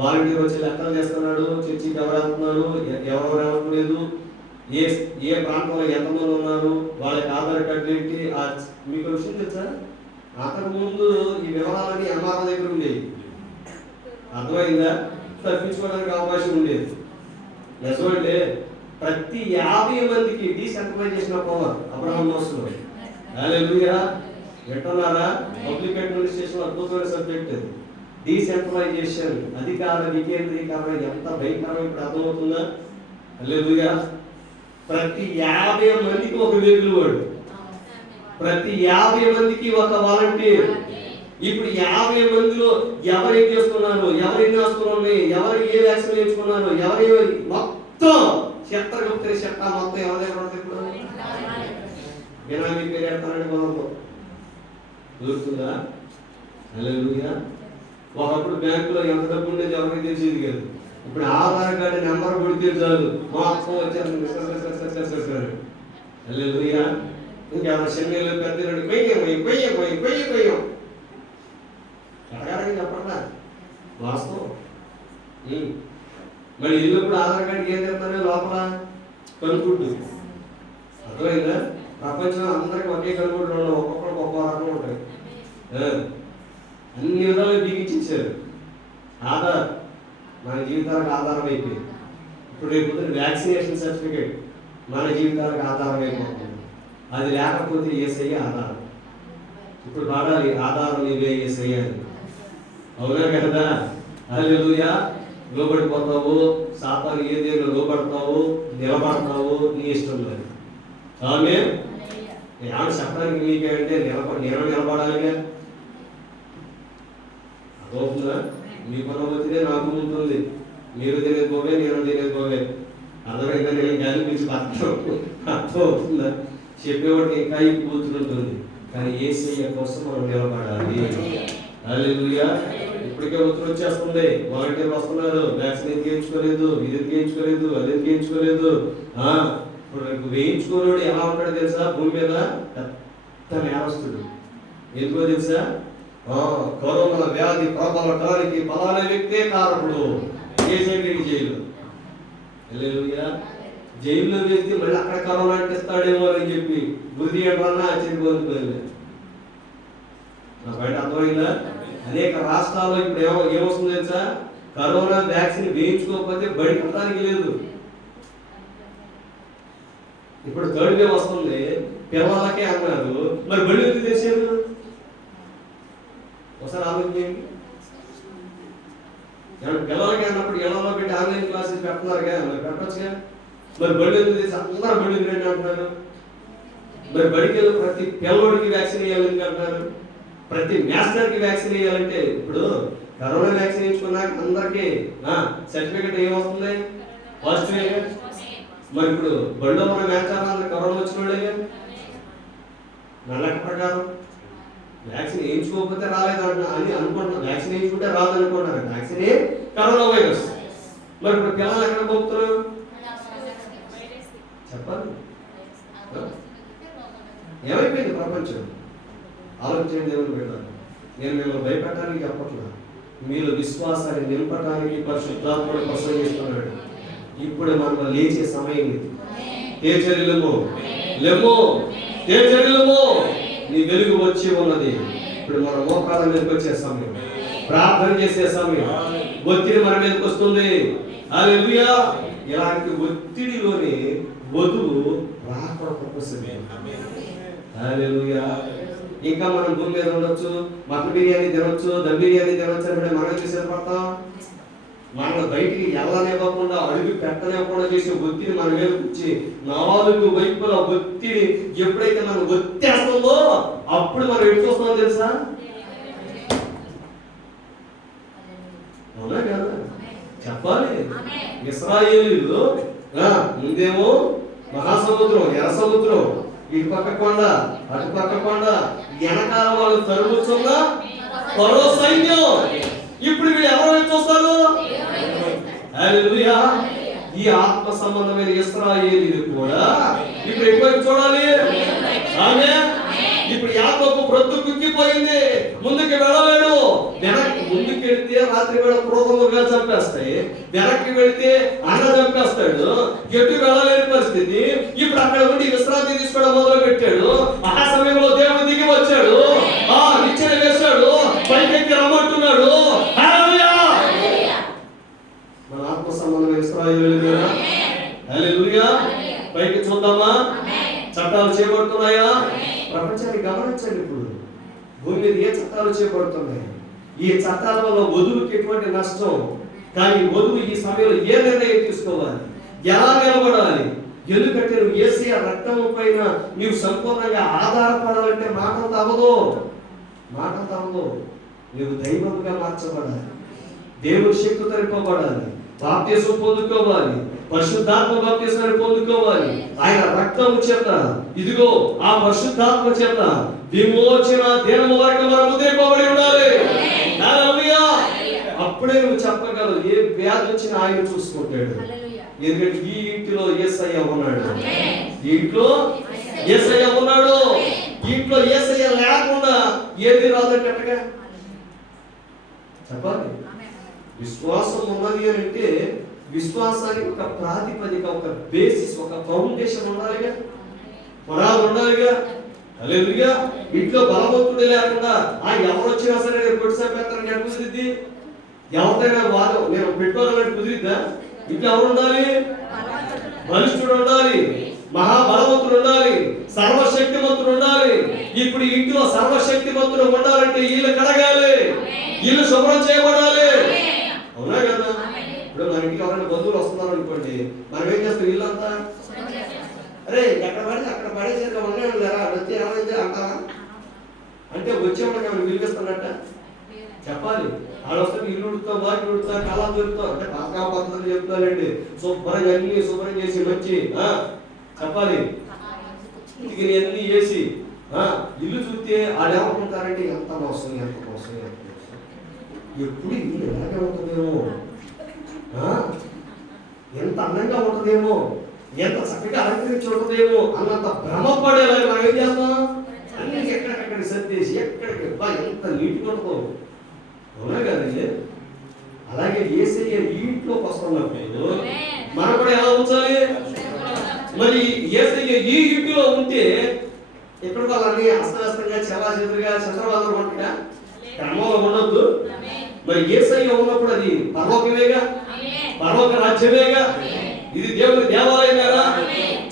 వాలంటీర్ వచ్చి లెక్కలు చేస్తున్నాడు, చర్చికి ఎవరు వెళ్తున్నారు, ఎవరెవరు వెళ్ళట్లేదు, ఏ ప్రాంతంలో ఎంతమంది ఉన్నారు, వాళ్ళకి ఆధార్ కార్డు ఏంటి. మీకు విషయం తెలుసా? అంతకుముందు ఈ వివరాలన్నీ ఎంఆర్ఓ దగ్గర ఉండేవి. అర్థమైందా? తప్పించుకోవడానికి అవకాశం ఉండేది. నిజమంటే ప్రతి 50 మందికి డీసెంట్రలైజేషన్ ఆఫ్ పవర్ అబ్రహాం మోస్లో. హల్లెలూయా. వింటున్నారా? పబ్లిక్ అడ్మినిస్ట్రేషన్ అద్భుతమైన సబ్జెక్ట్ అది. డీసెంట్రలైజేషన్, అధికార వికేంద్రీకరణ ఎంత భయంకరం ఇప్పుడు అర్థమవుతుందా? హల్లెలూయా. ప్రతి 50 మందికి ఒక వెలుగు వాడు, ప్రతి 50 మందికి ఒక వాలంటీర్. ఇప్పుడు 50 మందిలో ఎవరు ఏం చేస్తున్నారు, ఎవరు ఎన్ని వస్తున్నారు, ఎవరు ఏ వ్యాక్సిన్ వేయించుకున్నారు, ఎవరు మొత్తం చెత్త మొత్తం ఎవరి దగ్గర ఉంటుంది? ఇప్పుడు బినామీ పేరు ఎడతానండి పొలంలో దొరుకుతుందా? హల్లెలూయా. ఒకప్పుడు బ్యాంకులో ఎంత డబ్బు ఉండేది ఎవరికి తెలిసేది కాదు. ఇప్పుడు ఆధార్ కార్డు నెంబర్ కొడితే చాలు మొత్తం వచ్చేస్తుంది. హల్లెలూయా. ఇంకెవరు చెన్నైలో పెద్ద కొయ్యం ఎడగారని చెప్పండి, వాస్తవం. మరి ఇల్లుప్పుడు ఆధార్ కార్డుకి ఏం చెప్తారు లోపల? కనుక్కుంటు. అర్థమైందా? ప్రపంచంలో అందరికి ఒకే కనుక్కుంటూ ఉండవు, ఒక్కొక్కరికి ఒక్కో రకం ఉంటాయి. అన్ని విధాలుగా బిగించేశారు. ఆధార్ మన జీవితాలకు ఆధారం అయిపోయింది. ఇప్పుడు రేపు వ్యాక్సినేషన్ సర్టిఫికేట్ మన జీవితాలకు ఆధారం అయిపోతుంది. అది లేకపోతే యేసయ్య ఆధారం. ఇప్పుడు పాడాలి, ఆధారం నీవే యేసయ్య అని. అవునా కదా? హల్లెలూయా. లోబడిపోతావు, సాతాను ఏదేదో లోబడతావు, నిలబడతావు, నీ ఇష్టం లేదు. ఆమేన్. ఏమన్నా చెప్పడానికి నీకేంటే నేను నిలబడాలిగా. అర్థమవుతుందా? మీ పనవతినే నాకు ఉంటుంది. మీరు తినేది పోవే, నేను తినేది పోవే. అర్థమైందా? నేను కనిపించి అర్థమవుతుందా? చెప్పేవాడికి ఇంకా కూర్చుంటుంది. కానీ యేసయ్య కోసం మనం నిలబడాలి. హల్లెలూయా. ఇప్పటికే ఉత్తరం వచ్చేస్తుంది, వాలంటీర్ వస్తున్నారు, వ్యాక్సిన్ ఎందుకు వేయించుకోలేదు, ఇది ఎందుకు వేయించుకోలేదు, అది ఎందుకు వేయించుకోలేదు. ఇప్పుడు వేయించుకోలేడు ఎలా ఉంటాడు తెలుసా? భూమి మీద పెద్ద నేరస్తుడు. ఎందుకో తెలుసా? కరోనా వ్యాధి ప్రబలటానికి ఫలానా వ్యక్తే కారకుడు. వేసేటికి జైలు. హల్లెలూయా. జైల్లో వేస్తే మళ్ళీ అక్కడ కరోనా అంటిస్తాడేమో అని చెప్పి బుద్ధి ఏమన్నా ఆశ్చర్యపోతుంది. నా బయట అర్థమైందా? అనేక రాష్ట్రాల్లో ఇప్పుడు ఏమొస్తుంది తెలుసా? కరోనా వ్యాక్సిన్ వేయించుకోకపోతే బడి కట్టడానికి లేదు. ఇప్పుడు థర్డ్ వేవ్ వస్తుంది, పిల్లలకే అన్నారు, మరి బడి ఎందుకు తెచ్చారు? ఒకసారి ఆలోచించండి. పిల్లలకి అన్నప్పుడు ఇళ్లలో పెట్టి ఆన్లైన్ క్లాసెస్ పెడుతున్నారుగా, మరి పెట్టొచ్చుగా. మరి బడి ఎందుకు తెచ్చి అందరూ బడి రండి అంటున్నారు. మరి బడికి ప్రతి పిల్లవాడికి వ్యాక్సిన్ వేయాలని అంటున్నారు, ప్రతి మాస్టర్కి వ్యాక్సిన్ వేయాలంటే. ఇప్పుడు కరోనా వ్యాక్సిన్ వేయించుకున్నాక అందరికీ సర్టిఫికెట్ ఏమవుతుంది? పాజిటివ్. మరి ఇప్పుడు బడిలో ఉన్న మాస్టర్ కరోనా వచ్చిన వాళ్ళే. నా లెక్క ప్రకారం వ్యాక్సిన్ వేయించుకోకపోతే రాలేదు అని అనుకుంటున్నాను. వ్యాక్సిన్ వేయించుకుంటే రాదు అనుకుంటున్నారు. వ్యాక్సినే కరోనా వైరస్. మరి ఇప్పుడు పిల్లలు ఎక్కడ పోతున్నారు చెప్పాలి? ఏమైపోయింది ప్రపంచం? ఆలోచించండి. దేవుని పెట్టాలి. నేను మిమ్మల్ని భయపెట్టడానికి చెప్పట్లా, మీరు విశ్వాసాన్ని నింపడానికి పరిశుద్ధాత్ముడు ప్రసంగిస్తున్నాడు. ఇప్పుడు మనం లేచే సమయం ఇది. తేజరిల్లుము, లెమ్ము, తేజరిల్లుము, నీ వెలుగు వచ్చి ఉన్నది. ఇప్పుడు మన మోకాళ్ళ మీదకి వచ్చే సమయం, ప్రార్థన చేసే సమయం. ఒత్తిడి మన మీదకి వస్తుంది. హల్లెలూయా. ఇలాంటి ఒత్తిడిలోని వధువు రాకూడదు. హల్లెలూయా. ఇంకా మనం భూమి మీద ఉండొచ్చు, మటన్ బిర్యానీ తినొచ్చు, దమ్ బిర్యానీ తినొచ్చు అంటే మనం చేసే పడతాం. మనల్ని బయటికి వెళ్ళనివ్వకుండా, అడుగు పెట్టనివ్వకుండా చేసే ఒత్తిడి మన మీద వచ్చి 4 వైపుల ఒత్తిడి ఎప్పుడైతే మనం ఒత్తేస్తుందో అప్పుడు మనం ఎటు చూస్తామో తెలుసా? అవునా కదా? చెప్పాలి. ఇశ్రాయేలీయులు ముందేమో మహాసముద్రం, ఎర్ర సముద్రం, ఇటు పక్క కొండ, అటు పక్క కొండ, వెనకాల వాళ్ళు తరుముతున్న ఫరో సైన్యం. ఇప్పుడు వీళ్ళు ఎవరు చూస్తారు? హల్లెలూయా. ఈ ఆత్మ సంబంధమైన ఇశ్రాయేలీయులు కూడా ఇప్పుడు ఎక్కువ చూడాలి. ఆమేన్. ఇప్పుడు యాకోబు ప్రొద్దు కుంగిపోయింది, ముందుకు వెళ్ళలేడు. వెనక్కి ముందుకు వెళితే రాత్రి వేళ క్రోధముగా చంపేస్తాయి, వెనక్కి వెళితే అన్న చంపేస్తాడు. ఎటు వెళ్ళలేని పరిస్థితి. ఇప్పుడు అక్కడ ఉండి విశ్రాంతి తీసుకోవడం మొదలు పెట్టాడు. ఆ సమయంలో దేవుడు దిగి వచ్చాడు, నిచ్చెన వేశాడు, పైకెక్కి రమ్మంటున్నాడు. మన ఆత్మ సంబంధమైన ఇశ్రాయేలీయులు. హల్లెలూయా. పైకి చూద్దామా? చట్టాలు చేపడుతున్నాయా? ప్రపంచాన్ని గమనించండి. ఇప్పుడు భూమి మీద ఏ చట్టాలు చేపడుతున్నాయి? ఈ చట్టాల వల్ల వధువుకి ఎటువంటి నష్టం? కానీ వధువు ఈ సమయంలో ఏ నిర్ణయం తీసుకోవాలి, ఎలా నిలబడాలి? ఎందుకంటే నువ్వు యేసయ్య రక్తం పైన నీవు సంపూర్ణంగా ఆధారపడాలంటే మాటలు అవ్వదు. నువ్వు దైవంగా మార్చబడాలి, దేవుని శక్తి తరిపబడాలి, బాప్తిసం పొందుకోవాలి, పరిశుద్ధాత్మ బాప్తిసాన్ని పొందుకోవాలి. ఆయన రక్తము చేత, ఇదిగో ఆ పరిశుద్ధాత్మ చేత విమోచన దినము వరకు మనం ముద్రింపబడి ఉండాలి. హల్లెలూయా. అప్పుడే నువ్వు చెప్పగలవు ఏ వ్యాధి వచ్చినా ఆయన చూసుకుంటాడు. ఎందుకంటే ఈ ఇంటిలో యేసయ్య ఉన్నాడు, ఈ ఇంట్లో యేసయ్య ఉన్నాడు. ఇంట్లో యేసయ్య లేకుండా ఏది రాదంటగా చెప్పాలి. విశ్వాసం ఉన్నది అని అంటే విశ్వాసానికి ఒక ప్రాతిపదిక, ఒక బేసిస్, ఒక ఫౌండేషన్ ఉండాలిగా, పునాది ఉండాలిగా. హల్లెలూయా. ఇంట్లో బలవంతుడే లేకుండా ఎవరు వచ్చినా సరే నేను కొట్టిసేపేస్తాను ఎక్కడ కుదిరిద్ది? ఎవరిదైనా వాదం నేను పెట్టుకోవాలంటే కుదిరిద్దా? ఇంట్లో ఎవరు ఉండాలి? బలిష్ఠుడు ఉండాలి, మహాబలవంతుడు ఉండాలి, సర్వశక్తిమంతుడు ఉండాలి. ఇప్పుడు ఇంట్లో సర్వశక్తిమంతుడు ఉండాలంటే ఇల్లు కడగాలి, ఇల్లు శుభ్రం చేయబడాలి. అవునా కదా? ఇప్పుడు మన ఇంటికి ఎవరైనా బంధువులు వస్తున్నారు అనుకోండి, మనం ఏం చేస్తాం? ఇల్లు అంతా అరే ఎక్కడ పడితే అక్కడ పడేసరిగా ఉన్నాడు లేరా, వచ్చి ఏమైంది అంటారా? అంటే వచ్చేవాళ్ళకి ఏమైనా విలువిస్తున్నట్ట చెప్పాలి. ఆడ వస్తే ఇల్లు ఉడుతాం, వాకి ఉడుతాం, కళ దొరుకుతాం అంటే పాతకా పద్ధతులు చెప్తానండి. శుభ్రంగా అన్ని శుభ్రం చేసి మంచి చెప్పాలి, ఇంటికి అన్ని చేసి ఇల్లు చూస్తే ఆడేమనుకుంటారంటే ఎంత మోసం, ఎంత మోసం, ఎంత మోసం, ఎప్పుడు ఇల్లు ఎలాగే ఉంటుందేమో, ఎంత అందంగా ఉంటుందేమో, ఎంత చక్కగా అలంకరించి ఉంటుందేమో అన్నంత భ్రమపడేలా మనం ఏం చేస్తాం? అన్ని ఎక్కడికక్కడికి సర్దేసి ఎక్కడికి ఎంత నీట్గా ఉంటుందో. అవునా కదండి? అలాగే యేసయ్య ఈ ఇంట్లోకి వస్తున్నప్పుడు మనం కూడా ఎలా ఉంచాలి? మరి యేసయ్య ఈ ఇంటిలో ఉంటే ఎక్కడ వాళ్ళని అస్తవ్యస్తంగా చెల్లాచెదురుగా చంద్రబాబు ఉంటుందా? క్రమంలో ఉండొద్దు. మరి యేసయ్య ఉన్నప్పుడు అది పరలోకమేగా, పరలోక రాజ్యమేగా. ఇది దేవుని దేవాలయం కదా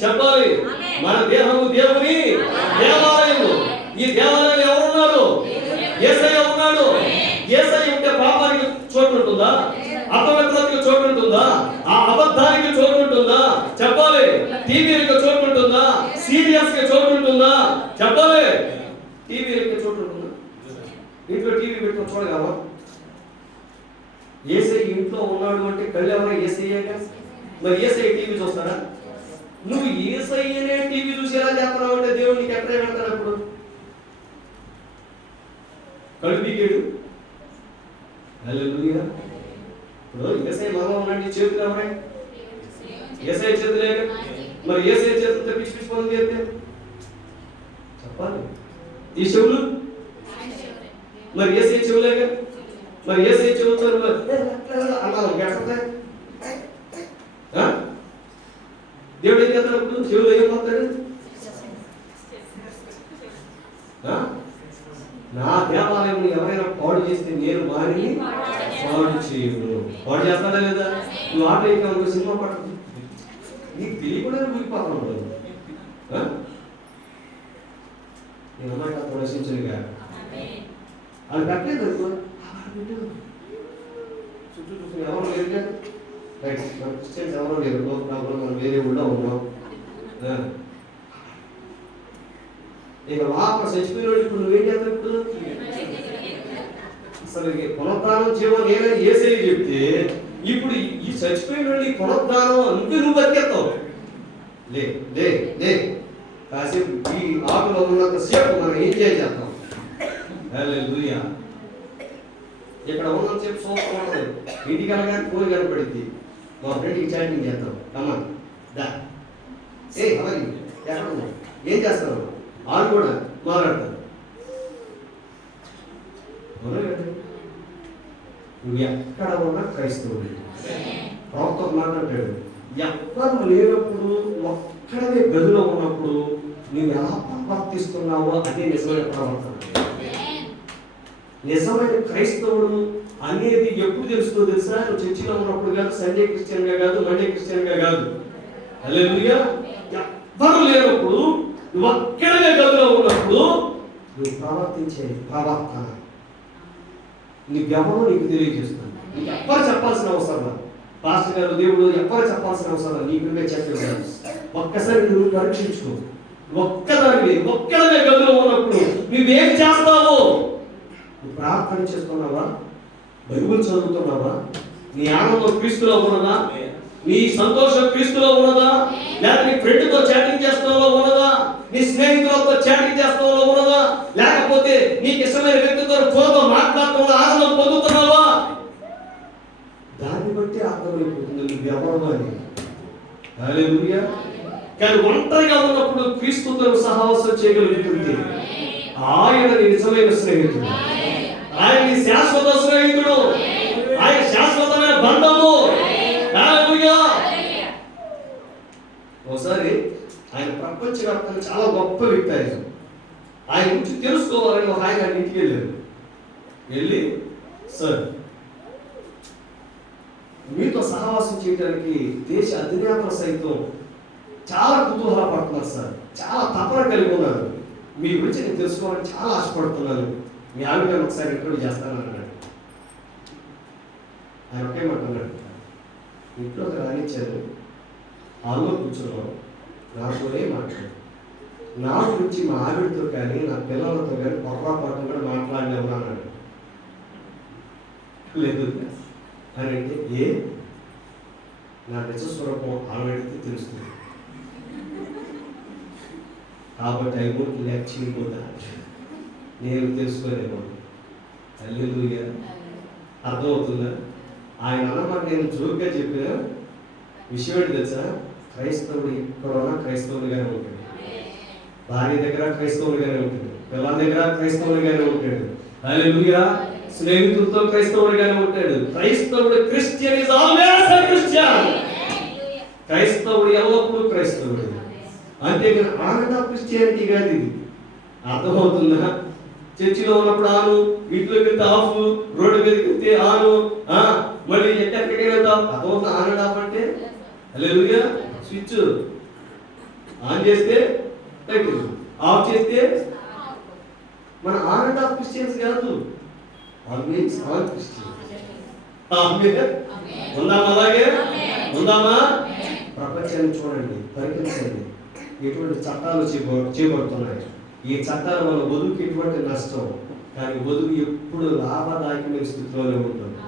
చెప్పాలి. మన దేహము దేవుని దేవాలయము. ఈ దేవాలయంలో ఎవరున్నారు? యేసయ్య ఉన్నాడు. యేసయ్య ఉంటే పాపానికి చోటు ఉంటుందా? అపవిత్రతకి చోటు ఉంటుందా? ఆ అబద్ధానికి చోటు ఉంటుందా చెప్పాలి. టీవీలకు చోటు ఉంటుందా? సీరియల్స్ కి చోటు ఉంటుందా చెప్పాలి. టీవీలకు చోటు ఉంటుందా? ఇంట్లో టీవీ పెట్టుకుని చూడగలవా? యేసయ్య ఇంట్లో ఉన్నాడు అంటే కళ్ళు ఎవరైనా యేసయ్యగా. మరి యేసయ్య టీవీ చూస్తాడా? నువ్వు యేసయ్యనే టీవీ చూసి ఎలా చేస్తున్నావు అంటే దేవుడు నీకు ఎక్కడ పెడతాడు? అప్పుడు కళ్ళు పీకేడు. హల్లెలూయా. ఇప్పుడు యేసయ్య మనలో ఉన్నాడు, చేతులు ఎవరే? యేసయ్య చేతులేగా. మరి యేసయ్య చేతులతో పిచ్చి పిచ్చి పనులు చేస్తే చెప్పాలి. ఈ చెవులు మరి యేసయ్య చెవులేగా. మరి యేసయ్య చెవులతో అన్నాను గెట్టతాయి. దేవుడు ఏం చేస్తాడు? అప్పుడు చెవులు ఏం పోతాడు? నా దేవాలయం ఎవరైనా పాడు చేస్తే నేను వారిని పాడు చేయను. పాడు చేస్తాడా లేదా? నువ్వు ఆట ఎక్క సినిమా పడుతుంది, నీకు తెలియకుండా ఊరిపోతాడు. నేను అమ్మాయి కాదు రచించనుగా అది పెట్టలేదు అనుకో, చుట్టూ చూసి ఎవరు లేరు. రైట్, మన క్రిస్టియన్స్ ఎవరో లేరు, మనం వేరే ఊళ్ళో ఉన్నాం. ఇక వాప చచ్చిపోయినాడు. ఇప్పుడు నువ్వేం చేస్తావు? ఇప్పుడు అసలు పునరుద్ధానం జీవం నేనని యేసయ్య చెప్తే ఇప్పుడు ఈ చచ్చిపోయిన పునరుద్ధానం అంతే నువ్వు బతికేస్తావు. లే లే లే కాసేపు ఈ ఆటలో ఉన్నంత సేపు మనం ఎంజాయ్ చేస్తాం. హల్లెలూయా. ఇక్కడ ఉన్నంతసేపు సూపర్ ఉంటుంది. ఇంటికి వెళ్ళగానే ఫోన్ కనపడింది, మా ఫ్రెండ్కి చాటింగ్ చేస్తాం. అమ్మా దా ఏ అవన్నీ ఎక్కడ ఉన్నావు, ఏం చేస్తావు? వాళ్ళు కూడా మాట్లాడతారు. నువ్వు ఎక్కడ ఉన్నా క్రైస్తవుడు. ప్రవక్త మాట్లాడాడు, ఎవ్వరు లేనప్పుడు ఒక్కడనే గదిలో ఉన్నప్పుడు నువ్వు ఎలా ప్రవర్తిస్తున్నావో అదే నిజమైన ప్రవర్తన. నిజమైన క్రైస్తవుడు అనేది ఎప్పుడు తెలుస్తుందో తెలుసా? నువ్వు చర్చిలో ఉన్నప్పుడు కాదు, సండే క్రిస్టియన్ గా కాదు, మండే క్రిస్టియన్ గా కాదు. హల్లెలూయా. ఎవ్వరు లేనప్పుడు నువ్వు అక్కడనే గదిలో ఉన్నప్పుడు నువ్వు ప్రవర్తించే ప్రవర్తన నీకెవరో నీకు తెలియజేస్తుంది. నీకు ఎవ్వరు చెప్పాల్సిన అవసరం లేదు. పాస్టర్ గారు, దేవుడు ఎవ్వరు చెప్పాల్సిన అవసరం లేదు. నీకు నువ్వే చెప్పేవాడు. ఒక్కసారి నువ్వు పరీక్షించుకో. ఒక్కదానివే గదిలో ఉన్నప్పుడు నువ్వేం చేస్తావు? నువ్వు ప్రార్థన చేస్తున్నావా? బైబిల్ చదువుతున్నావా? నీ ఆనందం క్రీస్తులో ఉన్నదా? నీ సంతోషం క్రీస్తులో ఉన్నదా? లేక నీ ఫ్రెండ్తో చాటింగ్ చేస్తావో ఉన్నదా? నీ స్నేహితులతో చాటింగ్ చేస్తావో ఉన్నదా? లేకపోతే నీకు ఇష్టమైన వ్యక్తితో ఫోన్తో మాట్లాడటంలో ఆనందం పొందుతున్నావా? దాన్ని బట్టి అర్థమైపోతుంది నీకు ఎవరు అని. హల్లెలూయా. కానీ ఒంటరిగా ఉన్నప్పుడు క్రీస్తుతో సహవాసం చేయగలుగుతుంది. ఆయన నిజమైన స్నేహితుడు, ఆయన శాశ్వత స్నేహితుడు, ఆయన శాశ్వతమైన బంధము. హల్లెలూయా. ఒకసారి ఆయన ప్రపంచవ్యాప్తంగా చాలా గొప్ప వ్యక్తి. ఆయన గురించి తెలుసుకోవాలని ఒక ఆయన ఇంటికి వెళ్ళి సార్, మీతో సహవాసం చేయడానికి దేశ అధినేతలు సైతం చాలా కుతూహల పడుతున్నారు సార్, చాలా తపన కలిగి ఉన్నారు, మీ గురించి నేను తెలుసుకోవాలని చాలా ఆశపడుతున్నాను, మీ ఆవిడ ఒకసారి ఇంటర్వ్యూ చేస్తానని అన్నాడు. ఆయన ఒకేమంటున్నాడు, ఇంట్లో రానిచ్చారు, హాల్లో కూర్చున్నాం, నాతోనే మాట్లాడు, నా గురించి మా ఆవిడతో కానీ నా పిల్లలతో కానీ పొరపాటు కూడా మాట్లాడినాము అన్నాడు. లేదు అని అంటే, ఏ నా నిజ స్వరూపం ఆవిడకి తెలుస్తుంది కాబట్టి I won't let you go that, నేను తెలుసుకోలేము. హల్లెలూయా. అర్థమవుతుందా? ఆయన అన్నమాట నేను జోక్గా చెప్పిన విషయం ఏంటి తెలుసా? క్రైస్తవుడు ఇక్కడ ఉన్న క్రైస్తవునిగానే ఉంటాడు, భార్య దగ్గర క్రైస్తవునిగానే ఉంటాడు, పిల్లల దగ్గర క్రైస్తవునిగానే ఉంటాడు. హల్లెలూయా. స్నేహితులతో క్రైస్తవుడిగానే ఉంటాడు. క్రైస్తవుడు Christian is always a Christian. క్రైస్తవుడు ఎల్లప్పుడూ క్రైస్తవుడు. అంతేగాని ఆనంద క్రిస్టియానిటీ కాదు ఇది. అర్థమవుతుందా? చర్చిలో ఉన్నప్పుడు ఆను, ఇంట్లోకి వెళ్తే ఆఫ్, రోడ్డు మీదకి వెళ్తే ఆను, మళ్ళీ ఎక్కడికి వెళ్తాం అర్థమవుతుంది. ఆనంద ఆఫ్ అంటే హల్లెలూయా. స్విచ్ ఆన్ చేస్తే లైట్, ఆఫ్ చేస్తే మన ఆనంద ఆఫ్ క్రిస్టియన్స్ కాదు, ఆల్వేస్ ఆల్ క్రిస్టియన్స్. ఉందామా? అలాగే ఉందామా? ప్రపంచాన్ని చూడండి, పరిగణించండి, ఎటువంటి చట్టాలు చేపడుతున్నాయి. ఈ చట్టాల వల్ల వధువుకి ఎటువంటి నష్టం, కానీ వధువు ఎప్పుడు లాభదాయకమైన స్థితిలోనే ఉంటుంది.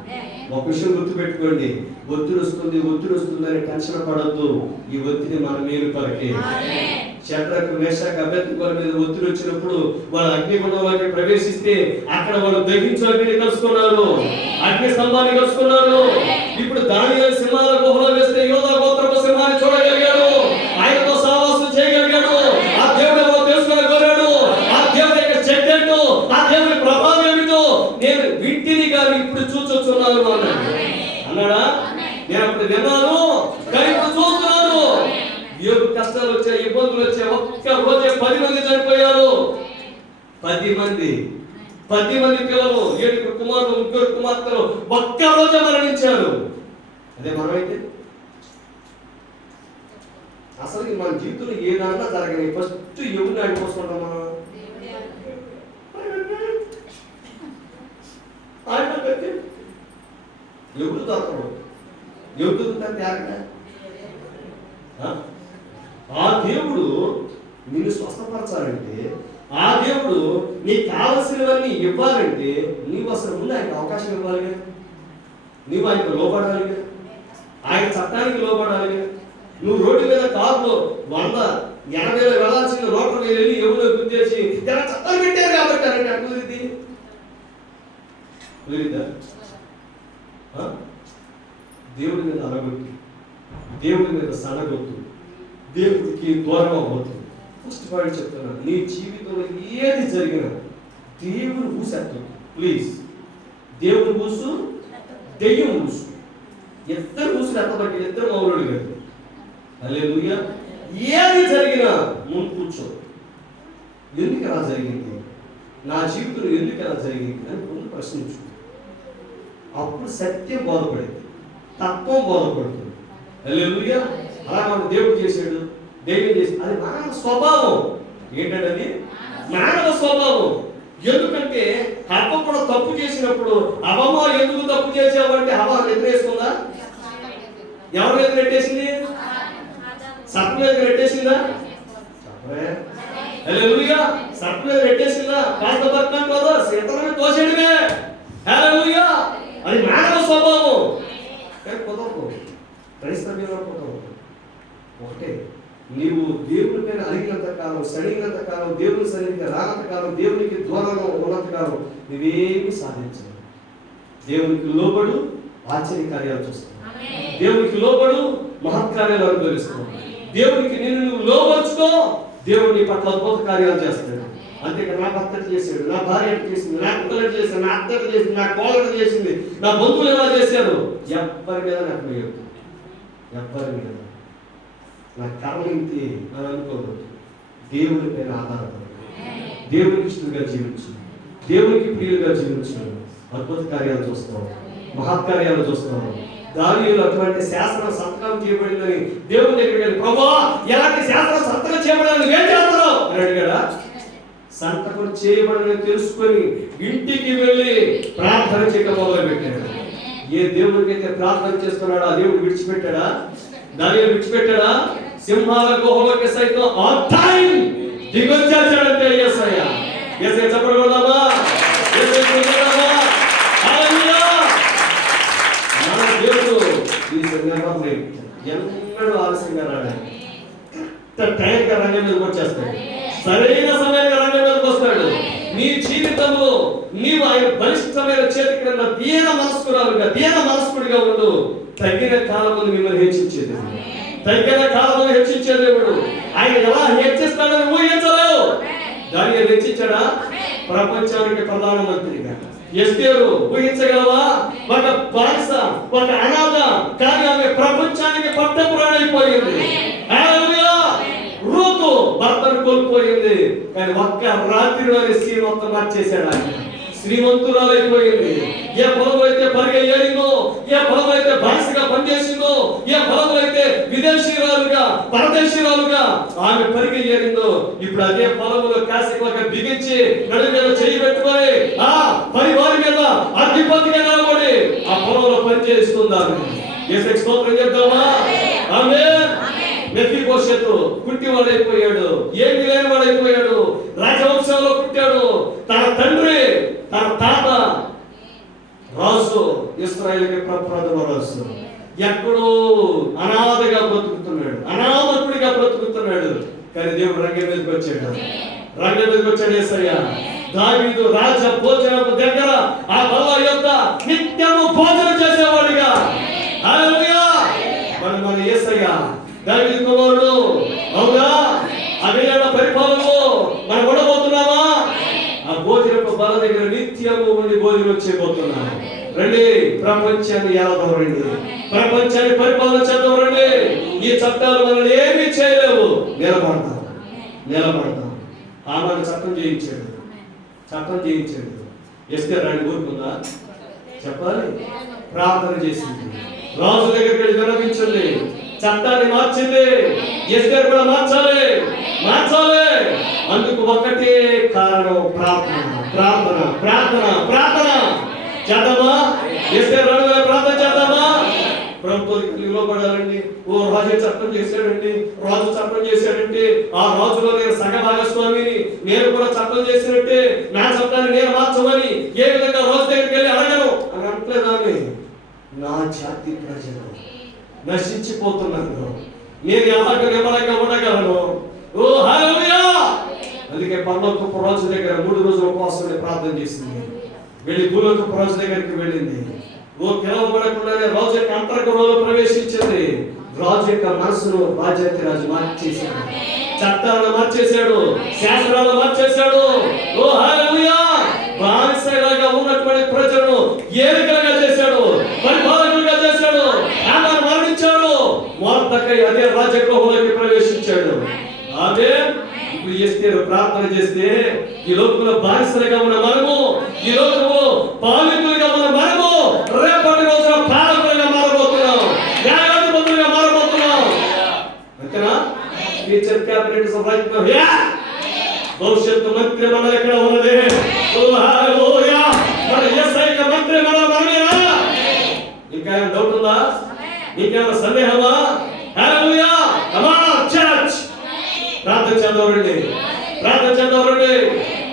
ఒక విషయం గుర్తుపెట్టుకోండి, ఒత్తిడి వస్తుంది అని టెన్షన్ పడద్దు. ఈ ఒత్తిడి మన మేలు కొరకే. శద్రకు, మేషాకు, అబేద్నెగోల మీద ఒత్తిడి వచ్చినప్పుడు వాళ్ళు అగ్నిగుండంలోకి ప్రవేశిస్తే అక్కడ వాళ్ళు దహించు అగ్నిని కలుసుకున్నారు, అగ్ని స్తంభాన్ని కలుసుకున్నారు. ఇప్పుడు దానియేలు సింహాల గుహలో వేస్తే యోధా గోత్రపు సింహాన్ని చూడగలిగాడు, ఆయనతో సహవాసం చేయగలిగాడు. ఆ దేవుడు తెలుసుకోగలిగాడు, ఆ దేవుడి యొక్క శక్తి ఏంటో, ఆ దేవుడి ప్రభావం ఏమిటో నేను వింటిని కానీ ఇప్పుడు చూచొచ్చున్నాను అన్నాడా? నేను అప్పుడు విన్నాను కానీ ఇప్పుడు చూస్తున్నాను. యోగు కష్టాలు వచ్చాయి, ఇబ్బందులు వచ్చాయి. ఒక్క రోజే 10 మంది చనిపోయారు. 10 మంది పిల్లలు, 7 కుమారులు, 3 కుమార్తెలు ఒక్క రోజే మరణించారు. అదే మనమైతే అసలు మన జీవితంలో ఏదన్నా జరగని ఫస్ట్ ఎవరిని అడిపోసుకుంటాం మనం? ఎవరు దొరకరు, ఎవరు దొరుకుతారు తేరగా? ఆ దేవుడు నిన్ను స్వస్థపరచాలంటే, ఆ దేవుడు నీకు కావలసినవన్నీ ఇవ్వాలంటే నీవు అసలు ముందు ఆయనకు అవకాశం ఇవ్వాలి కదా. నీవు ఆయనకు లోపడాలి కదా, ఆయన చట్టానికి లోపడాలి కదా. నువ్వు రోడ్డు మీద కారులో 180 వెళ్ళాల్సిన 120 వెళ్ళి ఎవరో గుర్తేసి చట్టాలు పెట్టారు కాబట్టి అంటే అటుది కుదిరిద్దా? దేవుడి మీద అలగొట్టు, దేవుడి మీద సడగొట్టు, దేవుడికి దూరం అవ్వద్దు. ఫస్ట్ పాయింట్ చెప్తున్నాను, నీ జీవితంలో ఏది జరిగినా దేవుని ఊసెత్తు ప్లీజ్. దేవుని ఊసు, దెయ్యం ఊసు, ఇద్దరు ఊసులు ఎత్తబట్టి ఇద్దరు మౌలుడు కాదు. హల్లెలూయా. ఏది జరిగినా ముందు కూర్చో, ఎందుకు ఎలా జరిగింది, నా జీవితంలో ఎందుకు ఎలా జరిగింది అని ముందు ప్రశ్నించు. అప్పుడు సత్యం బోధపడింది, తత్వం బోధపడుతుంది. హల్లెలూయా. అలా మనం దేవుడు చేశాడు, దైవం చేసి, అది మన స్వభావం. ఏంటంటే అది మానవ స్వభావం. ఎందుకంటే హవ్వ కూడా తప్పు చేసినప్పుడు, అవ్వమ్మ ఎందుకు తప్పు చేసావంటే హవ్వ ఎదురేసుకుందా? ఎవరి మీద నెట్టేసింది? సర్ప మీద నెట్టేసిందా? హల్లెలూయా. సర్ప మీద నెట్టేసిందా? కాస్తపట్నం కాదు, సీతలని తోసేయడమే. హల్లెలూయా. అది మానవ స్వభావం. కుదరదు. క్రైస్తవ్యంలో కుదరదు. ఒకటే, నీవు దేవుని మీద అడిగినంత కాలం, సడిగినంత కాలం, దేవుని సన్నిధికి రానంత కాలం, దేవునికి దూరంగా ఉన్నంత కాలం నువ్వేమి సాధించవు. దేవునికి లోబడు, ఆశ్చర్య కార్యాలు చూస్తావు. దేవునికి లోబడు, మహత్కార్యాలు అనుభవిస్తావు. దేవునికి నిన్ను నువ్వు లోబర్చుకో, దేవుని పట్ల అద్భుత కార్యాలు చేస్తాడు. అంతే నా భర్త చేశాడు, నా భార్య చేసింది, నా పిల్లలు చేశాడు, నా అత్తలు చేసింది, నా కోళ్ళ చేసింది, నా బంధువులు ఎలా చేశారు, ఎవ్వరి మీద నాకు లేదు. ఎవ్వరి మీద నా కర్మ ఇంటి అని అనుకోదు. దేవుని పైన ఆధారపడి దేవునికి ఇష్టంగా జీవించు, దేవునికి ప్రియులుగా జీవించు. అద్భుత కార్యాలు చూస్తావు, మహత్కార్యాలు చూస్తావు. దానిలో అటువంటి శాస్త్రం సంతకం చేయబడిందని దేవుని దగ్గరికి వెళ్ళి, ప్రభువా ఎలాంటి శాస్త్రం సంతకం చేయబడాలని ఏం చేస్తున్నావు అని అడిగాడా? సంతకం చేయబడని తెలుసుకొని ఇంటికి వెళ్ళి ప్రార్థన చేయడం మొదలు పెట్టాడు. ఏ దేవుడికి అయితే ప్రార్థన చేస్తున్నాడో ఆ దేవుడు విడిచిపెట్టాడా? దానిని విడిచిపెట్టాడా? సింహాల గుహలోకి సైతం ఆన్ టైం దిగొచ్చేసాడంటే యేసయ్య. యేసయ్య చెప్పడం కొడదామా? యేసయ్య కొడదామా? హల్లెలూయా. మన దేవుడు ఈ సందర్భంలో ఎన్నడూ ఆలస్యంగా రాడు. టైంగా రంగం మీదకి వచ్చేస్తాడు, సరైన సమయంగా రంగం మీదకి వస్తాడు. నీ జీవితంలో నీవు ఆయన బలిష్టమైన చేతి క్రింద దీన మనస్కుడిగా ఉండు. తగిన కాలమును మిమ్మల్ని హెచ్చించేది, తగిన కాలమును హెచ్చించే దేవుడు. ఆయన ఎలా హెచ్చిస్తాడని ఊహించలేవు. దాన్ని హెచ్చించాడా? ప్రపంచానికి ప్రధానమంత్రిగా. ఎస్తేరు ఊహించగలవా? ఒక బానిస, ఒక అనాథ, కానీ ఆమె ప్రపంచానికి పట్టపురాణైపోయింది. హల్లెలూయా. రూతు భర్తను కోల్పోయింది, కానీ ఒక్క రాత్రిలోనే శ్రీమంతం మార్చేశాడు. ఆయన శ్రీమంతురాలైపోయింది. ఏ పొలంలో అయితే పరిగె ఏరిందో, ఏ పొలంలో అయితే బానిసగా పనిచేసిందో, ఏ పొలంలో అయితే విదేశీరాలుగా పరదేశీరాలుగా ఆమె పరిగె ఏరిందో, ఇప్పుడు అదే పొలంలో కాసిక బిగించి నడు మీద చెయ్యి పెట్టుకొని ఆ పరివారి మీద అధిపతిగా నిలబడి ఆ పొలంలో పనిచేస్తుంది. ఆమె యేసుకి స్తోత్రం చెప్తామా? ఆమేన్. మెఫీబోషెతు కుంటివాడైపోయాడు, ఏమి లేనివాడైపోయాడు, రాజవంశంలో పుట్టాడు. తన తండ్రి, తన తాత రాజు, ఇశ్రాయేలుకి ప్రప్రథమ రాజు. ఎక్కడో అనాథగా బ్రతుకుతున్నాడు, అనామకుడిగా బ్రతుకుతున్నాడు. కానీ దేవుడు రంగం మీదకి వచ్చాడు, రంగం మీదకి వచ్చాడు యేసయ్య. దావీదు రాజ భోజనపు దగ్గర ఆ బల్ల యొద్ద నిత్యము భోజనం చేసేవాడిగా. హల్లెలూయా. మన యేసయ్య దావీదు కుమారుడు. అవునా? అదేళ్ళ పరిపాలనలో మనం ఉండబోతున్నామా? ఆ భోజనపు బల్ల దగ్గర నిత్యము ఉండి భోజనం చేయబోతున్నాం. రండి, ప్రపంచాన్ని ఏలదాం, రండి, ప్రపంచాన్ని పరిపాలన చేద్దాం, రండి. ఈ చట్టాలు మనల్ని ఏమీ చేయలేవు. నిలబడతాం. ఆమె చట్టం చేయించాడు. ఎస్తేరు రాణి ఊరుకుందా? చెప్పాలి. ప్రార్థన చేసింది, రాజు దగ్గరికి వెళ్ళి విన్నవించింది, చట్టాన్ని మార్చింది. ఎస్తేరు కూడా మార్చాలి. అందుకు ఒకటే కారణం, ప్రార్థన చేద్దామా? ఎస్తేరు రాణి మీద ప్రార్థన చేద్దామా? ప్రభుత్వానికి నిలబడాలండి. ఓ రాజు చట్టం చేశాడండి, ఆ రాజులో నేను సగ భాగస్వామిని, నేను కూడా చట్టం చేసినట్టే నా చట్టాన్ని నేను మార్చమని ఏ విధంగా రాజు దగ్గరికి వెళ్ళి అడగను అని అంటలేదాన్ని. నా జాతి ప్రజలు నశించిపోతున్నారు, నేను ఎలాగ నిమ్మలంగా ఉండగలను? ఓ హల్లెలూయా. అందుకే పరలోకపు రాజు దగ్గర 3 రోజుల ఉపవాసం ప్రార్థన చేసింది. వెళ్ళి భూలోకపు రాజు దగ్గరికి వెళ్ళింది. ఓ పిలవబడకుండానే రాజు యొక్క అంతర్గృహంలో ప్రవేశించింది. రాజు యొక్క మనసును రాజు మార్చేశాడు, చట్టాలను మార్చేశాడు, శాస్త్రాలను మార్చేశాడు. ఓ హల్లెలూయా. బానిసలాగా ఉన్నటువంటి ప్రజలను ఏలికలుగా చేశాడు, పరిపాలకులుగా చేశాడు. ఆమెను మరణించాడు. మొర్దెకై అదే రాజగృహంలోకి ప్రవేశించాడు. ఆమేన్. ఇప్పుడు ఎస్తేరు ప్రార్థన చేస్తే ఈ లోకంలో బానిసలుగా ఉన్న మనము, ఈ లోకంలో పాలకులుగా ఉన్న మనము రేపటి రోజున పాలకులుగా మారబోతున్నాం, న్యాయాధిపతులుగా మారబోతున్నాం. అంతేనా? ఫ్యూచర్ క్యాబినెట్ భవిష్యత్తు మంత్రి మండలి ఎక్కడ ఉన్నది? ఓ హల్లెలూయా! మన యేసయ్య మంత్రి మండలి మనమేనా? ఇంకా ఏమైనా డౌట్ ఉందా? ఇంకేమైనా సందేహమా? హల్లెలూయా! కమ్ ఆన్ చర్చ్, ప్రార్థన చేద్దాం రండి, ప్రార్థన చేద్దాం రండి,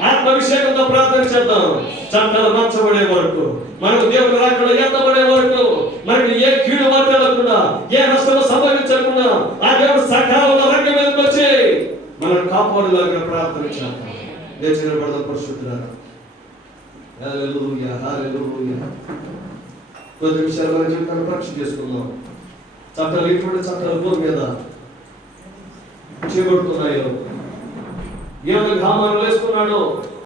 ఆత్మాభిషేకంతో ప్రార్థన చేద్దాం. చట్టాలు మార్చబడే వరకు, మనకు దేవుని రాకడ ఎత్తబడే వరకు, మనకి ఏ కీడు మాట్లాడకుండా, ఏ నష్టము సంభవించకుండా ఆ దేవుడు సకాలంలో రంగం మీదకి వచ్చి మనం కాపాడులాగా ప్రార్థన చేద్దాం. లేచిన పడదాం పరిశుద్ధులారా. హల్లెలూయా, హల్లెలూయా. కొద్ది నిమిషాలు మన జీవితాన్ని పరీక్ష చేసుకుందాం. చట్టాలు ఎటువంటి చట్టాలు భూమి మీద చేపడుతున్నాయో, ఏమైనా ఘామాలు వేసుకున్నాడో